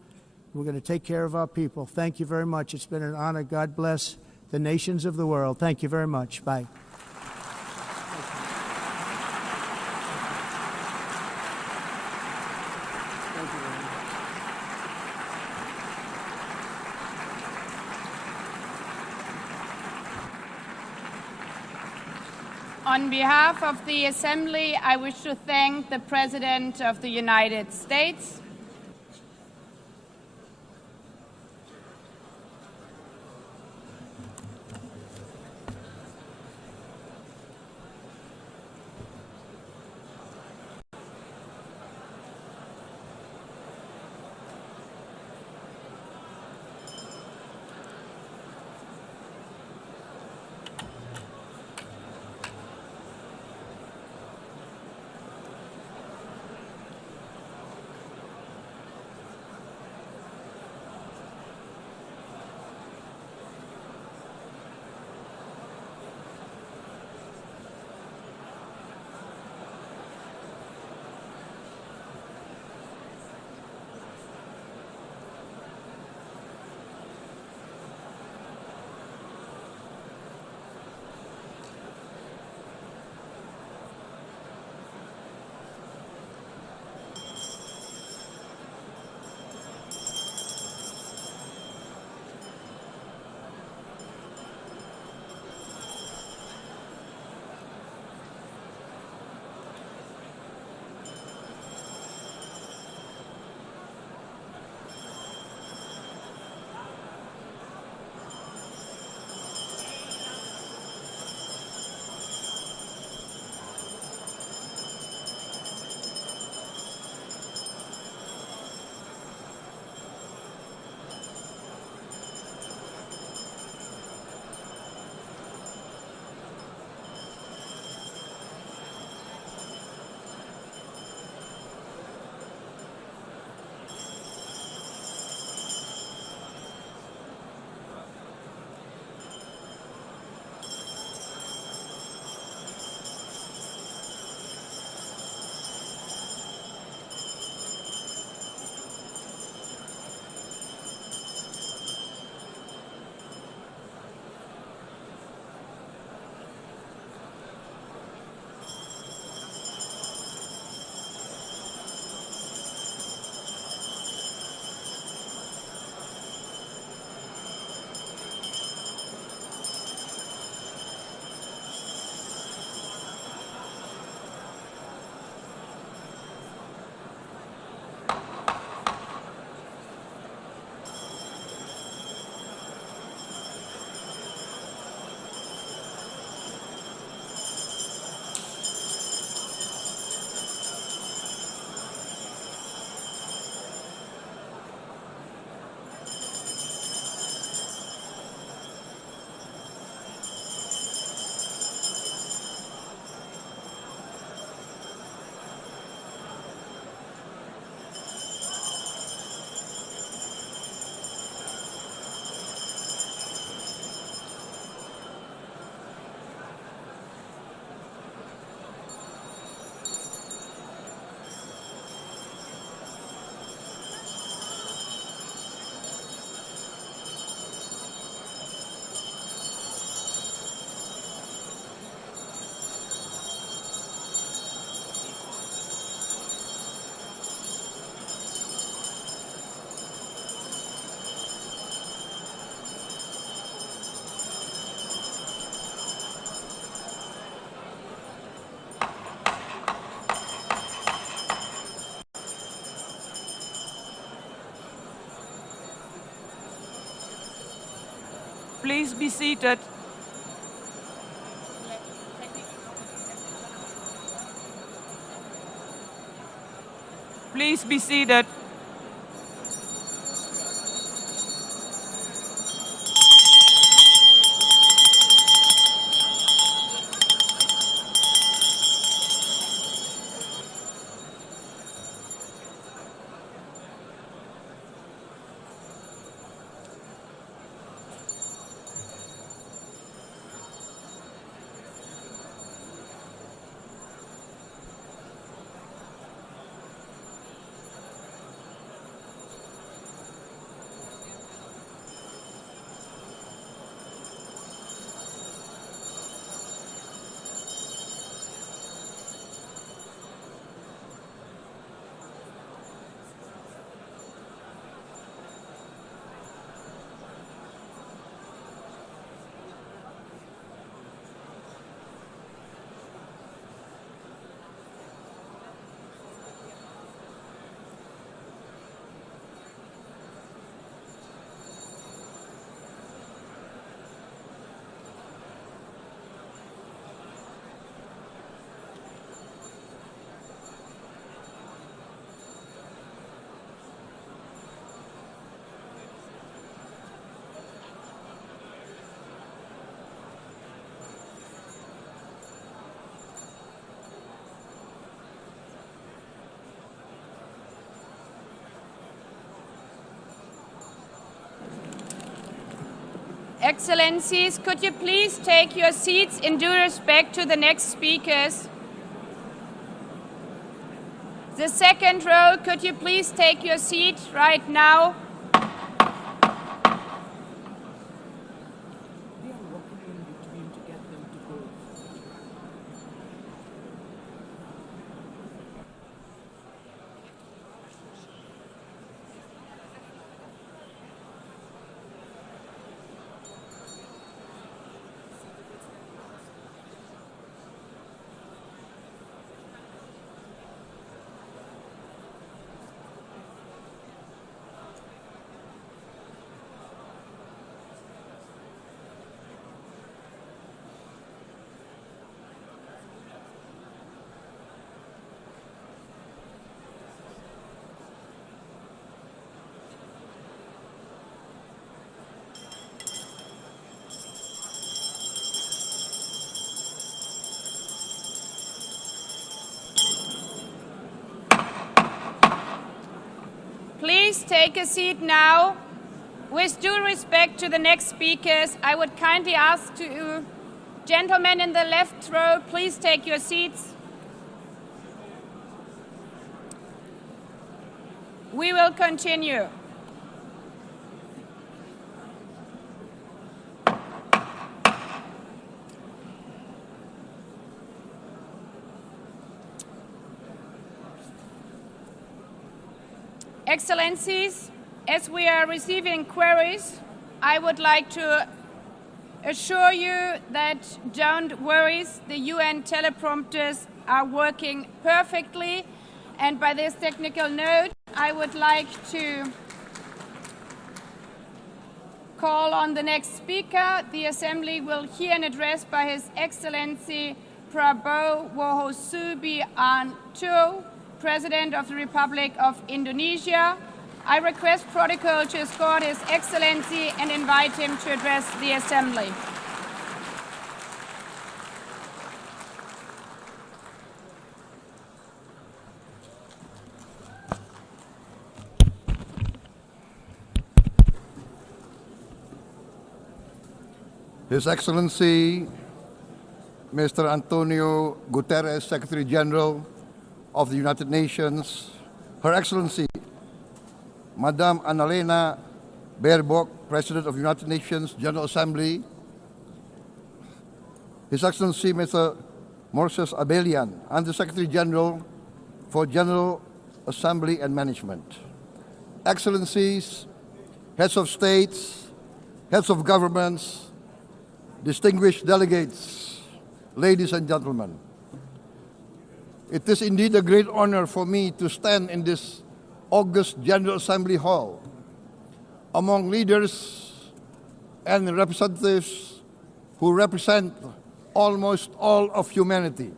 We're going to take care of our people. Thank you very much. It's been an honor. God bless the nations of the world. Thank you very much. Bye. On behalf of the Assembly, I wish to thank the President of the United States, Please be seated. Please be seated. Excellencies, could you please take your seats in due respect to the next speakers? The second row, could you please take your seat right now? Please take a seat now. With due respect to the next speakers, I would kindly ask you, gentlemen in the left row, please take your seats. We will continue. Excellencies, as we are receiving queries, I would like to assure you that don't worry, the UN teleprompters are working perfectly. And by this technical note, I would like to call on the next speaker. The Assembly will hear an address by His Excellency Prabowo Subianto, President of the Republic of Indonesia. I request protocol to escort His Excellency and invite him to address the Assembly. His Excellency Mr. Antonio Guterres, Secretary General of the United Nations, Her Excellency Madame Annalena Baerbock, President of the United Nations General Assembly, His Excellency Mr. Moses Abelian, Under-Secretary General for General Assembly and Management, Excellencies, Heads of States, Heads of Governments, distinguished delegates, ladies and gentlemen. It is indeed a great honor for me to stand in this august General Assembly Hall among leaders and representatives who represent almost all of humanity.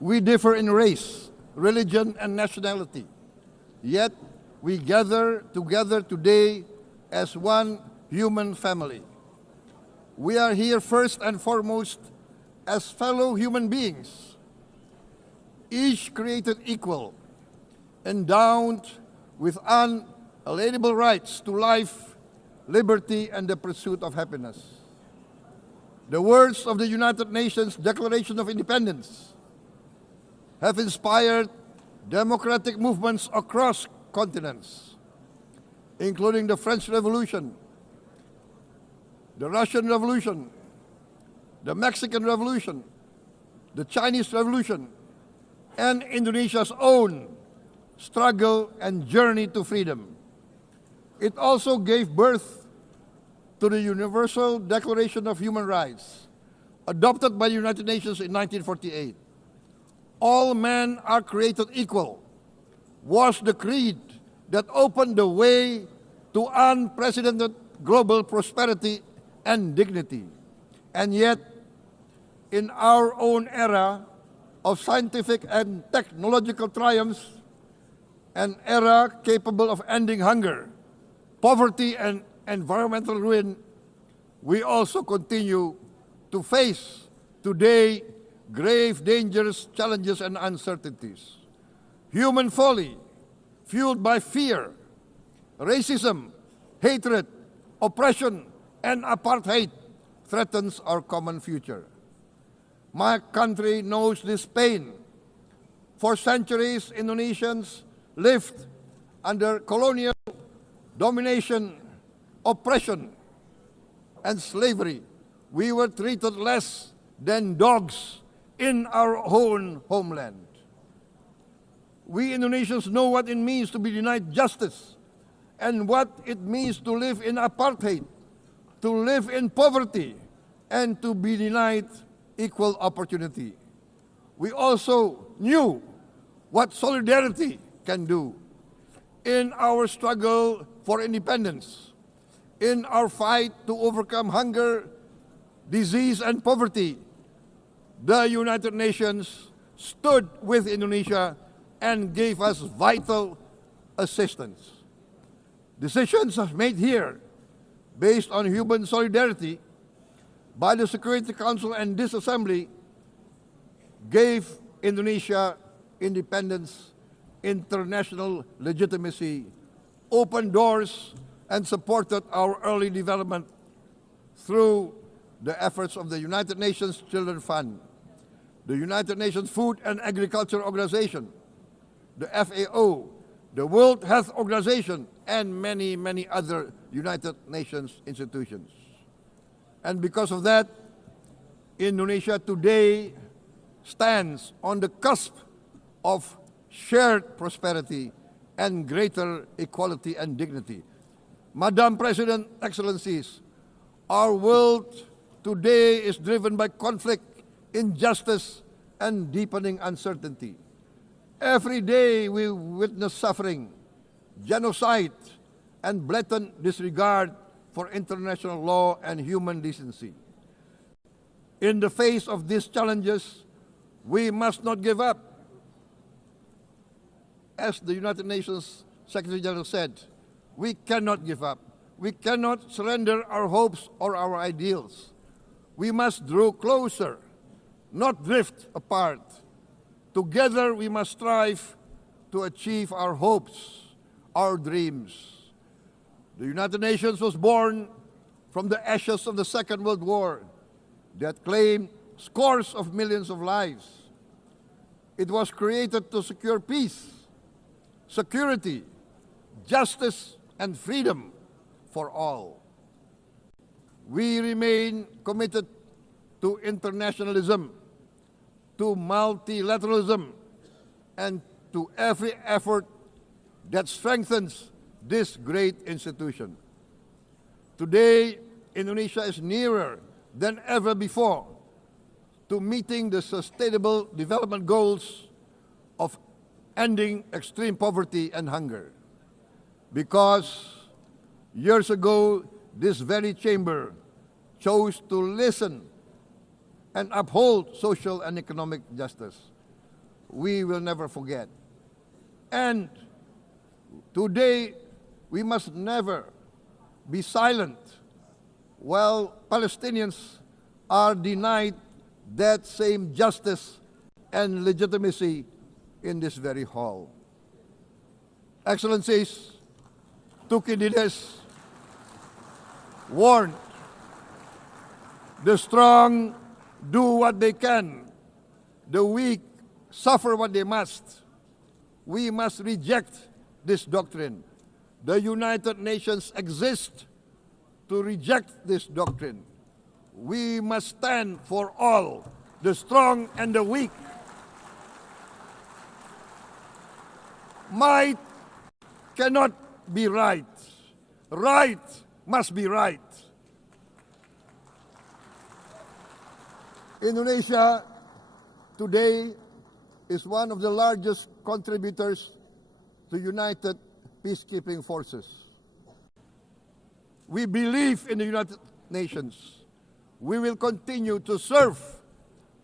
We differ in race, religion, and nationality. Yet we gather together today as one human family. We are here first and foremost as fellow human beings, each created equal, endowed with unalienable rights to life, liberty, and the pursuit of happiness. The words of the United Nations Declaration of Independence have inspired democratic movements across continents, including the French Revolution, the Russian Revolution, the Mexican Revolution, the Chinese Revolution, and Indonesia's own struggle and journey to freedom. It also gave birth to the Universal Declaration of Human Rights, adopted by the United Nations in 1948. All men are created equal was the creed that opened the way to unprecedented global prosperity and dignity. And yet, in our own era of scientific and technological triumphs, an era capable of ending hunger, poverty, and environmental ruin, we also continue to face today grave dangers, challenges, and uncertainties. Human folly, fueled by fear, racism, hatred, oppression, and apartheid, threatens our common future. My country knows this pain. For centuries, Indonesians lived under colonial domination, oppression, and slavery. We were treated less than dogs in our own homeland. We Indonesians know what it means to be denied justice and what it means to live in apartheid, to live in poverty, and to be denied equal opportunity. We also knew what solidarity can do in our struggle for independence, in our fight to overcome hunger, disease, and poverty. The United Nations stood with Indonesia and gave us vital assistance. Decisions made here based on human solidarity by the Security Council and this Assembly gave Indonesia independence, international legitimacy, opened doors, and supported our early development through the efforts of the United Nations Children Fund, the United Nations Food and Agriculture Organization, the FAO, the World Health Organization, and many, many other United Nations institutions. And because of that, Indonesia today stands on the cusp of shared prosperity and greater equality and dignity. Madam President, Excellencies, our world today is driven by conflict, injustice, and deepening uncertainty. Every day we witness suffering, genocide, and blatant disregard for international law and human decency. In the face of these challenges, we must not give up. As the United Nations Secretary General said, we cannot give up. We cannot surrender our hopes or our ideals. We must draw closer, not drift apart. Together we must strive to achieve our hopes, our dreams. The United Nations was born from the ashes of the Second World War that claimed scores of millions of lives. It was created to secure peace, security, justice, and freedom for all. We remain committed to internationalism, to multilateralism, and to every effort that strengthens this great institution. Today, Indonesia is nearer than ever before to meeting the sustainable development goals of ending extreme poverty and hunger. Because years ago, this very chamber chose to listen and uphold social and economic justice. we will never forget. And today, we must never be silent while Palestinians are denied that same justice and legitimacy in this very hall. Excellencies, Thucydides warned, the strong do what they can, the weak suffer what they must. We must reject this doctrine. The United Nations exist to reject this doctrine. We must stand for all, the strong and the weak. Might cannot be right. Right must be right. Indonesia today is one of the largest contributors to United Peacekeeping Forces. We believe in the United Nations. We will continue to serve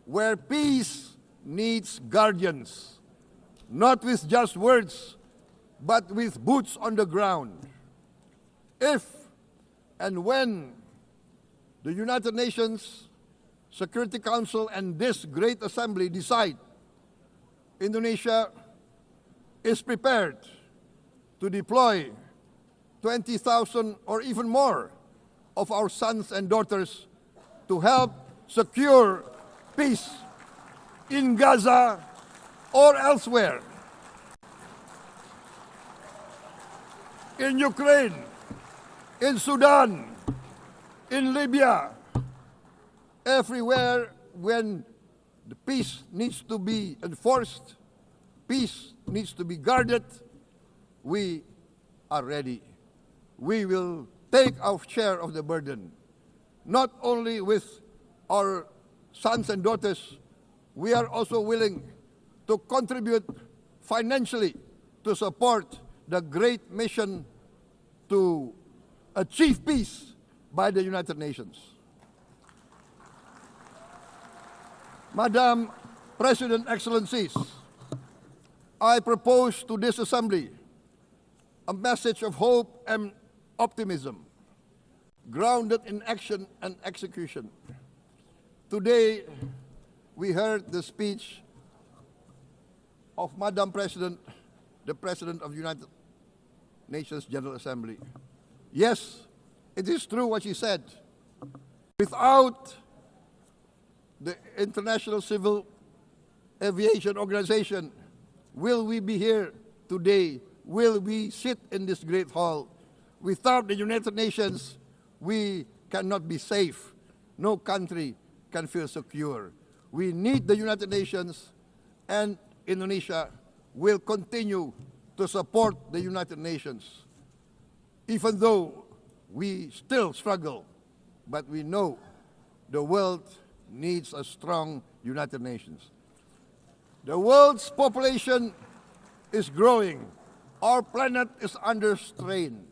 where peace needs guardians, not with just words, but with boots on the ground. If and when the United Nations Security Council and this great assembly decide Indonesia is prepared to deploy 20,000 or even more of our sons and daughters to help secure peace in Gaza or elsewhere, in Ukraine, in Sudan, in Libya, everywhere when the peace needs to be enforced, peace needs to be guarded, we are ready. We will take our share of the burden, not only with our sons and daughters, we are also willing to contribute financially to support the great mission to achieve peace by the United Nations. Madam President, Excellencies, I propose to this Assembly a message of hope and optimism, grounded in action and execution. Today, we heard the speech of Madam President, the President of the United Nations General Assembly. Yes, it is true what she said. Without the International Civil Aviation Organization, will we be here today? Will we sit in this great hall? Without the United Nations, we cannot be safe. No country can feel secure. We need the United Nations, and Indonesia will continue to support the United Nations. Even though we still struggle, but we know the world needs a strong United Nations. The world's population is growing. Our planet is under strain.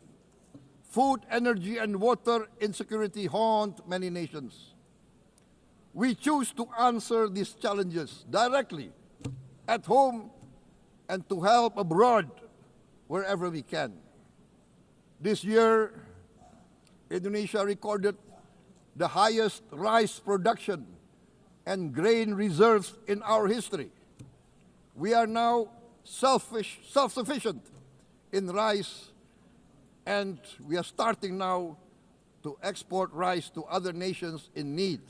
Food, energy, and water insecurity haunt many nations. We choose to answer these challenges directly at home and to help abroad wherever we can. This year, Indonesia recorded the highest rice production and grain reserves in our history. We are now self-sufficient in rice, and we are starting now to export rice to other nations in need,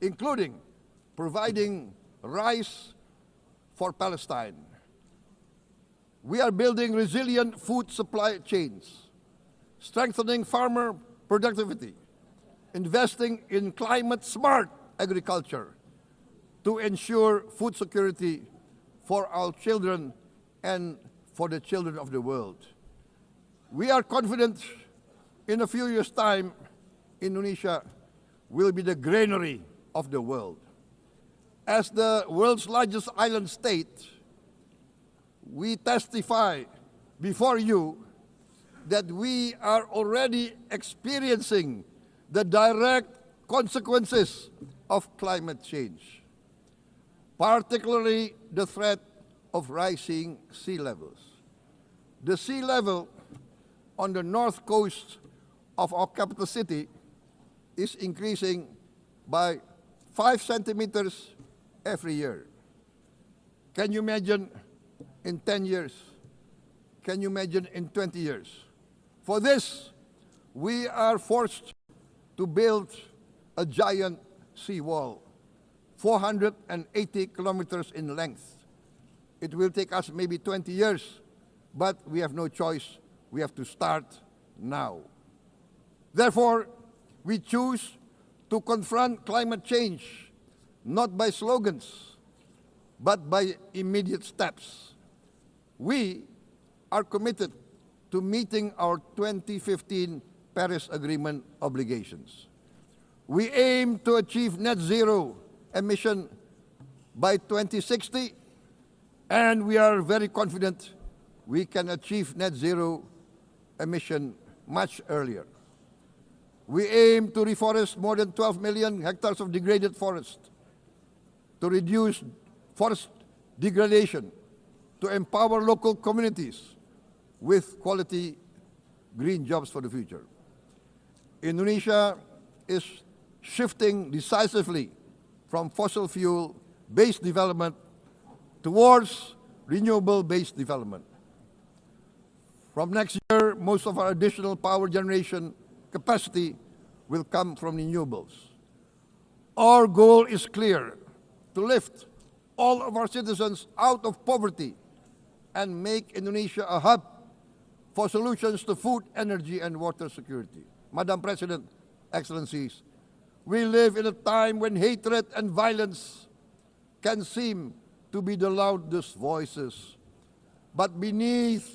including providing rice for Palestine. We are building resilient food supply chains, strengthening farmer productivity, investing in climate-smart agriculture to ensure food security for our children and for the children of the world. We are confident in a few years' time, Indonesia will be the granary of the world. As the world's largest island state, we testify before you that we are already experiencing the direct consequences of climate change, particularly the threat of rising sea levels. The sea level on the north coast of our capital city is increasing by 5 centimeters every year. Can you imagine in 10 years? Can you imagine in 20 years? For this, we are forced to build a giant seawall, 480 kilometers in length. It will take us maybe 20 years, but we have no choice. We have to start now. Therefore, we choose to confront climate change, not by slogans, but by immediate steps. We are committed to meeting our 2015 Paris Agreement obligations. We aim to achieve net zero emission by 2060, and we are very confident we can achieve net zero emission much earlier. We aim to reforest more than 12 million hectares of degraded forest, to reduce forest degradation, to empower local communities with quality green jobs for the future. Indonesia is shifting decisively from fossil fuel-based development towards renewable-based development. From next year, most of our additional power generation capacity will come from renewables. Our goal is clear: to lift all of our citizens out of poverty and make Indonesia a hub for solutions to food, energy, and water security. Madam President, Excellencies, we live in a time when hatred and violence can seem to be the loudest voices. But beneath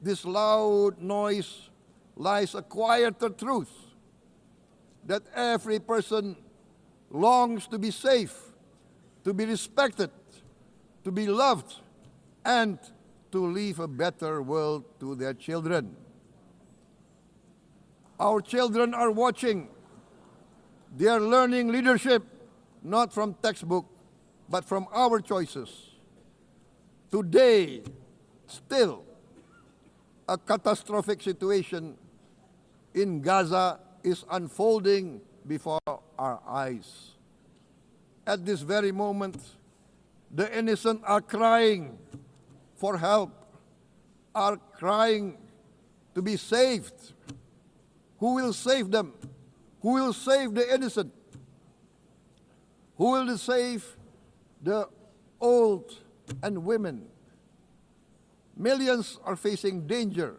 this loud noise lies a quieter truth, that every person longs to be safe, to be respected, to be loved, and to leave a better world to their children. Our children are watching. They are learning leadership, not from textbook, but from our choices. Today, still, a catastrophic situation in Gaza is unfolding before our eyes. At this very moment, the innocent are crying for help, are crying to be saved. Who will save them? Who will save the innocent? Who will save the old and women? Millions are facing danger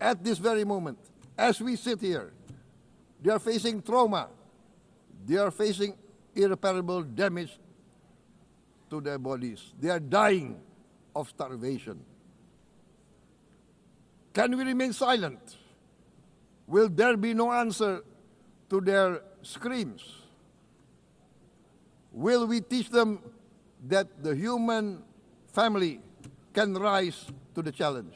at this very moment. As we sit here, they are facing trauma. They are facing irreparable damage to their bodies. They are dying of starvation. Can we remain silent? Will there be no answer to their screams? Will we teach them that the human family can rise to the challenge?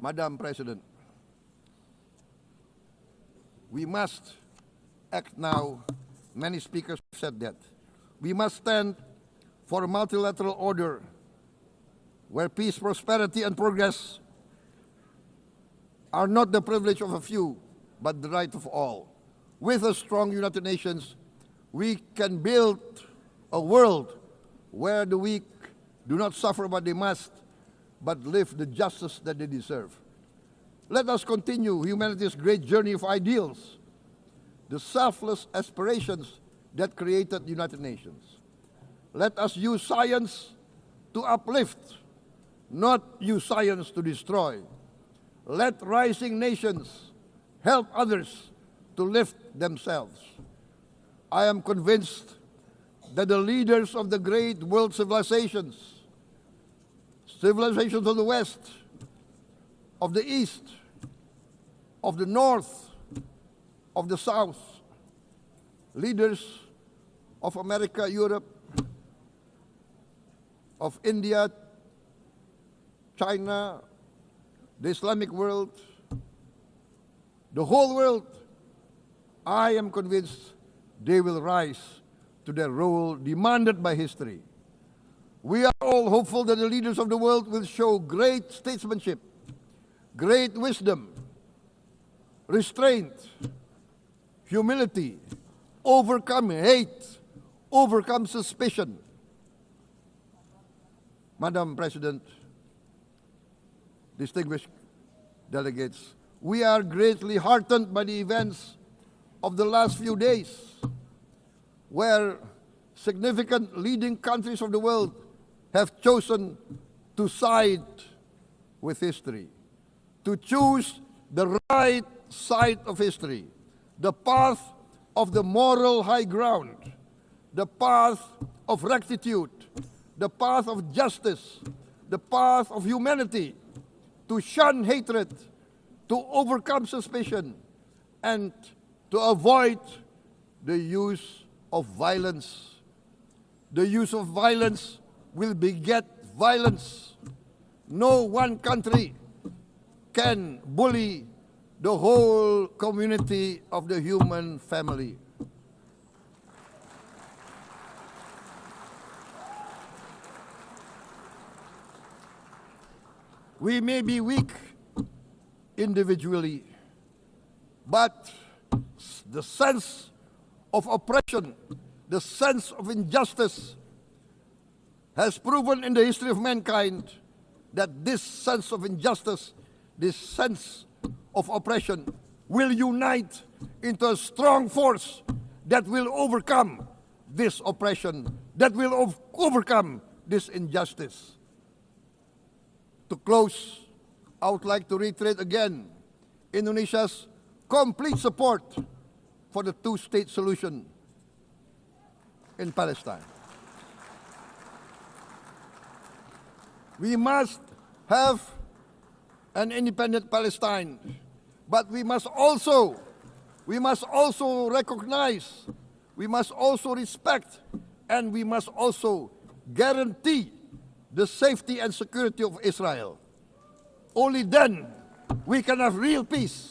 Madam President, we must act now. Many speakers have said that. We must stand for a multilateral order where peace, prosperity, and progress are not the privilege of a few, but the right of all. With a strong United Nations, we can build a world where the weak do not suffer what they must, but live the justice that they deserve. Let us continue humanity's great journey of ideals, the selfless aspirations that created the United Nations. Let us use science to uplift, not use science to destroy. Let rising nations help others to lift themselves. I am convinced that the leaders of the great world civilizations of the West, of the East, of the North, of the South, leaders of America, Europe, of India, China, the Islamic world, the whole world, I am convinced they will rise to their role demanded by history. We are all hopeful that the leaders of the world will show great statesmanship, great wisdom, restraint, humility, overcome hate, overcome suspicion. Madam President, distinguished delegates, we are greatly heartened by the events of the last few days, where significant leading countries of the world have chosen to side with history, to choose the right side of history, the path of the moral high ground, the path of rectitude, the path of justice, the path of humanity, to shun hatred, to overcome suspicion, and to avoid the use of violence. The use of violence will beget violence. No one country can bully the whole community of the human family. We may be weak individually, but the sense of oppression, the sense of injustice has proven in the history of mankind that this sense of injustice, this sense of oppression will unite into a strong force that will overcome this oppression, that will overcome this injustice. To close, I would like to reiterate again Indonesia's complete support for the two-state solution in Palestine. We must have an independent Palestine, but we must also recognize, we must also respect, and we must also guarantee the safety and security of Israel. Only then we can have real peace,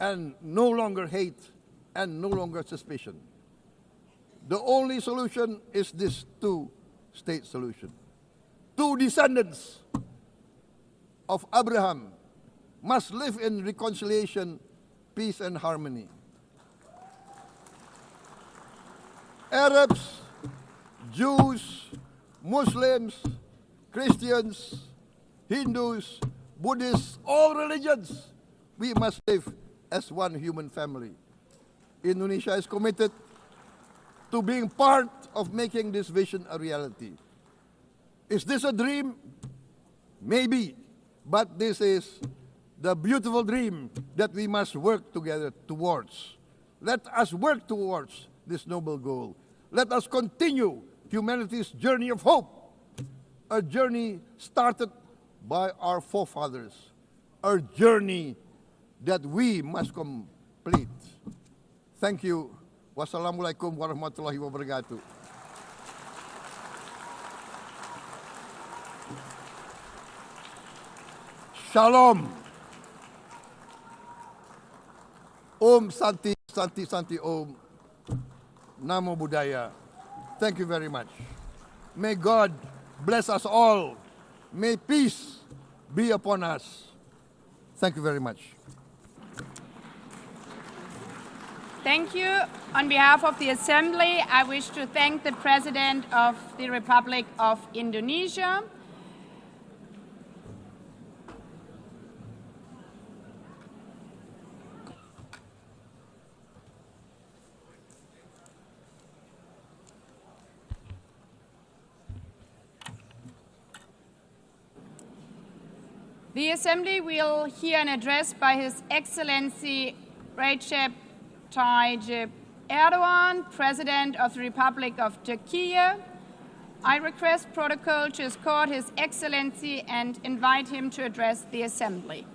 and no longer hate and no longer suspicion. The only solution is this two-state solution. Two descendants of Abraham must live in reconciliation, peace, and harmony. Arabs, Jews, Muslims, Christians, Hindus, Buddhists, all religions, we must live as one human family. Indonesia is committed to being part of making this vision a reality. Is this a dream? Maybe, but this is the beautiful dream that we must work together towards. Let us work towards this noble goal. Let us continue humanity's journey of hope, a journey started by our forefathers, a journey that we must complete. Thank you. Wassalamualaikum warahmatullahi wabarakatuh. Shalom. Om Santi, Santi, Santi Om. Namo Buddhaya. Thank you very much. May God bless us all. May peace be upon us. Thank you very much. Thank you. On behalf of the Assembly, I wish to thank the President of the Republic of Indonesia. The Assembly will hear an address by His Excellency Recep Tayyip Erdogan, President of the Republic of Turkey. I request protocol to escort His Excellency and invite him to address the Assembly.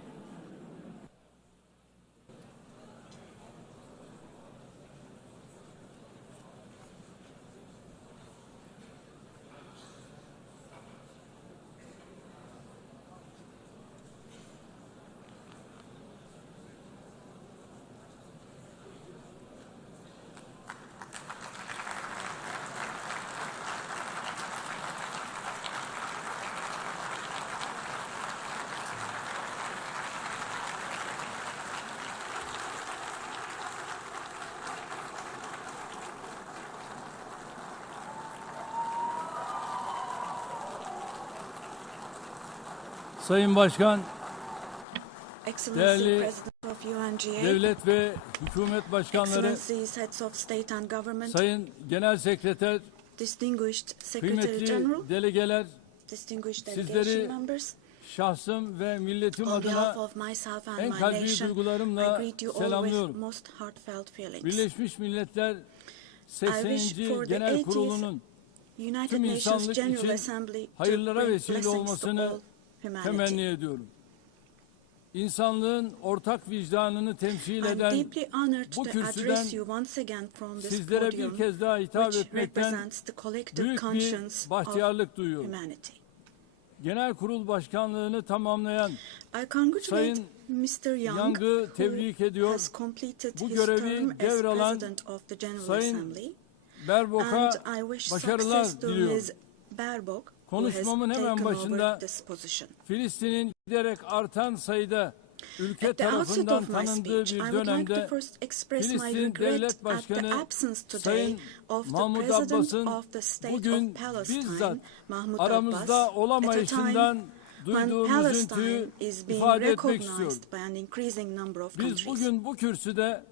Sayın Başkan, Excellency değerli President of UNGA, devlet ve hükümet başkanları, Excellencies, Heads of State and Government, Sayın Genel Sekreter, Distinguished Secretary kıymetli General, delegeler, Distinguished sizleri Delegation Members, şahsım ve milletim on behalf adına of myself and en my kalbi nation, I duygularımla greet you all with selamlıyorum. most heartfelt feelings. Birleşmiş Milletler I 80. wish for the Genel 80th Kurulu'nun United tüm Nations insanlık General için Assembly to hayırlara bring vesile blessings to olmasını all humanity. temenni ediyorum. İnsanlığın ortak vicdanını temsil I'm eden deeply honored bu to kürsüden address you once again from this sizlere bir podium, kez daha hitap which etmekten represents the collective büyük conscience bir bahtiyarlık of duyuyorum. humanity. Genel Kurul Başkanlığını tamamlayan I congratulate Sayın Mr. Young, Young'ı tebrik ediyor. has completed Bu his görevi term as devralan President of the General Sayın Assembly, Berbok'a and I wish başarılar success to diliyorum. Ms. Baerbock, who has Konuşmamın hemen taken over başında this position. Filistin'in giderek artan sayıda ülke At the outset tarafından of my tanındığı speech, bir I would like to dönemde first express my Filistin regret Devlet at the Başkanı absence today Sayın of the Mahmud President Abbas'ın of the State bugün of Palestine, bizzat Mahmud aramızda Abbas, at a olamayışından time duyduğum when Palestine üzüntüyü is being ifade etmek istiyorum. recognized by an increasing number of Biz countries. bugün bu kürsüde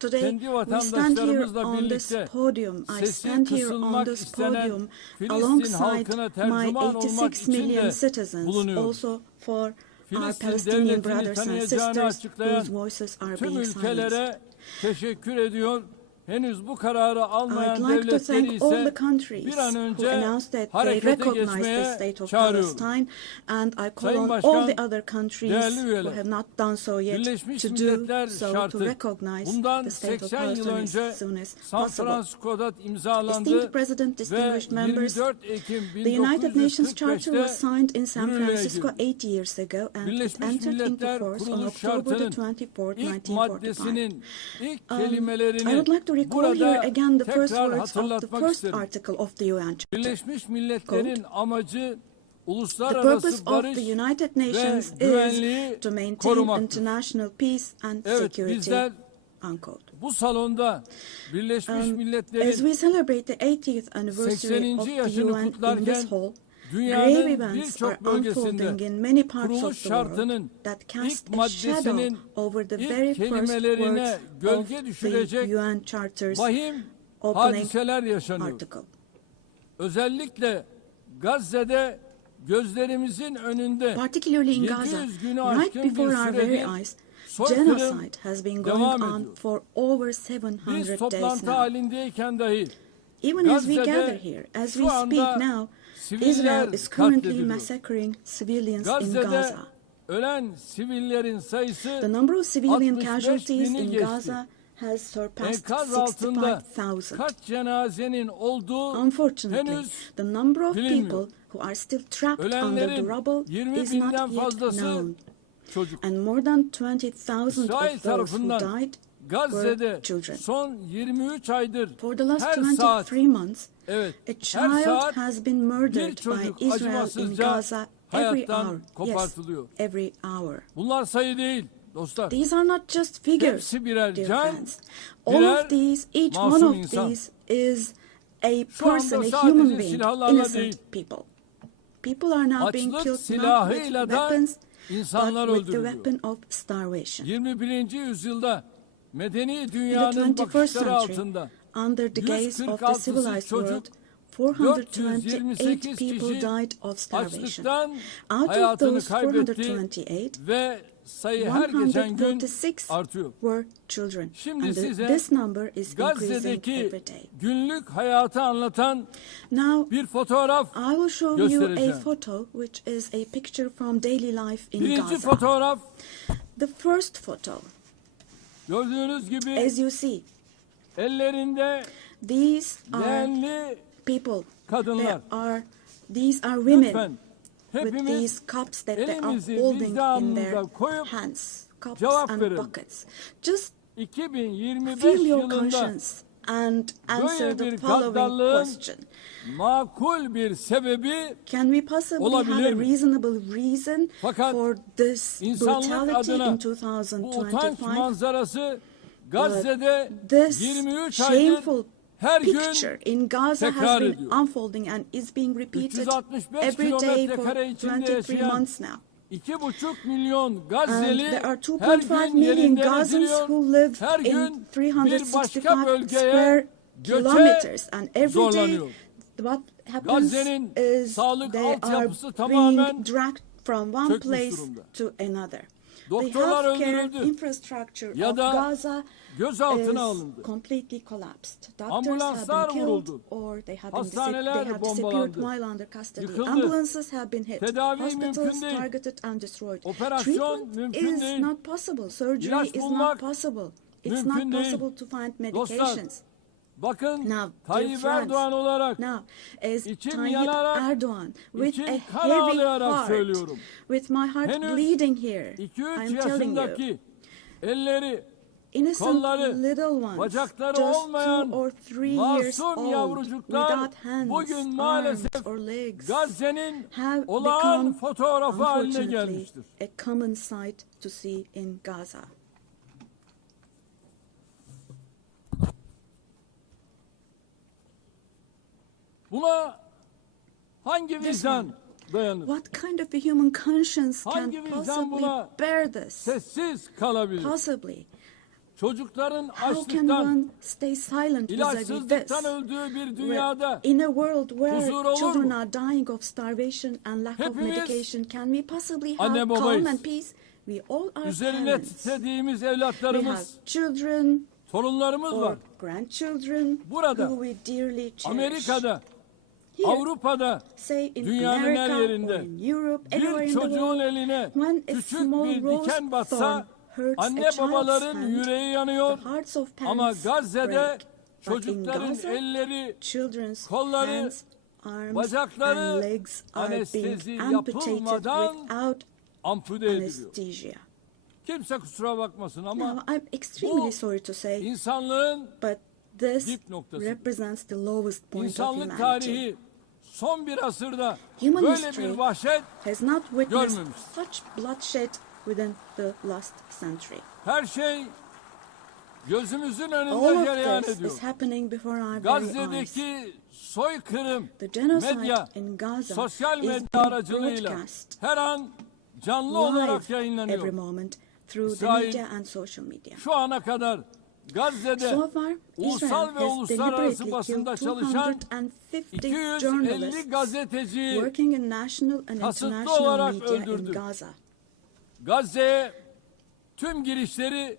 Today, kendi we stand here vatandaşlarımızla on this birlikte podium. I sesi stand here on kısılmak this istenen podium Filistin alongside halkına my tercüman olmak 86 için million de citizens, bulunuyoruz. also for our Filistin Palestinian devletini brothers and tanıyacağını sisters açıklayan whose voices are tüm being silenced. ülkelere teşekkür ediyor. Henüz bu kararı almayan I'd like to devletleri thank all the ise countries bir an who önce announced that they harekete recognize the geçmeye state of çağırıyorum. Palestine, and I call Sayın on Başkan, all the other countries değerli who üyeler, have not done so yet Birleşmiş to Milletler do so, to şartı recognize bundan the state of 80 yıl Palestine önce as soon as San possible. Francisco'da imzalandı Esteemed President, ve distinguished members, 24 Ekim the United Nations Charter was 1945'te signed in San yürürlüğe Francisco girdi. 8 years ago, and it Birleşmiş entered into Milletler force on Kuruluş October the Şartı'nın 24th, ilk 1945. maddesinin ilk I kelimelerini would like to recall here burada again the first tekrar words of the hatırlatmak first isterim. article of the UN Charter. Birleşmiş Milletler'in amacı The uluslararası purpose of barış the United ve Nations güvenliği is to maintain korumaktır. international peace and Evet, security. bizler Unquote. bu salonda Birleşmiş As Milletler'in we celebrate the 80th anniversary 80. of the yaşını UN in kutlarken this hall, grave dünyanın events are birçok bölgesinde unfolding in many parts kuruluş of the world şartının that cast ilk a shadow maddesinin over the ilk very first kelimelerine words gölge of düşürecek the UN Charter's vahim opening hadiseler yaşanıyor. article. Özellikle Gazze'de gözlerimizin önünde Particularly in Gaza, 700 günü right aşkın bir before our very süredir eyes, soykırım genocide has been going devam on ediyor. for over Biz 700 days toplantı now. halindeyken dahi Even as we Gazze'de gather here, as we şu speak anda now, siviller Israel is currently katlediliyor. massacring civilians in Gazze'de Gaza. ölen sivillerin sayısı The number of civilian 65 casualties bini in geçti. Gaza has surpassed Enkaz altında 65,000. kaç cenazenin olduğu Unfortunately, henüz the number of bilinmiyor. people who are still trapped under the Ölenlerin rubble 20 is binden not yet fazlası known. çocuk. And more than 20,000 İsrail of those who tarafından died Gazze'de were children. son 23 aydır For the last her 23 saat, months, evet, a her child saat has been bir murdered çocuk by Israel in acımasızca Gaza every hayattan hour. Yes, kopartılıyor. every hour. Bunlar sayı değil dostlar. These are not just figures, Hepsi birer dear can, friends. All birer of these, each one masum of insan. these is a Şu anda person, a sadece human being, silahlarla innocent değil, people. People are now being açlık killed not with silahıyla da weapons, insanlar but with the öldürülüyor. weapon of starvation. 21. yüzyılda medeni In the dünyanın 21st bakışları century, altında under the gaze of the 146 civilized çocuk, world, 428 428 people kişi died of starvation. açlıktan Out of hayatını those kaybetti 428, ve sayı her geçen gün 146 artıyor. were children. Şimdi And size this number is increasing Gazze'deki every day. günlük hayatı anlatan Now, bir fotoğraf I will show you a göstereceğim. photo, which is a picture from daily life in Birinci Gaza. fotoğraf The first photo, gördüğünüz gibi as you see, ellerinde these are leğenli people. kadınlar. These are women Lütfen with hepimiz these cups that they are elimizi holding in their vicdanımıza koyup hands, cups cevap and verin. buckets. Just 2025 feel your yılında conscience and answer böyle the bir following gaddallığın question. makul bir sebebi Can we possibly have olabilir a mi? reasonable reason Fakat for this insanlık brutality adına in bu utanç 2025? manzarası Gazze'de This 23 aydır shameful her gün picture in Gaza has tekrar been ediyor. unfolding and is being repeated 365 every day kilometre for kare içinde 23 yaşayan months now. 2,5 milyon And Gazze'li there are her 2.5 gün million yerinden Gazans who ediliyor, live her in gün bir başka 365 bölgeye square göçe kilometers, and every day zorlanıyor. what happens Gazze'nin is sağlık they are altyapısı being tamamen dragged from one çökmüş place durumda. to another. The Doktorlar healthcare öldürüldü infrastructure ya of da Gaza gözaltına is alındı. completely collapsed. Doctors Ambulanslar have been killed vuruldu. or they have Hastaneler disappeared bombalandı. while under custody. Yıkıldı. Ambulances have been hit. Tedavi Hospitals mümkün değil. targeted and destroyed. Operasyon Treatment mümkün is değil. not possible. Surgery İlaç is not bulmak possible. It's mümkün not değil. possible to find Dostlar, medications. bakın Now, Tayyip dear Erdogan friends, olarak now, as içim Tayyip yanarak, Erdogan, with içim a kan heavy ağlayarak heart, söylüyorum. with my heart Henüz bleeding here, 2-3 I'm telling you, yaşındaki elleri, innocent kolları, little ones, bacakları just olmayan 2 or 3 years masum old, yavrucuklar without hands, bugün arms maalesef or legs, Gazze'nin have olağan become, fotoğrafı haline unfortunately, gelmiştir. a common sight to see in Gaza. Buna hangi vicdan dayanır? What kind of a human conscience can Hangi vicdan possibly buna bear this? sessiz kalabilir? Possibly. Çocukların How can açlıktan, one stay silent vis-a-vis this? ilaçsızlıktan öldüğü bir dünyada In a world where huzur olur children mu? are dying of starvation and lack of Hepimiz medication, can we possibly anne have calm babayız. and peace? We all are Üzerine parents. titrediğimiz We have evlatlarımız, children torunlarımız or var. grandchildren Burada, who we dearly cherish. Amerika'da, Here, Avrupa'da, say in dünyanın her America or yerinde in Europe, anywhere bir in the çocuğun world, eline when a küçük small bir rose diken thorn batsa hurts a anne child's babaların hand, yüreği yanıyor. the hearts of Ama parents Gazze'de break. But in çocukların Gaza, elleri, children's kolları, hands, arms, bacakları and legs are anestezi being amputated yapılmadan without ampute ediliyor. anesthesia. Kimse kusura bakmasın ama Now, I'm extremely bu sorry to say, insanlığın but this dip noktası. represents the lowest point of İnsanlık humanity. tarihi son bir asırda Human böyle history bir vahşet has not witnessed görmemiş. such bloodshed within the last century. Her şey gözümüzün All önünde cereyan of this ediyor. is happening before our very eyes. Gazze'deki soykırım, The genocide medya, in Gaza sosyal is medya being aracılığıyla broadcast her an canlı olarak live every yayınlanıyor. moment through the İsrail, media and social media. Şu ana kadar Gazze'de So far, ulusal Israel ve has uluslararası deliberately basında killed çalışan 250 250 journalists gazeteciyi working in national and kasıtlı international olarak media in öldürdü. Gaza. Gazze'ye tüm girişleri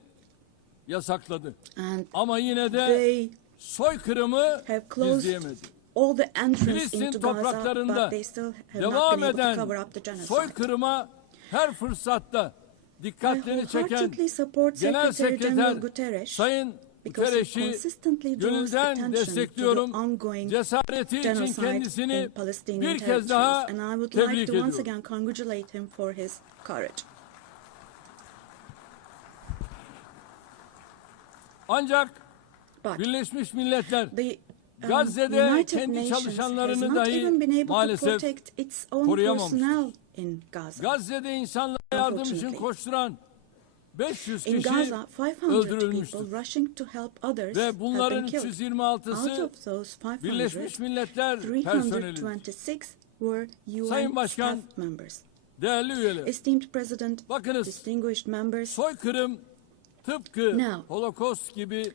yasakladı. And Ama yine de they soykırımı have closed gizleyemedi. all the entrance Filistin into Gaza, topraklarında but they still have not devam been able to eden cover up the genocide. soykırıma her fırsatta I dikkatlerini çeken wholeheartedly support Genel Secretary General Sekreter Guterres Sayın because he Guterres'i consistently draws gönülden attention to the destekliyorum. ongoing Cesareti için genocide kendisini in Palestinian bir kez territories, daha and I would tebrik like to once ediyorum. again congratulate him for his courage. Ancak But Birleşmiş Milletler the Gazze'de United kendi Nations has çalışanlarını not dahi even been able to maalesef protect its own koruyamamıştır. personnel in Gaza. Gazze'de insanlara yardım için Unfortunately. koşturan 500 In kişi Gaza, 500 öldürülmüştür. people rushing to help others Ve have been bunların killed. 326'sı Out of those 500, Birleşmiş Milletler personelidir. 326 were Sayın UN Başkan, staff members. Değerli üyeler, Esteemed President, bakınız distinguished members, soykırım tıpkı Now, Holocaust gibi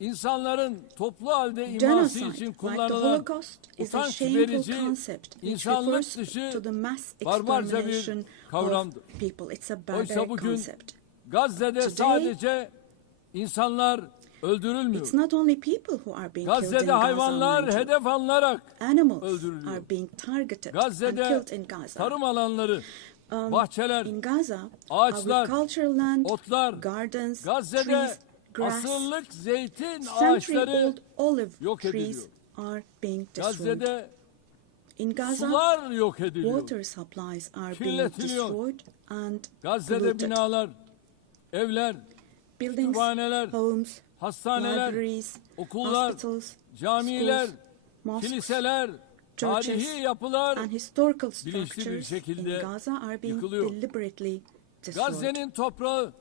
insanların toplu halde iması genocide, için like the kullanılan Holocaust, is a utanç shameful verici, concept which insanlık refers dışı to the mass barbarca bir extermination kavramdır. of people. It's a Oysa barbaric bugün concept. Gazze'de Today, sadece insanlar öldürülmüyor. It's not only people who are being killed in Gazze'de Gaza, hayvanlar mind you. hedef alınarak Animals öldürülüyor. are being targeted and Gazze'de killed in Gaza. tarım alanları, bahçeler, In Gaza, ağaçlar, agricultural land, otlar, gardens, Gazze'de trees, grass, asırlık zeytin century-old ağaçları olive yok trees ediliyor. are being destroyed. Gazze'de In Gaza, sular yok ediliyor. water supplies are being Kirletiliyor. destroyed and Gazze'de polluted. binalar, evler, Buildings, kütüphaneler, homes, hastaneler, libraries, okullar, hospitals, camiler, schools, mosques, kiliseler, churches, tarihi yapılar and historical bilinçli bir structures in şekilde Gaza are being yıkılıyor. deliberately destroyed. Gazze'nin toprağı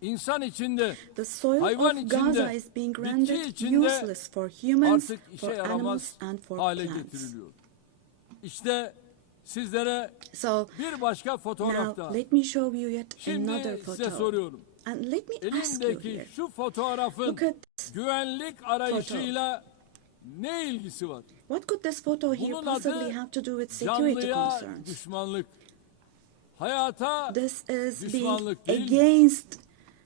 insan içinde, The soil hayvan of Gaza içinde, is being bitki rendered içinde useless for humans, artık for işe animals, yaramaz and for hale plants. getiriliyor. İşte Sizlere bir başka fotoğraf daha. Let me show you yet Şimdi another size photo. soruyorum. And let me ask you Elimdeki here. şu fotoğrafın Look at this güvenlik arayışıyla ne ilgisi var? What could this photo here Bunun possibly adı have to do with security canlıya concerns? düşmanlık. Hayata This is being düşmanlık değil. against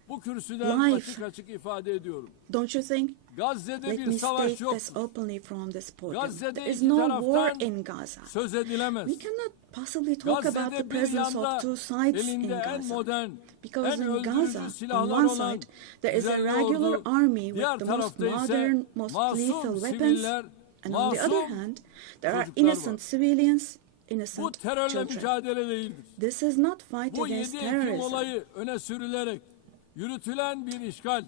Bu kürsüden life. açık açık ifade ediyorum. Don't you think? Gazze'de Let bir me savaş state yok. this openly from this podium. Gazze'de There is iki no war taraftan in Gaza. söz edilemez. We cannot possibly talk about the Gazze'de bir presence yanda of two sides in elinde en Gaza. modern, Because en in öldürücü Gaza, on silahlar one olan side, there is a İsrail regular ordu, army diğer with the most tarafta ise modern, most lethal masum weapons. siviller, And on the other masum hand, there are çocuklar var. innocent civilians, Bu innocent terörle children. mücadele değildir. This is not fight Bu against 7 Ekim terrorism. olayı öne sürülerek yürütülen bir işgal,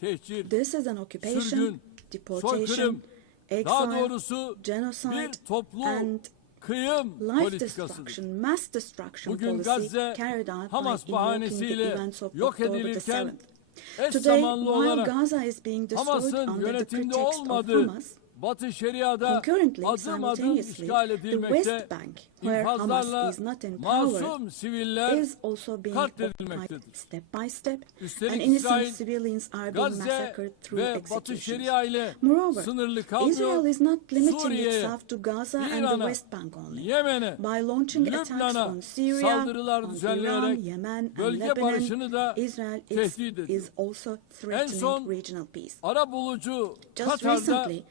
tehcir, This is an occupation, sürgün, deportation, soykırım, daha exile, doğrusu genocide, bir toplu and kıyım life politikasıdır. destruction, mass destruction Bugün policy Gazze, carried out Hamas by invoking the bahanesiyle events of yok October the edilirken 7th. eş Today, zamanlı while olarak Gaza is being destroyed Hamas'ın under the yönetimde pretext of olmadığı Hamas, Batı Şeria'da concurrently, adım adım simultaneously, işgal the edilmekte, West Bank, where Hamas infazlarla is not in masum power, siviller is also being occupied katledilmektedir. step by step, Üstelik and innocent İsrail, civilians are being Gazze massacred through ve Batı executions. Şeria ile Moreover, sınırlı Israel kalmıyor, is not limiting Suriye'ye, itself to Gaza and the İran'a, West Bank only. Yemen'e, By launching attacks Lübnan'a on Syria, saldırılar on Iran, düzenleyerek Yemen, and bölge Lebanon, barışını da Israel tehdit ediyor. is also En threatening son regional peace. arabulucu Just Katar'da recently,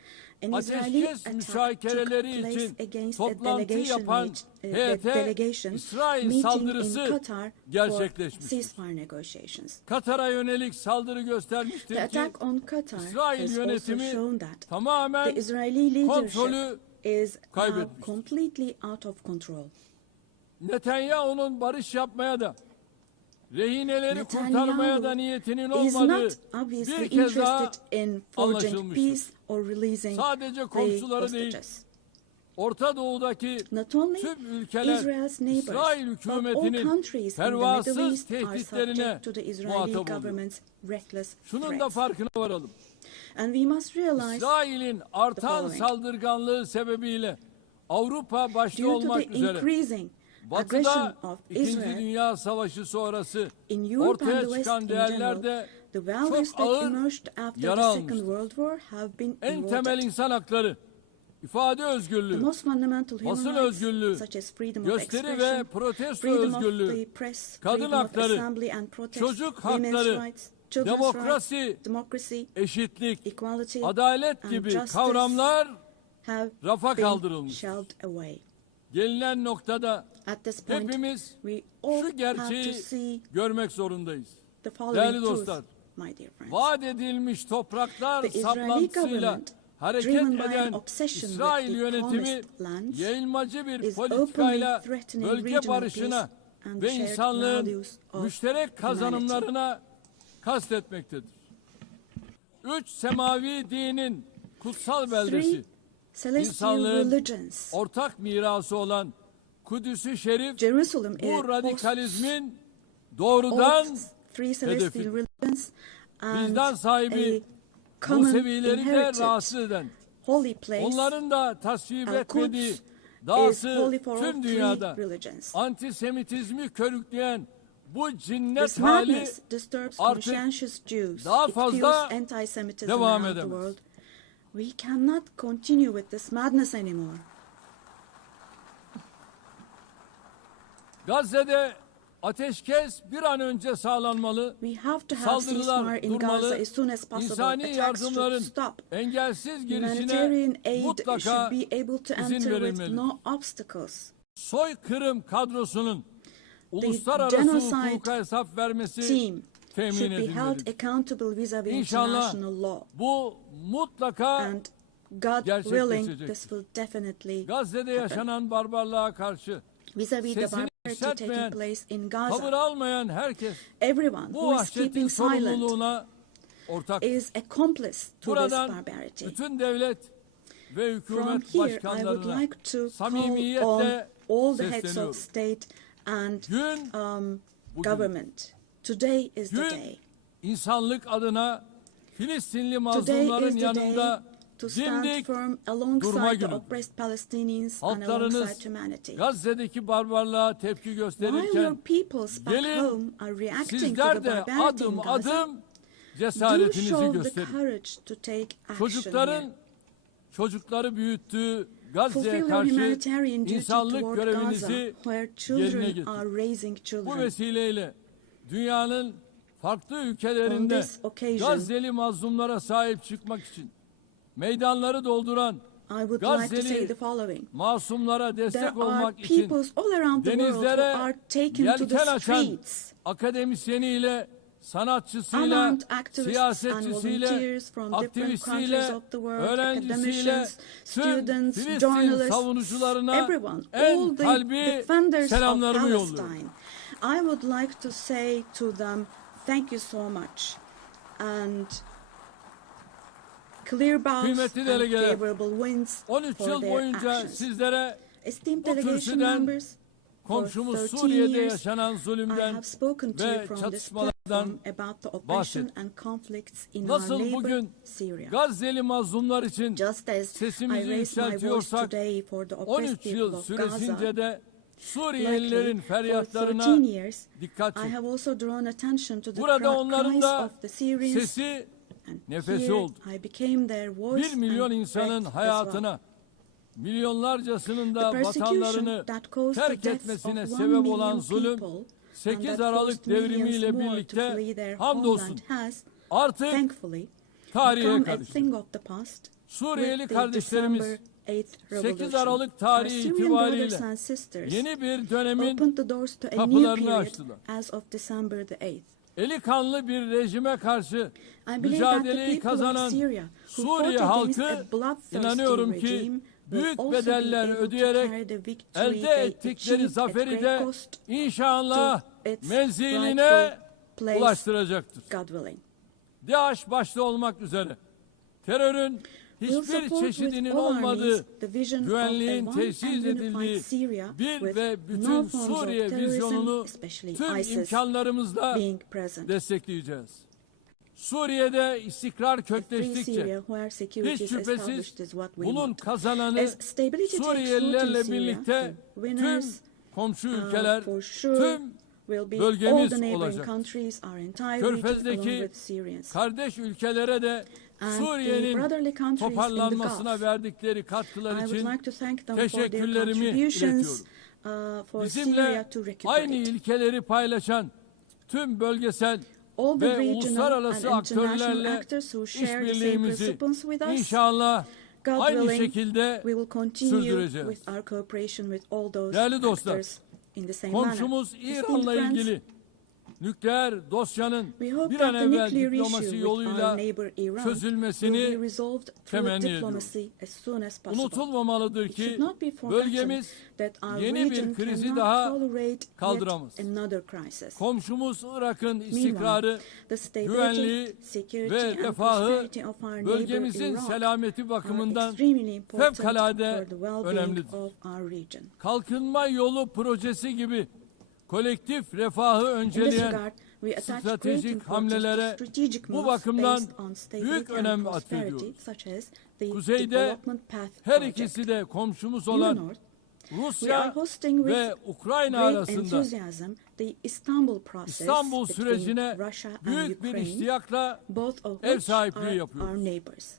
an Israeli ateşkes attack took müzakereleri place için against a toplantı delegation, yapan delegation İsrail meeting in saldırısı Qatar for gerçekleşmiştir. ceasefire negotiations. Katar'a yönelik saldırı göstermiştir The ki attack on Qatar İsrail has also yönetimi shown that tamamen the Israeli leadership kontrolü is now kaybetmiştir. completely out of control. Netanyahu'nun barış yapmaya da rehineleri Netanyahu kurtarmaya da niyetinin is olmadığı not obviously bir kez daha interested in forging anlaşılmıştır. peace or releasing Sadece the komşuları değil, hostages. Orta Doğu'daki Not only tüm ülkeler Israel's neighbors, İsrail but all hükümetinin countries in the Middle pervasız East are tehditlerine subject to the Israeli muhatap oluyor. government's reckless Şunun da threats. farkına varalım. And we must realize, İsrail'in artan following. saldırganlığı sebebiyle Avrupa başta due to olmak the üzere increasing aggression Batı'da of İkinci Israel, Dünya Savaşı sonrası in Europe and the ortaya West çıkan in değerler general, de the values çok that ağır emerged after yara the Second almıştır. World War have been En temel eroded. insan hakları, ifade The özgürlüğü, most fundamental human basın rights, özgürlüğü, such as freedom of gösteri ve expression, protesto freedom of özgürlüğü, the press, kadın freedom of hakları, assembly and protest, çocuk women's hakları, rights, children's demokrasi, rights, democracy, eşitlik, equality, adalet and gibi justice kavramlar have rafa been kaldırılmış. shelved away. Gelinen noktada At this point, hepimiz we all şu have to gerçeği see görmek zorundayız. the following Değerli truth, dostlar, my dear friends. vaat edilmiş topraklar The Israeli saplantısıyla government, hareket driven by an eden obsession İsrail with the yönetimi promised lands, yayılmacı bir is politikayla openly threatening bölge regional barışına peace and ve shared insanlığın values of müşterek kazanımlarına kastetmektedir. Üç semavi dinin kutsal beldesi, Three celestial insanlığın religions, ortak mirası olan Kudüs-ü Şerif Jerusalem bu radikalizmin doğrudan three celestial hedefi. religions, and Vicdan sahibi a common Musevileri de inherited rahatsız eden, holy place. onların da tasvip etmediği Al-Quds is dahası holy for all tüm three dünyada religions. antisemitizmi körükleyen bu cinnet This hali madness disturbs artık conscientious Jews. daha It fazla fuels anti-Semitism devam around the edemez. world. We cannot continue with this madness anymore. Gazze'de ateşkes bir an önce sağlanmalı, We have to have saldırılar ceasefire in Gaza durmalı, as soon as possible. insani Attacks yardımların should stop. engelsiz girişine Humanitarian aid mutlaka should be able to izin enter with verilmeli. no obstacles. Soykırım kadrosunun uluslararası genocide hukuka hesap vermesi Team temin should be held edilmelidir. accountable vis-a-vis İnşallah international law. bu mutlaka And God willing, this gerçekleşecektir. will definitely Gazze'de happen. yaşanan barbarlığa karşı Vis-a-vis the sesini barbarity taking yükseltmeyen, place in tavır Gaza, almayan herkes everyone bu who is vahşetin keeping silent sorumluluğuna ortak. is accomplice to this Buradan barbarity. bütün devlet ve From hükümet here, I would başkanlarına like to call on samimiyetle all the heads sesleniyorum. of state and Gün bugün. government. Today is the Gün day. insanlık adına Filistinli Today mazlumların is the day yanında to stand firm alongside the oppressed Palestinians and alongside humanity. Gazze'deki barbarlığa tepki While your gösterirken peoples back gelin home are reacting to sizler the de barbarity in adım Gaza, adım do cesaretinizi show the gösterin. courage to take action here. Çocukları büyüttüğü Gazze'ye Fulfill your karşı humanitarian duty insanlık toward Gaza, görevinizi where yerine children getirin. are raising Bu children. vesileyle dünyanın farklı On ülkelerinde this occasion, Gazze'li mazlumlara sahip çıkmak için meydanları dolduran I would like to say Gazze'li the following. masumlara There destek are olmak için peoples all around the world who denizlere are taken to yelken the açan streets. akademisyeniyle, sanatçısıyla, Armed activists and siyasetçisiyle, volunteers from different countries aktivistiyle, of the world, öğrencisiyle, academicians, tüm students, Filistin journalists, savunucularına everyone, all en the kalbi defenders of selamlarımı yolluyorum. Palestine. I would like to say to them, thank you so much. And clear bows Kıymetli and delegeler, favorable winds 13 for yıl their boyunca actions. sizlere Esteemed bu delegation kürsüden members, for komşumuz 13 Suriye'de years, yaşanan I zulümden have spoken to you ve from this çatışmalardan platform about the oppression bahsettim. and conflicts in our Nasıl neighbor bugün Syria. Gazze'li mazlumlar için Just as I sesimizi raised my voice yükseltiyorsak today for the oppressed 13 people yıl of süresince Gaza, de Suriyelilerin likely for 13 feryatlarına years, dikkat I çekin. have also drawn attention to the Burada onların cries da of the Syrians, sesi, and nefesi here oldu. I became their voice 1 milyon and insanın breath as hayatına, milyonlarcasının da The persecution vatanlarını that caused the terk deaths etmesine of 1 sebep olan million zulüm, people 8 and that Aralık forced millions devrimiyle more to birlikte flee their hamdolsun homeland has, artık thankfully, tarihe become a karıştı. thing of the past. Suriyeli With the kardeşlerimiz December 8th 8 revolution. Aralık tarihi Our Syrian itibariyle brothers and sisters yeni bir dönemin opened the doors to a new kapılarını period açtılar. as of December the 8th. Eli kanlı bir rejime karşı I believe that the mücadeleyi people of kazanan Syria who Suriye fought against halkı a bloodthirsty inanıyorum ki regime will büyük also be bedeller able to ödeyerek carry the victory elde they ettikleri achieved at zaferi great de cost inşallah to its menziline rightful place, ulaştıracaktır. God willing. DAEŞ başta olmak üzere terörün We'll hiçbir support çeşidinin with all our olmadığı, means the vision of güvenliğin a one tesis and unified edildiği Syria bir with ve no bütün forms of Suriye terrorism, vizyonunu especially tüm ISIS, imkanlarımızla being present. destekleyeceğiz. Suriye'de istikrar A free kökleştikçe Syria where security hiç is şüphesiz established is what we bunun want. kazananı As stability takes root in Suriyelilerle Syria, birlikte the tüm winners komşu ülkeler, for sure tüm will be all bölgemiz the neighboring olacak. countries, our entire region along Körfez'deki with Syrians. kardeş ülkelere de And the Suriye'nin brotherly countries in the toparlanmasına Gulf. verdikleri katkılar I would için like to thank them for their teşekkürlerimi contributions iletiyorum. for Bizimle Syria to aynı recuperate. ilkeleri paylaşan tüm bölgesel All the ve regional uluslararası and international aktörlerle actors who share the same işbirliğimizi principles with us, inşallah God aynı willing, şekilde we will continue sürdüreceğiz. with our cooperation with all those Değerli dostlar, actors in the same manner. komşumuz Esteemed İran'la friends, ilgili nükleer dosyanın we hope bir that an the evvel nuclear diplomasi issue with our yoluyla neighbor Iran will be çözülmesini resolved through temenni ediyorum. diplomacy as soon as possible. Unutulmamalıdır It ki should not be forgotten bölgemiz that our yeni bir region krizi cannot daha tolerate kaldıramaz. yet another crisis. Komşumuz Irak'ın istikrarı, The stability, güvenliği security ve and refahı prosperity of our neighbor bölgemizin Iraq selameti bakımından are extremely important fevkalade for the well-being önemlidir. of our region. Kalkınma yolu projesi gibi kolektif refahı In this önceleyen regard, we attach great stratejik importance to hamlelere strategic bu moves bakımdan based on stability büyük and önem prosperity, atfediyoruz. such as the Kuzeyde development path her project. ikisi de komşumuz In the olan north, we are Rusya hosting ve with Ukrayna great arasında enthusiasm the Istanbul process İstanbul between sürecine Russia and büyük bir Ukraine, iştiyakla both of ev which sahipliği are yapıyoruz. our neighbors.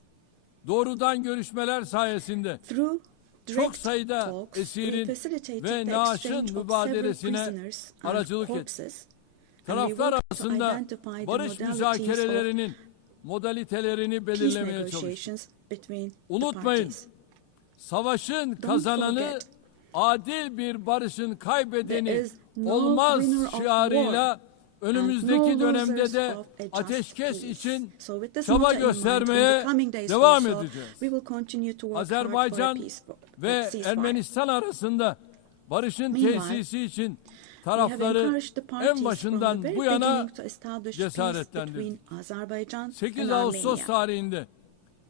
Doğrudan görüşmeler sayesinde Through çok direct sayıda talks, we esirin facilitated ve the naaşın exchange of mübadelesine several prisoners and aracılık ettik. corpses, and we Taraflar worked to arasında identify the barış modalities müzakerelerinin modalitelerini of peace belirlemeye çalıştık. negotiations between the Unutmayın, parties. savaşın kazananı forget, adil bir barışın there kaybedeni is no olmaz winner of şiarıyla önümüzdeki no dönemde losers de of a just ateşkes peace. için So with this çaba motto in mind, in göstermeye the coming days devam also, edeceğiz. we will continue to work hard for a Azerbaycan peaceful ve ceasefire. Ermenistan arasında barışın Meanwhile, tesisi için We have tarafları encouraged the parties en başından from the bu very yana beginning to establish peace cesaretlendirdik. between Azerbaijan 8 and Ağustos Armenia. tarihinde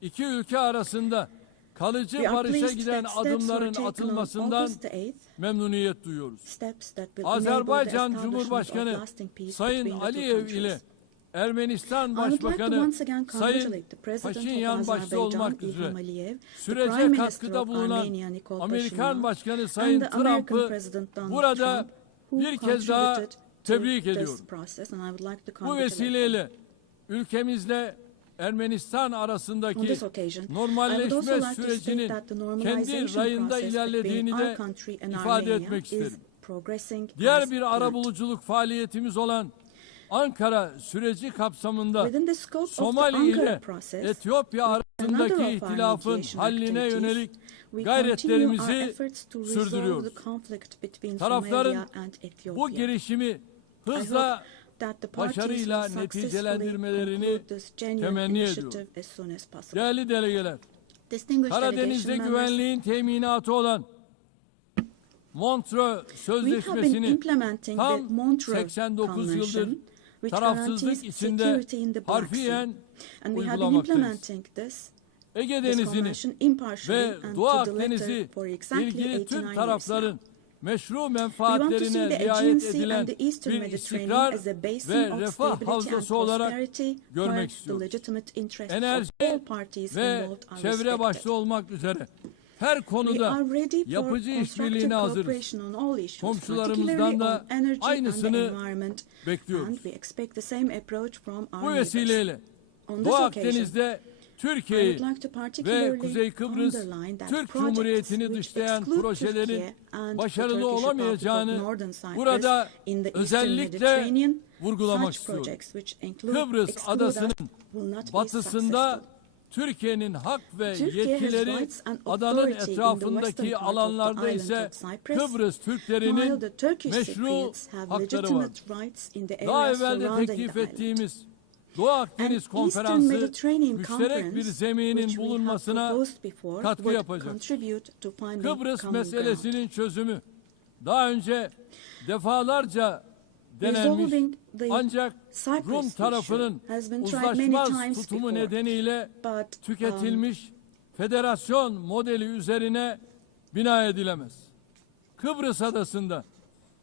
iki ülke arasında kalıcı We are barışa pleased giden that steps were adımların taken on atılmasından August the 8th, memnuniyet duyuyoruz. steps that will enable the Azerbaycan establishment of Cumhurbaşkanı lasting peace Sayın between the two Aliyev ile countries. Ermenistan Başbakanı Sayın Paşinyan başta olmak üzere sürece katkıda bulunan Amerikan Başkanı Sayın Trump'ı burada bir kez daha tebrik ediyorum. Bu vesileyle ülkemizle Ermenistan arasındaki normalleşme sürecinin kendi rayında ilerlediğini de ifade etmek isterim. Diğer bir arabuluculuk faaliyetimiz olan Ankara süreci kapsamında Somali ile Etiyopya arasındaki ihtilafın halline yönelik gayretlerimizi sürdürüyoruz. Tarafların bu girişimi hızla başarıyla neticelendirmelerini temenni ediyorum. Değerli delegeler, Karadeniz'de güvenliğin teminatı olan Montreux Sözleşmesi'ni tam 89 yıldır tarafsızlık içinde harfiyen uygulamaktayız. Ege Denizi'ni ve Doğu Akdeniz'i ilgili tüm tarafların meşru menfaatlerine riayet edilen bir istikrar ve refah havzası olarak görmek istiyoruz. Enerji ve çevre başta olmak üzere her konuda yapıcı işbirliğine hazırız. Komşularımızdan da aynısını bekliyoruz. Bu vesileyle Doğu Akdeniz'de Türkiye'yi ve Kuzey Kıbrıs Türk Cumhuriyeti'ni dışlayan projelerin başarılı olamayacağını burada özellikle vurgulamak istiyorum. Kıbrıs adasının batısında Türkiye'nin hak ve yetkileri, adanın etrafındaki alanlarda ise Kıbrıs Türklerinin meşru hakları var. Daha evvel de teklif ettiğimiz Doğu Akdeniz Konferansı müşterek bir zeminin bulunmasına katkı yapacak. Kıbrıs meselesinin çözümü daha önce defalarca denenmiş ancak Rum tarafının uzlaşmaz tutumu nedeniyle tüketilmiş federasyon modeli üzerine bina edilemez. Kıbrıs adasında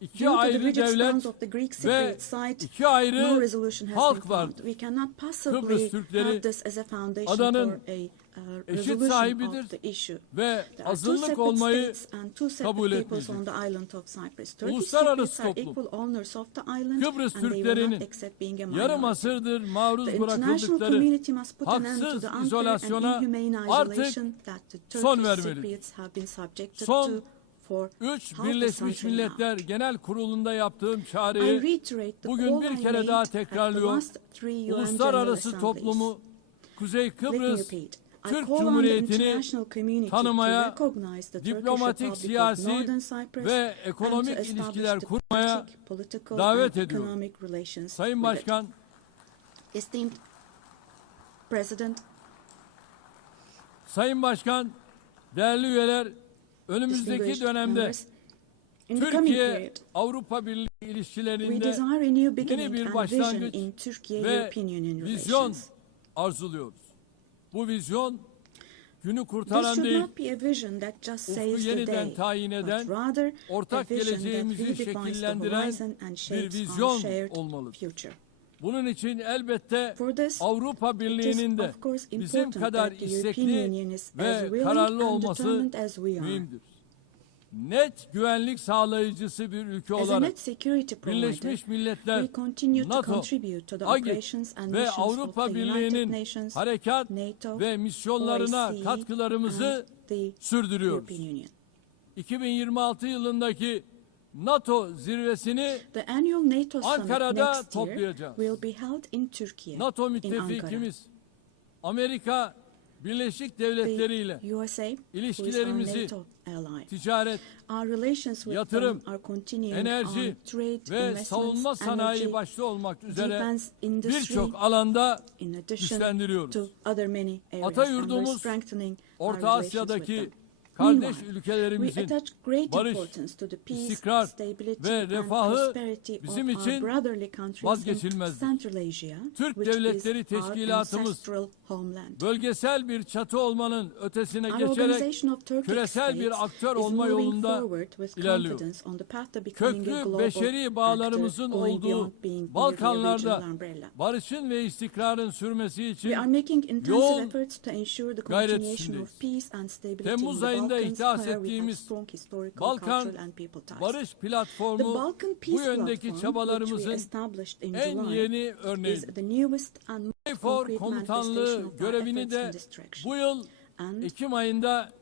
iki ayrı devlet ve iki ayrı halk vardır. Kıbrıs Türkleri adanın eşit sahibidir ve azınlık olmayı kabul etmeyecek. Uluslararası toplum Kıbrıs Türklerinin yarım asırdır maruz bırakıldıkları haksız izolasyona artık son vermelidir. Son 3 Birleşmiş Milletler Genel Kurulu'nda yaptığım çağrıyı bugün bir kere daha tekrarlıyor. Uluslararası toplumu Kuzey Kıbrıs Türk Cumhuriyeti'ni tanımaya, diplomatik, siyasi ve ekonomik ilişkiler kurmaya davet ediyor. Sayın Başkan, Sayın Başkan, değerli üyeler, önümüzdeki dönemde Türkiye-Avrupa Birliği ilişkilerinde yeni bir başlangıç ve vizyon arzuluyoruz. Bu vizyon günü kurtaran değil, ufku yeniden tayin eden, ortak geleceğimizi şekillendiren bir vizyon olmalıdır. Bunun için elbette Avrupa Birliği'nin de bizim kadar istekli ve kararlı olması mühimdir. Net güvenlik sağlayıcısı bir ülke olarak Birleşmiş Milletler, NATO, AGİ ve Avrupa Birliği'nin harekat ve misyonlarına katkılarımızı sürdürüyoruz. 2026 yılındaki NATO zirvesini Ankara'da toplayacağız. NATO müttefikimiz Amerika Birleşik Devletleri ile ilişkilerimizi ticaret, yatırım, enerji ve savunma sanayi başta olmak üzere birçok alanda güçlendiriyoruz. Ata yurdumuz Orta Asya'daki kardeş ülkelerimizin barış, istikrar ve refahı bizim için vazgeçilmezdir. Türk Devletleri Teşkilatımız bölgesel bir çatı olmanın ötesine geçerek küresel bir aktör olma yolunda ilerliyor. Köklü beşeri bağlarımızın olduğu Balkanlarda barışın ve istikrarın sürmesi için yoğun gayret içindeyiz. Temmuz ayında ihdas ettiğimiz Balkan Barış Platformu bu yöndeki çabalarımızın en yeni örneğidir. KFOR komutanlığı görevini de bu yıl Ekim ayında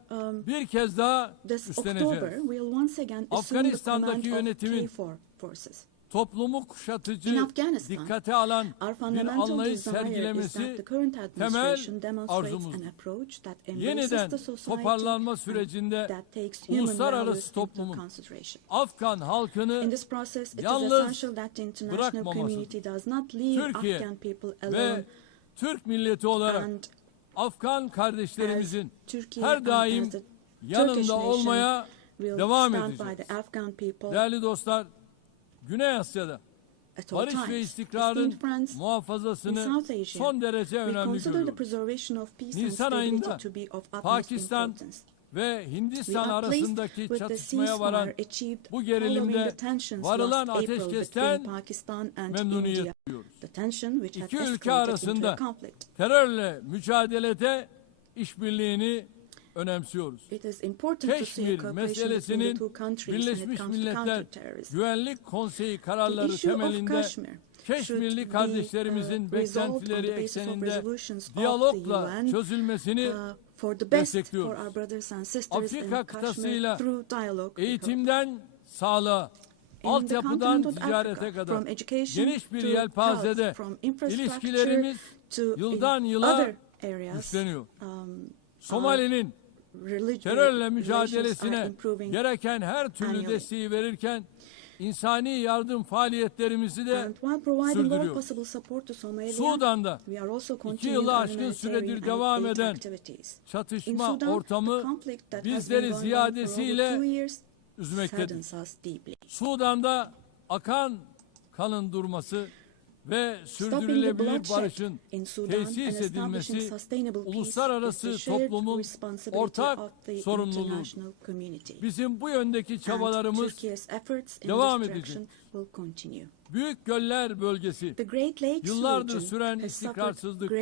bir kez daha üstleneceğiz. Afganistan'daki yönetimin toplumu kuşatıcı, dikkate alan bir anlayış sergilemesi temel arzumuzdur. Yeniden toparlanma sürecinde uluslararası toplumun Afgan halkını yalnız bırakmaması, Türkiye ve Türk milleti olarak Afgan kardeşlerimizin her daim yanında olmaya devam edeceğiz. Değerli dostlar, Güney Asya'da barış ve istikrarın muhafazasını son derece önemli görüyoruz. Nisan ayında Pakistan ve Hindistan arasındaki çatışmaya varan bu gerilimde varılan ateşkesten memnuniyet duyuyoruz. İki ülke arasında terörle mücadelede işbirliğini önemsiyoruz. Keşmir meselesinin Birleşmiş Milletler Güvenlik Konseyi kararları temelinde Keşmirli kardeşlerimizin beklentileri ekseninde diyalogla çözülmesini destekliyoruz. Afrika kıtasıyla eğitimden sağlığa, altyapıdan ticarete kadar geniş bir yelpazede ilişkilerimiz yıldan yıla güçleniyor. Somali'nin terörle mücadelesine gereken her türlü desteği verirken insani yardım faaliyetlerimizi de sürdürüyoruz. Sudan'da 2 yılı aşkın süredir devam eden çatışma ortamı bizleri ziyadesiyle üzmektedir. Sudan'da akan kanın durması ve sürdürülebilir barışın tesis edilmesi uluslararası toplumun ortak sorumluluğu. Bizim bu yöndeki çabalarımız devam edecek. Büyük Göller Bölgesi yıllardır süren istikrarsızlık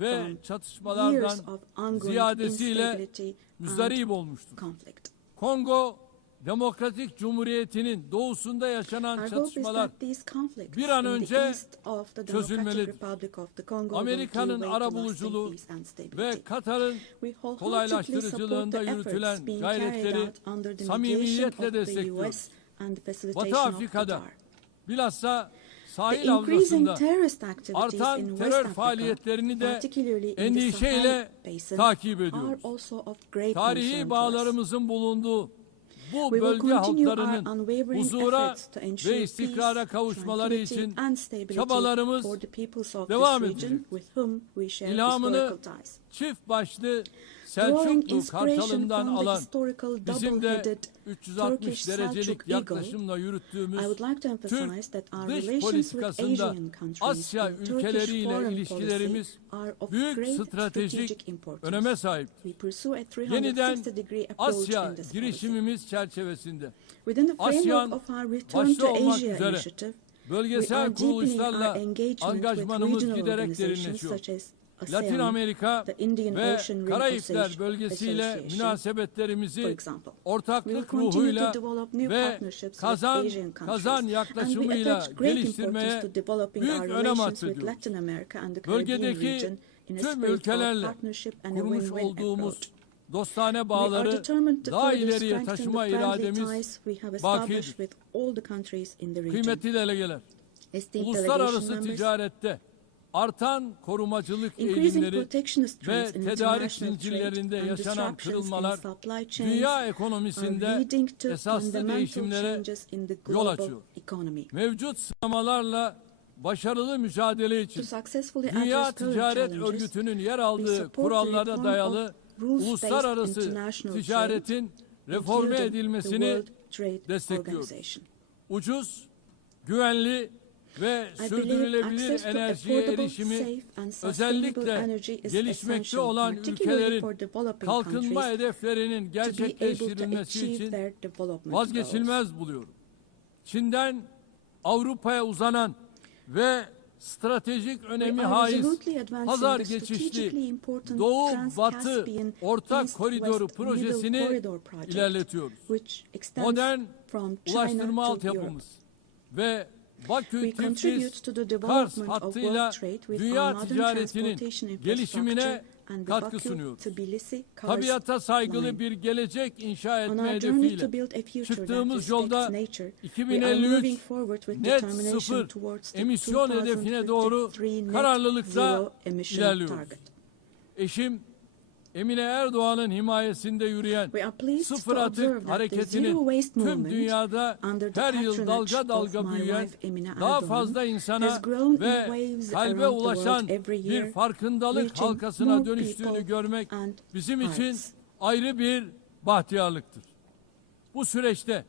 ve çatışmalardan ziyadesiyle müzdarip olmuştur. Kongo Demokratik Cumhuriyeti'nin doğusunda yaşanan çatışmalar bir an önce çözülmelidir. Amerika'nın arabuluculuğu ve Katar'ın kolaylaştırıcılığında yürütülen gayretleri samimiyetle destekliyoruz. Batı Afrika'da bilhassa sahil havzasında artan terör faaliyetlerini de endişeyle takip ediyoruz. Tarihi bağlarımızın bulunduğu bu bölge halklarının huzura ve istikrara kavuşmaları için çabalarımız devam edecek. İlhamını çift başlı Selçuklu Kartalı'ndan alan bizim de 360 derecelik yaklaşımla yürüttüğümüz Türk dış politikasında Asya ülkeleriyle ilişkilerimiz büyük stratejik öneme sahiptir. Yeniden Asya girişimimiz çerçevesinde ASEAN başta olmak üzere bölgesel kuruluşlarla angajmanımız giderek derinleşiyor. Latin Amerika ve Karayipler bölgesiyle münasebetlerimizi ortaklık ruhuyla ve kazan yaklaşımıyla geliştirmeye büyük önem atfediyoruz. Bölgedeki tüm ülkelerle kurmuş olduğumuz dostane bağları daha ileriye taşıma irademiz bakidir. Kıymetli delegeler, uluslararası ticarette artan korumacılık eğilimleri ve tedarik zincirlerinde yaşanan kırılmalar dünya ekonomisinde esaslı değişimlere yol açıyor. Mevcut sınamalarla başarılı mücadele için Dünya Ticaret Örgütü'nün yer aldığı kurallara dayalı uluslararası ticaretin reforme edilmesini destekliyoruz. Ucuz, güvenli ve sürdürülebilir enerjiye erişimi özellikle gelişmekte olan ülkelerin kalkınma hedeflerinin gerçekleştirilmesi için vazgeçilmez buluyorum. Çin'den Avrupa'ya uzanan ve stratejik önemi haiz pazar geçişli Doğu-Batı Ortak Koridoru projesini ilerletiyoruz. Modern ulaştırma altyapımız ve Bakü-Tiflis-Kars hattıyla dünya ticaretinin gelişimine katkı sunuyoruz. Tabiata saygılı bir gelecek inşa etme hedefiyle çıktığımız yolda 2053 net sıfır emisyon hedefine doğru kararlılıkla ilerliyoruz. Eşim Emine Erdoğan'ın himayesinde yürüyen sıfır atık hareketinin tüm dünyada her yıl dalga dalga büyüyen, daha fazla insana ve kalbe ulaşan bir farkındalık halkasına dönüştüğünü görmek bizim için ayrı bir bahtiyarlıktır. Bu süreçte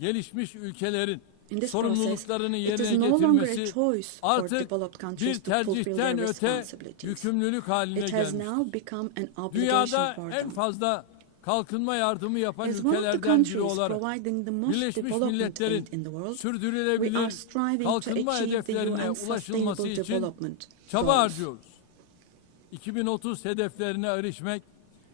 gelişmiş ülkelerin sorumluluklarını yerine getirmesi artık bir tercihten öte yükümlülük haline gelmiştir. Dünyada en fazla kalkınma yardımı yapan ülkelerden biri olarak Birleşmiş Milletler'in sürdürülebilir kalkınma hedeflerine ulaşılması için çaba harcıyoruz. 2030 hedeflerine erişmek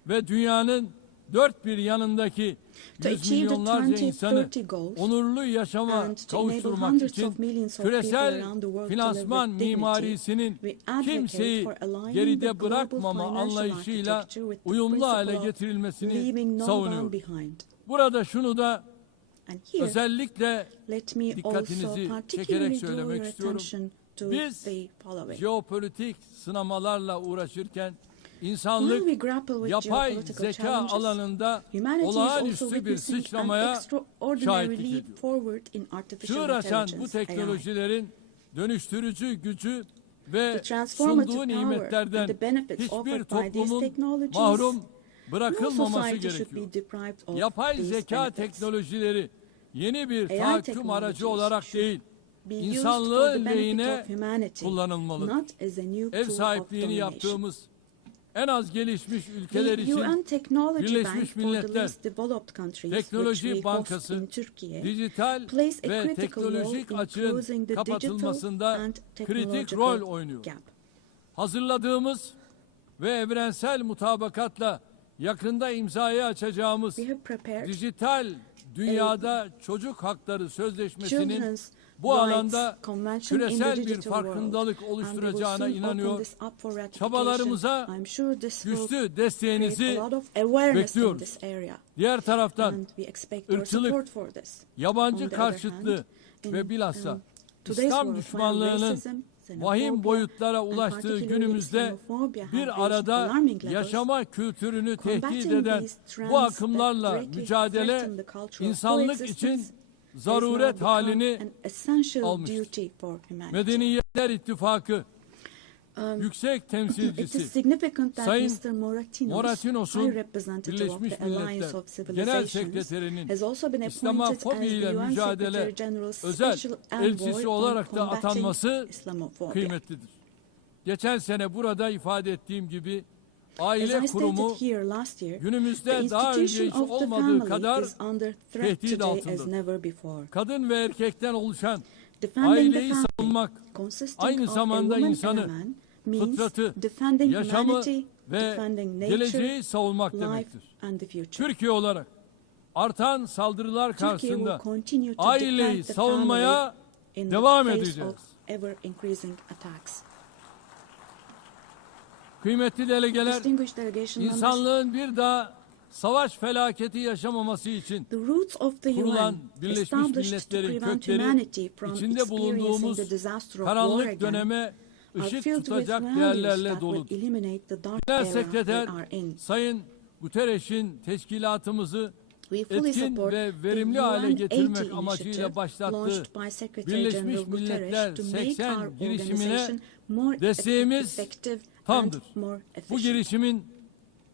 ve dünyanın dört bir yanındaki yüz milyonlarca insanı onurlu yaşama kavuşturmak için küresel finansman mimarisinin kimseyi geride bırakmama anlayışıyla uyumlu hale getirilmesini savunuyor. Burada şunu da özellikle dikkatinizi çekerek söylemek istiyorum. Biz jeopolitik sınamalarla uğraşırken İnsanlık yapay zeka alanında olağanüstü bir sıçramaya şahitlik ediyor. Çığır açan bu teknolojilerin dönüştürücü gücü ve sunduğu nimetlerden hiçbir toplumun mahrum bırakılmaması gerekiyor. Yapay zeka teknolojileri yeni bir tahakküm aracı olarak değil, insanlığın lehine kullanılmalıdır. Ev sahipliğini yaptığımız en az gelişmiş ülkeler için Birleşmiş Milletler Teknoloji Bankası dijital ve teknolojik açığın kapatılmasında kritik rol oynuyor. Hazırladığımız ve evrensel mutabakatla yakında imzaya açacağımız dijital dünyada çocuk hakları sözleşmesinin bu alanda küresel bir farkındalık oluşturacağına inanıyor. Çabalarımıza güçlü desteğinizi bekliyoruz. Diğer taraftan ırkçılık, yabancı karşıtlığı ve bilhassa İslam düşmanlığının vahim boyutlara ulaştığı günümüzde bir arada yaşama kültürünü tehdit eden bu akımlarla mücadele insanlık için zaruret halini almıştır. Medeniyetler İttifakı Yüksek Temsilcisi Sayın Moratinos'un Birleşmiş Milletler Genel Sekreterinin İslamofobi ile mücadele özel elçisi olarak da atanması kıymetlidir. Geçen sene burada ifade ettiğim gibi aile kurumu günümüzde daha önce hiç olmadığı kadar tehdit altındadır. Kadın ve erkekten oluşan aileyi savunmak, aynı zamanda insanı, fıtratı, yaşamı ve geleceği savunmak demektir. Türkiye olarak artan saldırılar karşısında aileyi savunmaya devam edeceğiz. Kıymetli delegeler, insanlığın bir daha savaş felaketi yaşamaması için kurulan Birleşmiş Milletler'in kökleri içinde bulunduğumuz karanlık döneme ışık tutacak değerlerle doludur. Genel Sekreter Sayın Guterres'in teşkilatımızı etkin ve verimli hale getirmek amacıyla başlattığı Birleşmiş Milletler 80 girişimine desteğimiz tamdır. Bu girişimin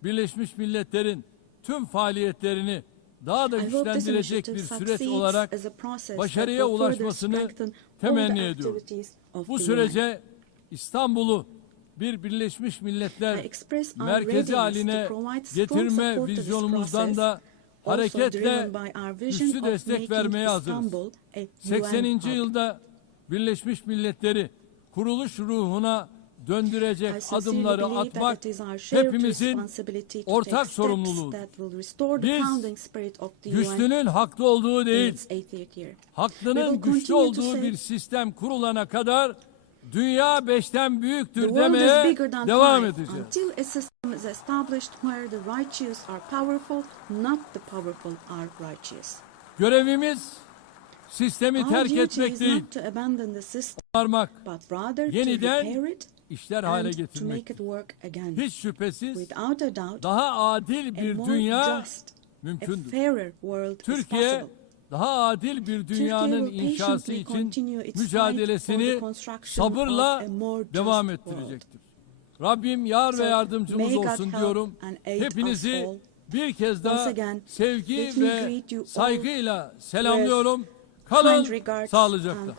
Birleşmiş Milletler'in tüm faaliyetlerini daha da güçlendirecek bir süreç olarak başarıya ulaşmasını temenni ediyorum. Bu sürece İstanbul'u bir Birleşmiş Milletler merkezi haline getirme vizyonumuzdan da hareketle güçlü destek vermeye hazırız. 80. yılda Birleşmiş Milletler'i kuruluş ruhuna döndürecek adımları atmak hepimizin ortak sorumluluğudur. Biz güçlünün haklı olduğu değil, haklının güçlü olduğu bir sistem kurulana kadar dünya 5'ten büyüktür demeye devam edeceğiz. Görevimiz sistemi terk etmek değil, kurtarmak, yeniden işler hale getirmek. Hiç şüphesiz daha adil bir dünya mümkündür. Türkiye daha adil bir dünyanın inşası için mücadelesini sabırla devam ettirecektir. Rabbim yar ve yardımcımız olsun diyorum. Hepinizi bir kez daha sevgi ve saygıyla selamlıyorum. Kalın sağlıcakla.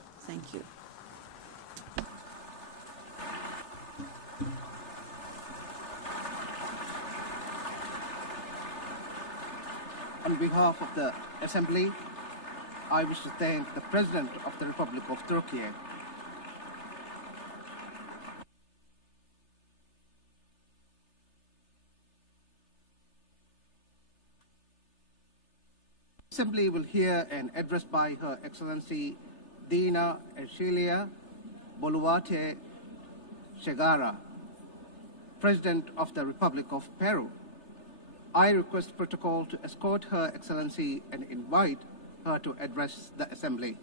On behalf of the Assembly, I wish to thank the President of the Republic of Turkey. The Assembly will hear an address by Her Excellency Dina Ercilia Boluarte Segara, President of the Republic of Peru. I request protocol to escort Her Excellency and invite her to address the Assembly.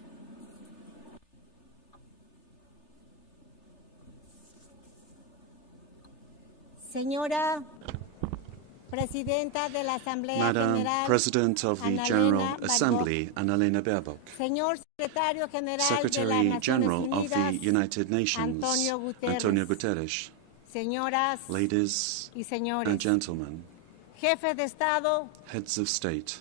Señora Presidenta de la Asamblea Madam General, President of the General Assembly, Annalena Baerbock. Señor Secretario General Secretary General of the United Nations, Antonio Guterres. Señoras Ladies y señores, and gentlemen, Jefes de Estado, heads of state,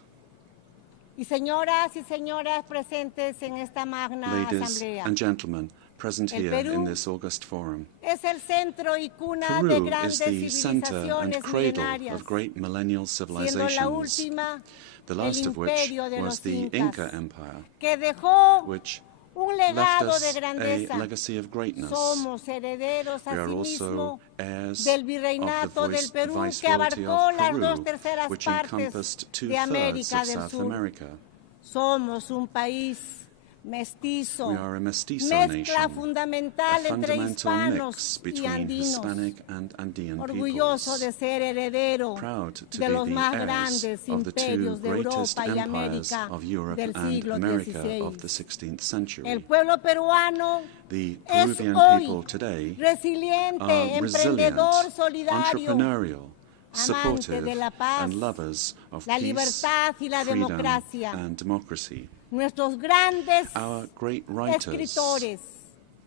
y señoras y señores presentes en esta magna ladies asamblea. and gentlemen present El here Perú in this august forum. Es el centro y cuna de Peru grandes is the center and civilizaciones cradle milenarias, of great millennial siendo la civilizations, última the last el of which imperio de was los the Incas, Inca Empire, que dejó which un left legado de us a grandeza. legacy of greatness. Somos herederos We are asimismo also heirs del of virreinato the del Perú, que viceroyalty abarcó of las Peru, 2/3 which partes encompassed de 2/3 América of del South Sur. America. Somos un país mestizo, We are a mestizo mezcla nation, fundamental a entre fundamental hispanos mix y between andinos, Hispanic and Andean orgulloso peoples, de ser heredero proud to de be los the más heirs grandes of the two imperios de greatest Europa y empires América of Europe del and siglo America XVI. of the 16th century. El pueblo peruano The es Peruvian hoy people today resiliente, are resilient, emprendedor, solidario, entrepreneurial, amante supportive, de la paz, and lovers of la peace, libertad y la freedom, democracia. and democracy. Nuestros grandes Our great writers, escritores,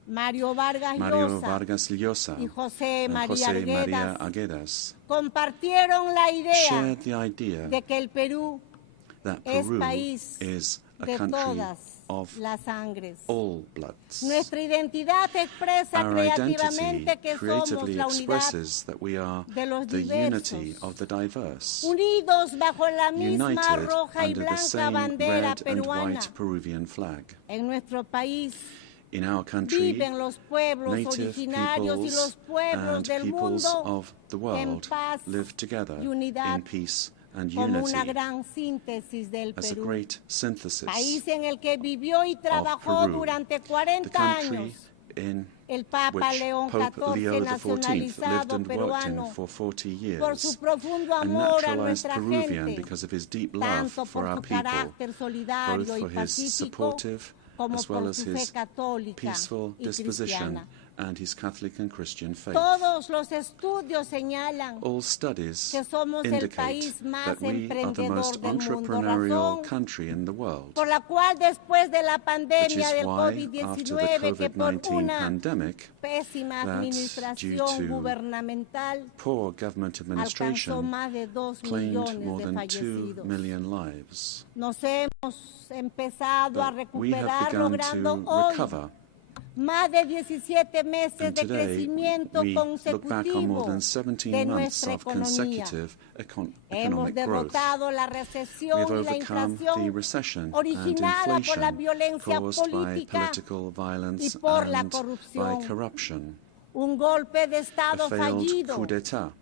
Mario Vargas Mario Llosa Vargas Llosa y José and María José María Arguedas, Arguedas, compartieron la idea shared the idea de que el Perú that es Peru país is a de country todas of las sangres. all bloods. Nuestra identidad expresa Our creativamente identity que somos creatively la unidad expresses that we are de los the diversos, unity of the diverse, unidos bajo la misma united roja y under the blanca same bandera red and peruana. white Peruvian flag. En nuestro país In our country, viven los pueblos native originarios y los peoples pueblos and del peoples mundo of the en world paz live together y unidad in peace and como unity una gran síntesis del as a Perú, great synthesis país en el que vivió y trabajó Peru, durante the 40 country años in el Papa which León Pope Leo XIV, XIV lived nacionalizado and worked in peruano, for 40 por su years, profundo a amor a naturalized nuestra Peruvian gente, because of his deep love tanto for por our su people, carácter both solidario y for his pacífico, supportive as well as his peaceful disposition and his Catholic and Christian faith. Todos los estudios señalan All studies que somos el indicate país más that we are the emprendedor most del mundo, entrepreneurial razón country in the world, por la cual después de la which is pandemia del why, after the COVID-19, que por COVID-19 una pandemic, pésima that administración due to gubernamental poor government alcanzó administration más de 2 claimed more millones de than 2 fallecidos. million lives. Nos hemos empezado a But we have recuperar begun logrando to hoy recover, más de 17 meses and de today crecimiento we look back on more consecutivo than 17 de months nuestra of economía. consecutive Hemos economic growth. derrotado la We recesión have y la overcome the inflación recession and originada por la inflation violencia caused by política political violence y por la and by corrupción. corruption, Un golpe de a Estado failed fallido coup d'etat,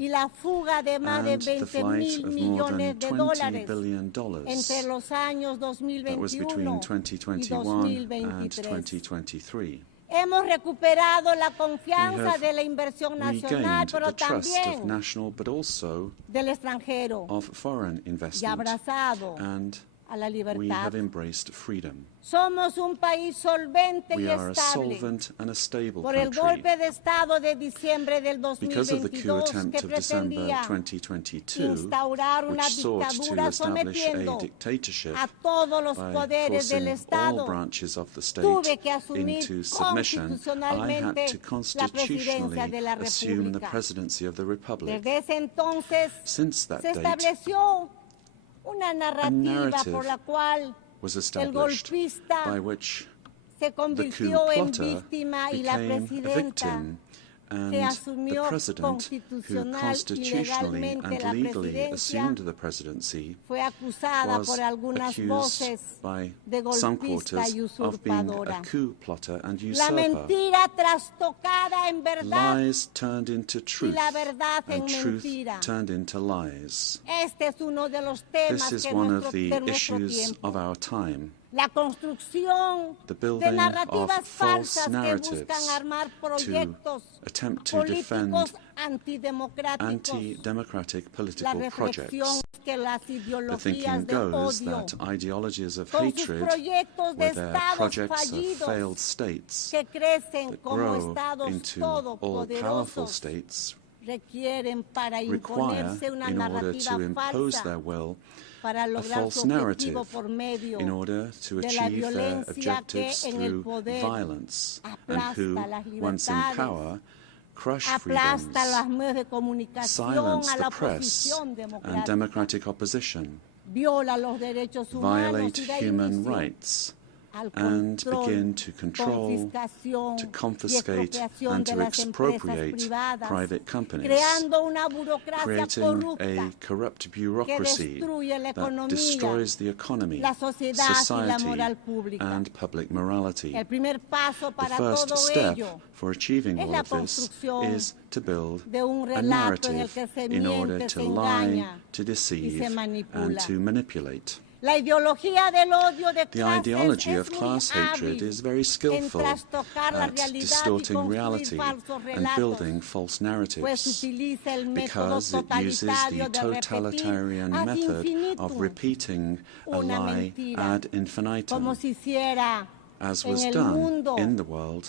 y la fuga de más de and the 20 flight of more millones than de $20 dólares billion entre los años that was 2021 between y 2021 and 2023. 2023. Hemos recuperado la We confianza have de la inversión nacional, regained pero the trust of también national but also del extranjero, of foreign y investment, abrazado and a la we libertad. have embraced freedom. Somos un país solvente We y are a estable solvent and a stable por el country golpe de Estado de diciembre del because of the coup 2022 attempt que of December pretendía 2022, instaurar una which sought to dictadura establish a sometiendo dictatorship a todos los by poderes del forcing all Estado. branches of the state Tuve que asumir into submission. I had constitucionalmente to la presidencia constitutionally de la assume the República. presidency of the Republic. Desde ese entonces Since that se date, estableció una narrativa narrative por la cual was el established golpista by which se the coup convirtió en plotter víctima y la became a presidenta victim, que and the asumió president, who constitucional y constitutionally legalmente and la legally presidencia, assumed the presidency, fue acusada was por algunas accused voces by de some golpista quarters y of being a usurpadora. coup plotter and La usurper. mentira trastocada en verdad Lies turned into y truth, la verdad en and truth mentira. turned into lies. Este es uno de los temas This is que one nuestro, of the de nuestro issues tiempo. of our time. La construcción The de building narrativas of false falsas que narratives buscan armar to proyectos attempt to defend políticos antidemocráticos. anti-democratic La political reflexión projects. es que las The ideologías thinking de goes odio, that ideologies of con sus hatred, proyectos de with their estados projects of fallidos failed states que crecen that como grow estados into all-powerful todopoderosos, states, requieren para require, imponerse una in order narrativa to impose falsa their will, para a lograr false su narrative objetivo por medio in order to de la achieve their violencia que objectives en el through poder violence, and who, aplasta las once in libertades, power, crush aplasta freedoms, los medios de comunicación, silence a la the press oposición and democrática, democratic opposition, viola los derechos humanos violate y da human inicio rights, al and control, begin to control, confiscación to y confiscate, expropiación and de to las empresas expropriate privadas, private companies, creando una burocracia creating corrupta a corrupt que bureaucracy destruye la that economía, destroys the economy, la sociedad y la society, moral pública. and public morality. El primer paso The para first todo step ello for achieving es all la of this construcción is to build de un a relato en el narrative que se in order miente, to se lie, engaña to y deceive, se and manipula. to manipulate. La ideología del odio de The clases ideology es of muy class hatred hábil is very en skillful trastocar la at realidad y distorting construir reality falsos and relatos, building false pues narratives, utiliza el método because it uses the totalitario de repetir totalitarian ad method of infinitum repeating a una lie mentira, ad infinitum, como se hiciera as en was el done mundo in the world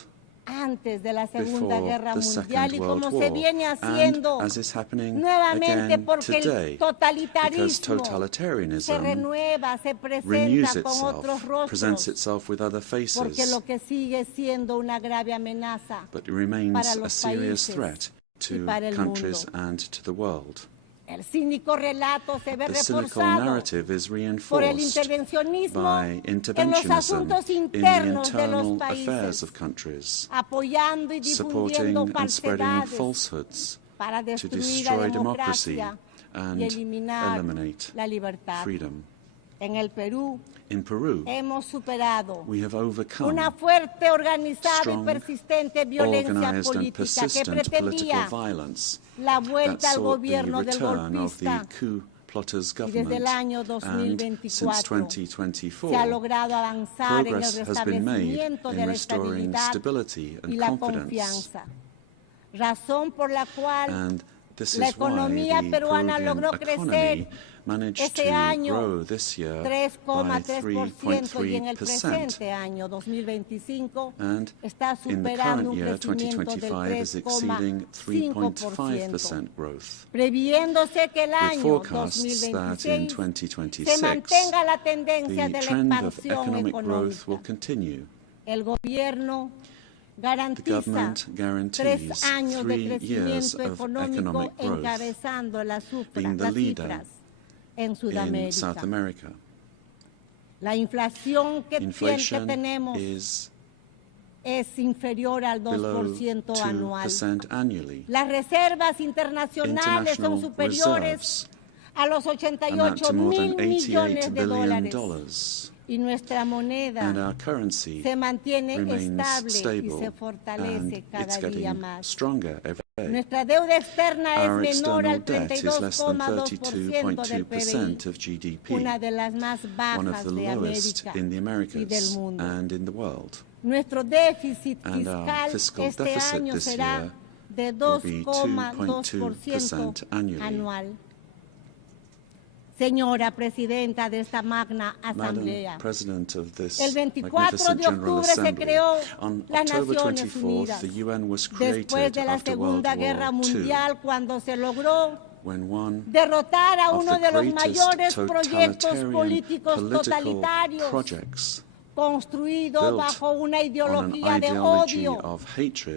antes de la Segunda before Guerra the Mundial Second y World como War, se viene and haciendo as is happening nuevamente again porque today, el because totalitarismo se totalitarianism renueva, se renews presenta con otros itself, presents rostros, itself with other porque faces, lo que sigue siendo una grave amenaza but it remains para a los serious países threat y to para el countries mundo. and to the world. El cínico relato se ve The cynical reforzado narrative is por el reinforced intervencionismo by en los interventionism asuntos in the internos de los internal affairs países, of countries, apoyando y supporting difundiendo and spreading falsedades falsehoods para to destruir la destroy democracy democracia y and eliminar eliminate la libertad. freedom. En el Perú In Peru, hemos superado we have overcome una fuerte, organizada y strong, persistente violencia organized and política que persistent political pretendía violence la that vuelta al sought the gobierno del return of the golpista, coup plotters y desde el government, año and since 2024 se ha 2024, logrado avanzar en el progress has been made restablecimiento de in la restoring estabilidad stability y and la confidence. confianza, razón por la cual And this la is why economía the peruana Peruvian logró economy crecer managed to grow this year by 3.3%, and in the current year, 2025, is exceeding 3.5% growth, with forecasts that in 2026 the trend of economic growth will continue. The government guarantees 3 years of economic growth, being the leader in South America. Inflation is inferior al 2% anual. Annually. Las reservas internacionales son superiores a los 88 mil millones de dólares. Y nuestra moneda se mantiene estable y se fortalece cada día más. Nuestra deuda externa es menor al 32,2% del PBI, una de las más bajas de América y del mundo. Nuestro déficit fiscal este año será de 2,2% anual. Señora Presidenta de esta magna asamblea, el 24 de octubre se creó las Naciones Unidas después de la Segunda Guerra Mundial, cuando se logró derrotar a uno de los mayores proyectos políticos totalitarios construido bajo una ideología de odio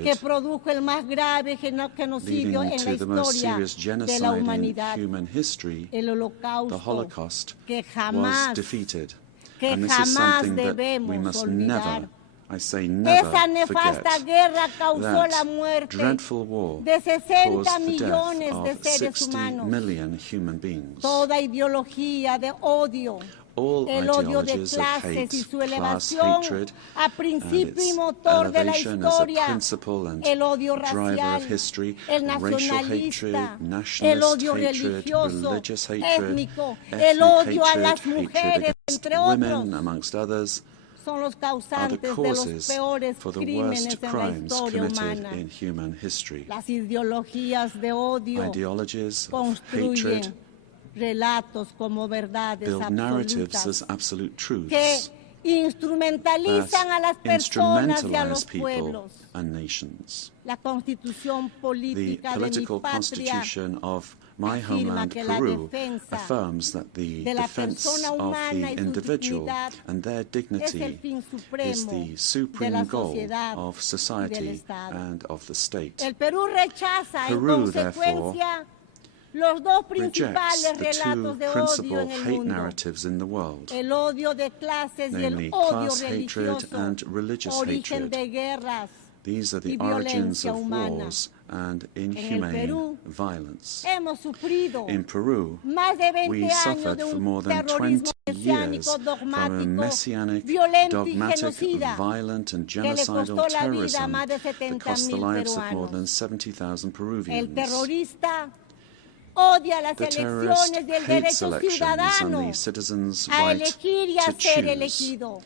que produjo el más grave genocidio en la historia de la humanidad, el Holocausto, que jamás debemos olvidar. Esa nefasta guerra causó la muerte de 60 millones de seres humanos. Toda ideología de odio, el odio de clases y su elevación a principio y motor de la historia, el odio racial, el nacionalista, el odio religioso, étnico, el odio a las mujeres, entre otros, son los causantes de los peores crímenes en la historia humana. Las ideologías de odio construyen relatos como verdades absolutas que instrumentalizan a las personas y a los pueblos. La constitución política de mi patria afirma que la defensa de la persona humana y su dignidad es el fin supremo de la sociedad y del Estado. El Perú rechaza en consecuencia los dos principales relatos de odio en el mundo, el odio de clases y el odio religioso, origen de guerras y violencia humana. And en inhumane Perú, violence. Hemos sufrido in Peru, más de 20 años de un terrorismo mesiánico, dogmático, violento y genocida, violent and que le costó la vida a más de 70,000 peruanos. El terrorista odia las elecciones y el derecho ciudadano a elegir y a ser elegido.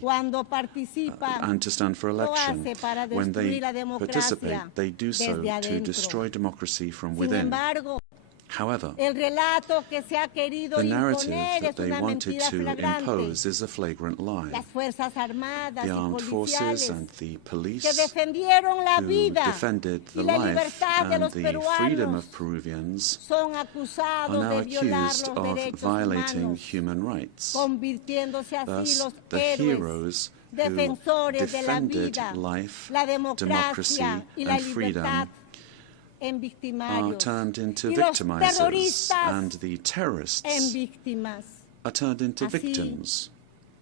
Cuando participa, and to stand for election. lo hace para When they destruir la democracia participate, they do so desde to adentro. destroy democracy from Sin within. embargo, However, el relato que se ha querido the narrative imponer that es they una wanted mentira to flagrante. impose is a flagrant lie. Las Fuerzas Armadas The y armed forces policiales and the police que defendieron la who vida defended y the la life libertad de and los the freedom peruanos of Peruvians son are acusados now de violar accused los of derechos violating humanos, human rights. convirtiéndose así Thus, los the héroes, heroes who defensores de la defended vida, life, la democracy, democracia y la and freedom libertad en are victimarios turned into y los victimizers, terroristas and the terrorists en víctimas. are turned into Así, victims.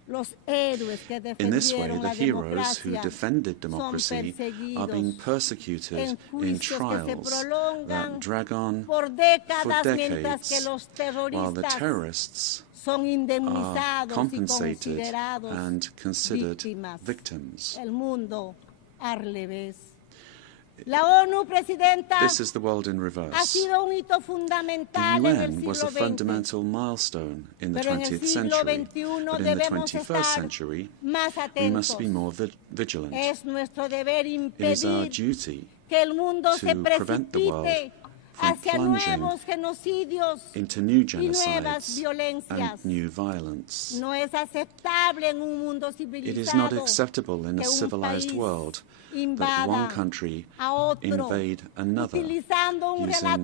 Los héroes que In this way, defendieron the la heroes who democracia defended son democracy are perseguidos being persecuted en in juicios que se trials prolongan that drag on por for décadas, mientras que decades, los while the terroristas terrorists son are indemnizados y compensated considerados and considered víctimas. victims. El mundo al revés. La ONU, Presidenta, This is the world in ha reverse. sido un hito The fundamental en el UN was siglo a XX. fundamental milestone in the Pero en el 20th siglo century, XXI but in the debemos 21st estar century, más we must atentos. be more vigilant. Es nuestro deber It is our impedir duty que el mundo to se prevent the world precipite from plunging into new genocides and new violence. It is not acceptable in a civilized world that one country invade another using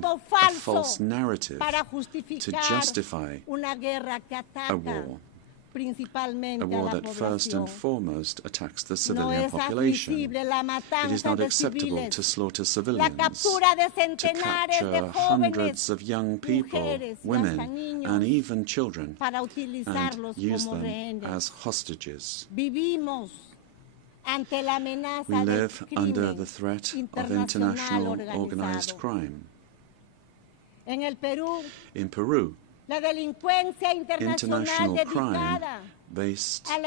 a false narrative to justify a war that first and foremost attacks the civilian population. It is not acceptable to slaughter civilians, to capture hundreds of young people, women, and even children, and use them as hostages. We live under the threat of international organized crime. In Peru, international crime based on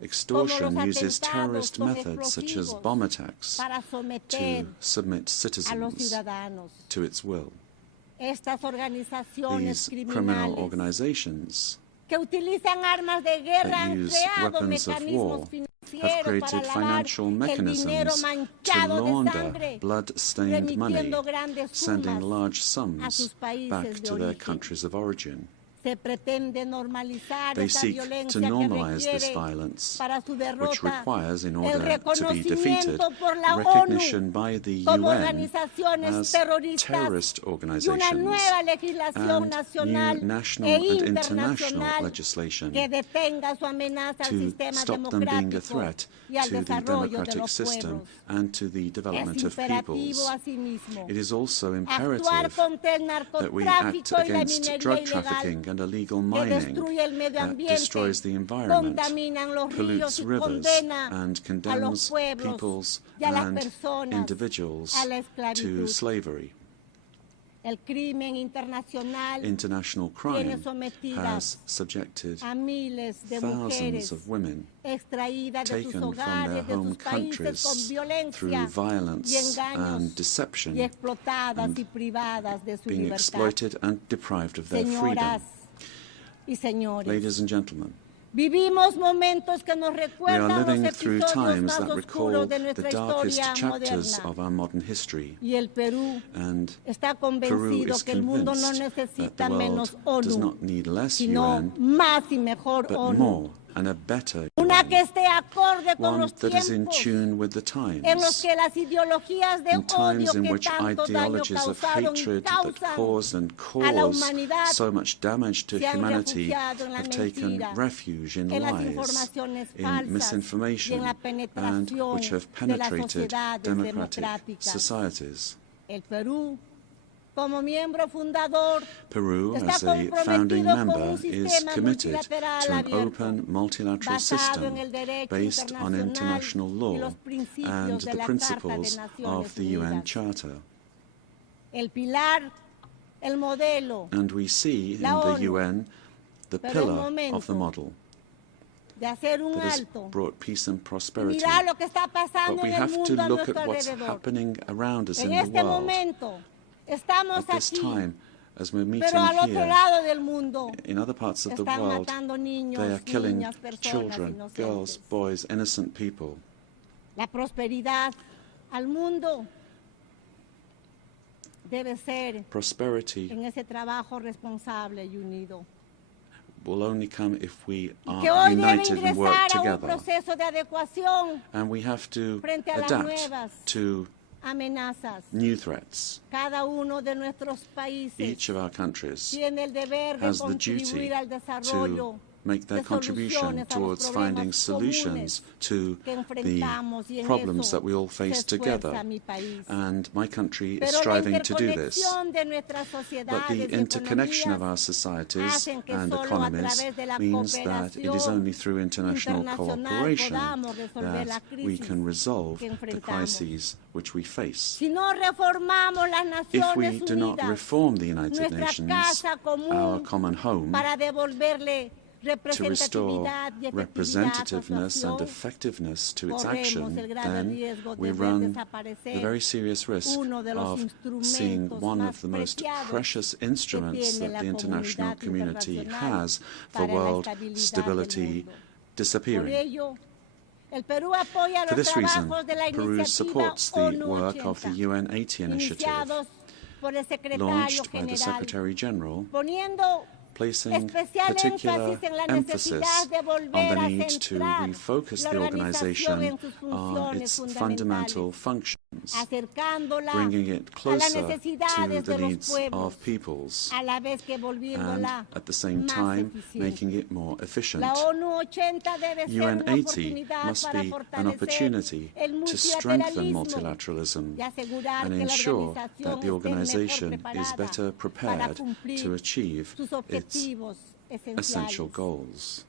extortion uses terrorist methods such as bomb attacks to submit citizens to its will. These criminal organizations that use weapons of war have created financial mechanisms to launder blood-stained money, sending large sums back to their countries of origin. They seek to normalize this violence, which requires, in order to be defeated, recognition by the UN as terrorist organizations and new national and international legislation to stop them being a threat to the democratic system and to the development of peoples. It is also imperative that we act against drug trafficking and illegal mining that destroys the environment, pollutes rivers, and condemns peoples and individuals to slavery. International crime has subjected thousands of women taken from their home countries through violence and deception and being exploited and deprived of their freedom. Ladies and gentlemen, we are living through times that recall the darkest chapters of our modern history, and Peru is convinced that the world does not need less UN, but more and a better UN, one that is in tune with the times, in times in which ideologies of hatred that cause and cause so much damage to humanity have taken refuge in lies, in misinformation, and which have penetrated democratic societies. Peru, as a founding member, is committed to an open multilateral system based on international law and the principles of the UN Charter. And we see in the UN the pillar of the model that has brought peace and prosperity. But we have to look at what's happening around us in the world. At this time, as we're meeting here, in other parts of the world, they are killing children, girls, boys, innocent people. Prosperity will only come if we are united and work together. And we have to adapt to new threats. Each of our countries has the duty to make their contribution towards finding solutions to the problems that we all face together. And my country is striving to do this. But the interconnection of our societies and economies means that it is only through international cooperation that we can resolve the crises which we face. If we do not reform the United Nations, our common home, to restore representativeness and effectiveness to its action, then we run the very serious risk of seeing one of the most precious instruments that the international community has for world stability disappearing. For this reason, Peru supports the work of the UN80 initiative, launched by the Secretary-General, placing particular emphasis on the need to refocus the organization on its fundamental functions, bringing it closer to the needs of peoples, and at the same time making it more efficient. UN80 must be an opportunity to strengthen multilateralism and ensure that the organization is better prepared to achieve its essential goals.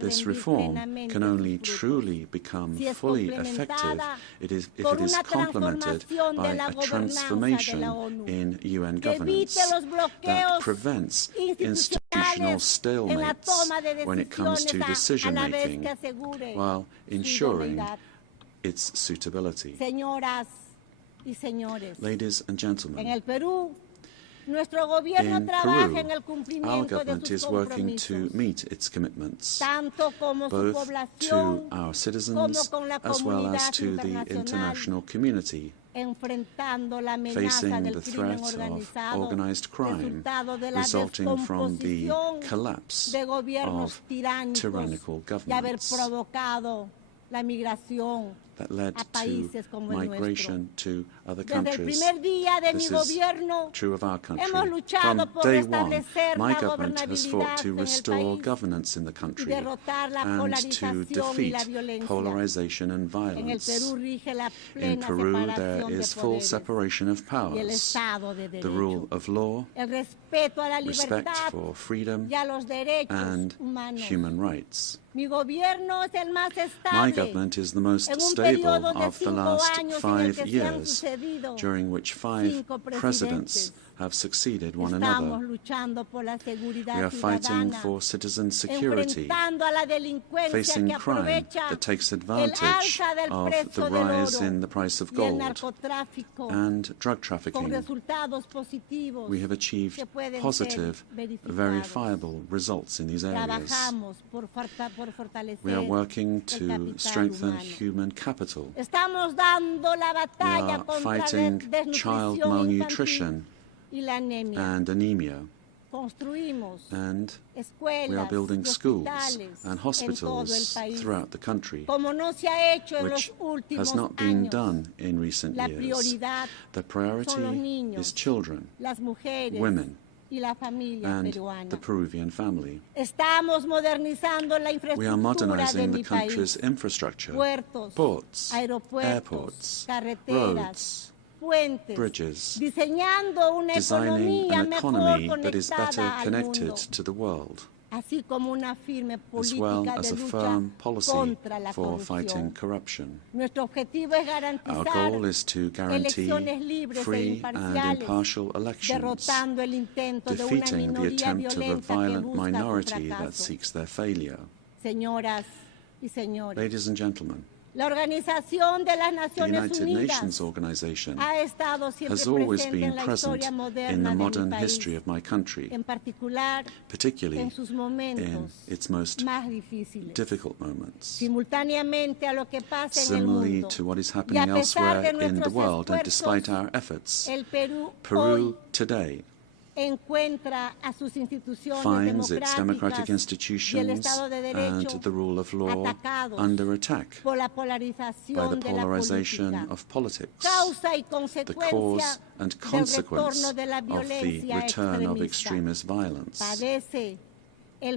This reform can only truly become fully effective if it is complemented by a transformation in UN governance that prevents institutional stalemates when it comes to decision-making, while ensuring its suitability. Ladies and gentlemen, in Peru, our government is working to meet its commitments, both to our citizens as well as to the international community, facing the threat of organized crime resulting from the collapse of tyrannical governments that led to migration to other countries. This is true of our country. From day one, my government has fought to restore governance in the country and to defeat polarization and violence. In Peru, there is full separation of powers, the rule of law, respect for freedom and human rights. My government is the most stable of the last 5 years, during which 5 presidents have succeeded one another. We are fighting for citizen security, facing crime that takes advantage of the rise in the price of gold and drug trafficking. We have achieved positive, verifiable results in these areas. We are working to strengthen human capital. We are fighting child malnutrition and anemia, and we are building schools and hospitals throughout the country, which has not been done in recent years. The priority is children, women, and the Peruvian family. We are modernizing the country's infrastructure, ports, airports, roads, bridges, designing an economy that is better connected to the world, as well as a firm policy for fighting corruption. Our goal is to guarantee free and impartial elections, defeating the attempt of a violent minority that seeks their failure. Ladies and gentlemen, the United Nations organization has always been present in the modern history of my country, particularly in its most difficult moments. Similarly to what is happening elsewhere in the world, and despite our efforts, Peru today finds its democratic institutions and the rule of law under attack by the polarization of politics, the cause and consequence of the return of extremist violence. We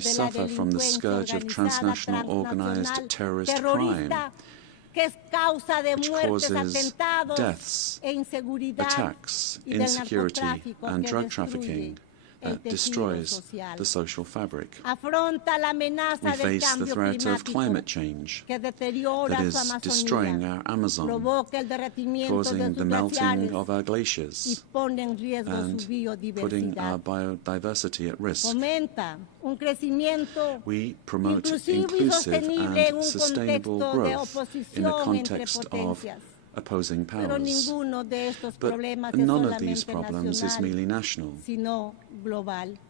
suffer from the scourge of transnational organized terrorist crime, which causes deaths, attacks, insecurity, and drug trafficking that destroys the social fabric. We face the threat of climate change that is destroying our Amazon, causing the melting of our glaciers, and putting our biodiversity at risk. We promote inclusive and sustainable growth in the context of opposing powers. But none of these problems is merely national,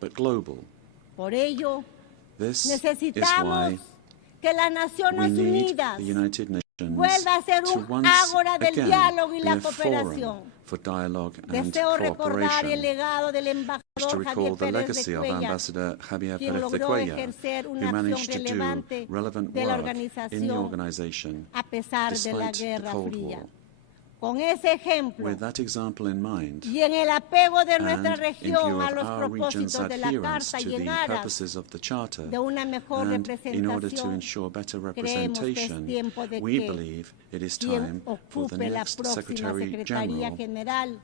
but global. This is why que las Naciones we need Unidas the United Nations vuelva a ser to un once ágora del again diálogo y be la a forum cooperación. for dialogue and Deseo recordar el cooperation. legado del To embajador recall Javier the Pérez de legacy of Cuellar, Ambassador Javier quien Pérez de logró Cuellar, ejercer who una managed acción to do relevante relevant de la work in the organización organization a pesar de la despite the Guerra Cold Fría. War. Con ese ejemplo With that example in mind, y en el apego de and nuestra in view región a of los our region's propósitos de la adherence Carta to y en the aras purposes of the Charter, de una mejor and in order to representación, ensure better creemos que es representation, tiempo de we que believe it is quien time for the ocupe la next próxima Secretary Secretaría General General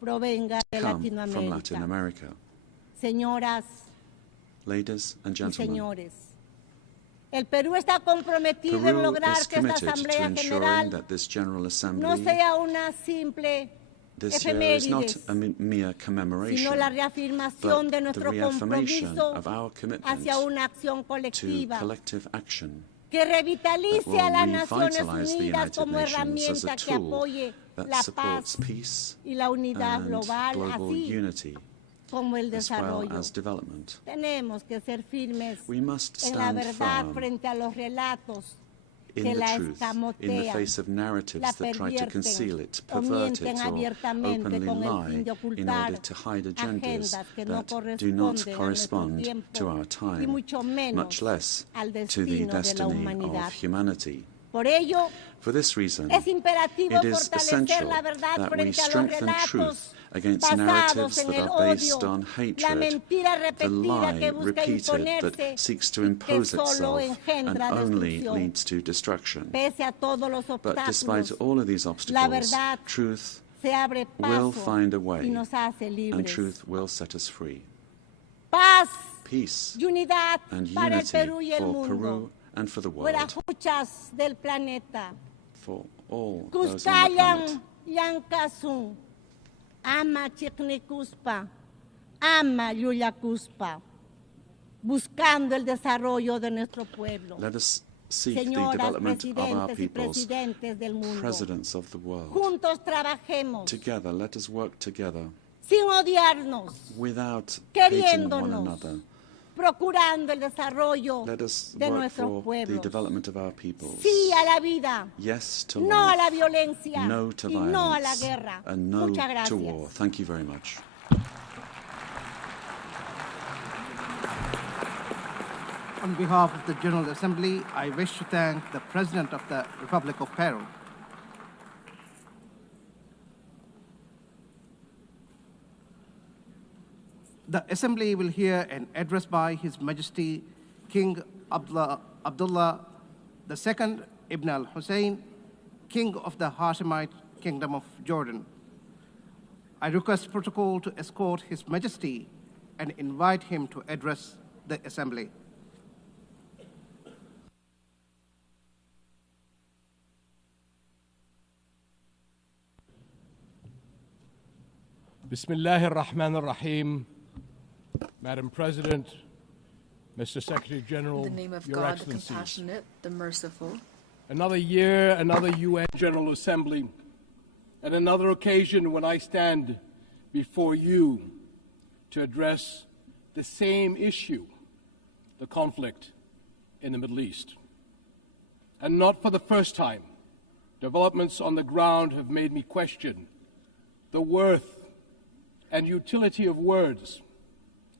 provenga de come from Latin Latinoamérica. America. Señoras Ladies and y gentlemen, señores, el Perú está comprometido en Peru lograr is que esta committed to Asamblea ensuring General that this General Assembly no sea una simple this year is not efemérides, a mere commemoration, sino la reafirmación but de the nuestro reaffirmation compromiso of our commitment hacia una acción to colectiva collective action que revitalice that a las will Naciones revitalize the Unidas United como Nations as a herramienta que tool apoye that la supports paz peace y la unidad and global, global así unity como el as well desarrollo. as development. Tenemos que ser firmes We must en la stand verdad firm frente a los relatos in que the la truth, in the escamotean, face of narratives la that try to conceal it, pervierten o pervert mienten it, or abiertamente openly con el fin lie de in ocultar order to hide agendas agendas que no that do corresponden not a nuestro correspond tiempo to our y time, mucho menos much less al to the destino de la destiny humanidad. of humanity. Por ello, For this reason, es imperativo it is fortalecer essential la verdad that we frente a los strengthen relatos truth against basados narratives en that el are based odio, on la hatred, mentira the repetida que lie busca repeated imponerse that seeks to y que impose solo itself and engendra only destrucción. leads to destruction. Pese a todos los But despite obstáculos, all of these la obstacles, verdad truth se abre will paso find a y way, nos hace and libres. truth will set us free. Paz Peace y unidad and para el unity Perú y el for mundo. Peru and for the Por las world, luchas del planeta. for all those on the Kuskayan planet. Yankasun, ama Chiknikuspa, ama Yuyakuspa, buscando el desarrollo de nuestro pueblo. Let us seek the Señoras, development of our presidentes y peoples, presidentes del mundo. presidents of the world. Juntos trabajemos, Together, let us work together sin odiarnos, without hating one queriéndonos, another. procurando el desarrollo Let us de work nuestros for the pueblos. development of our peoples. Sí a la vida, Yes to no a life, la violencia no to y no a la violence, guerra. and no Muchas to gracias. war. Thank you very much. On behalf of the General Assembly, I wish to thank the President of the Republic of Peru. The Assembly will hear an address by His Majesty King Abdullah II Ibn al-Hussein, King of the Hashemite Kingdom of Jordan. I request protocol to escort His Majesty and invite him to address the Assembly. Bismillah ar-Rahman ar-Rahim. Madam President, Mr. Secretary General, in the name of Your God, the Excellencies. compassionate, the merciful. Another year, another UN General Assembly, and another occasion when I stand before you to address the same issue, the conflict in the Middle East. And not for the first time, developments on the ground have made me question the worth and utility of words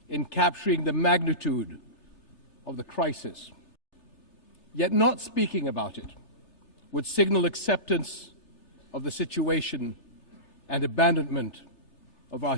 in capturing the magnitude of the crisis. Yet not speaking about it would signal acceptance of the situation and abandonment of our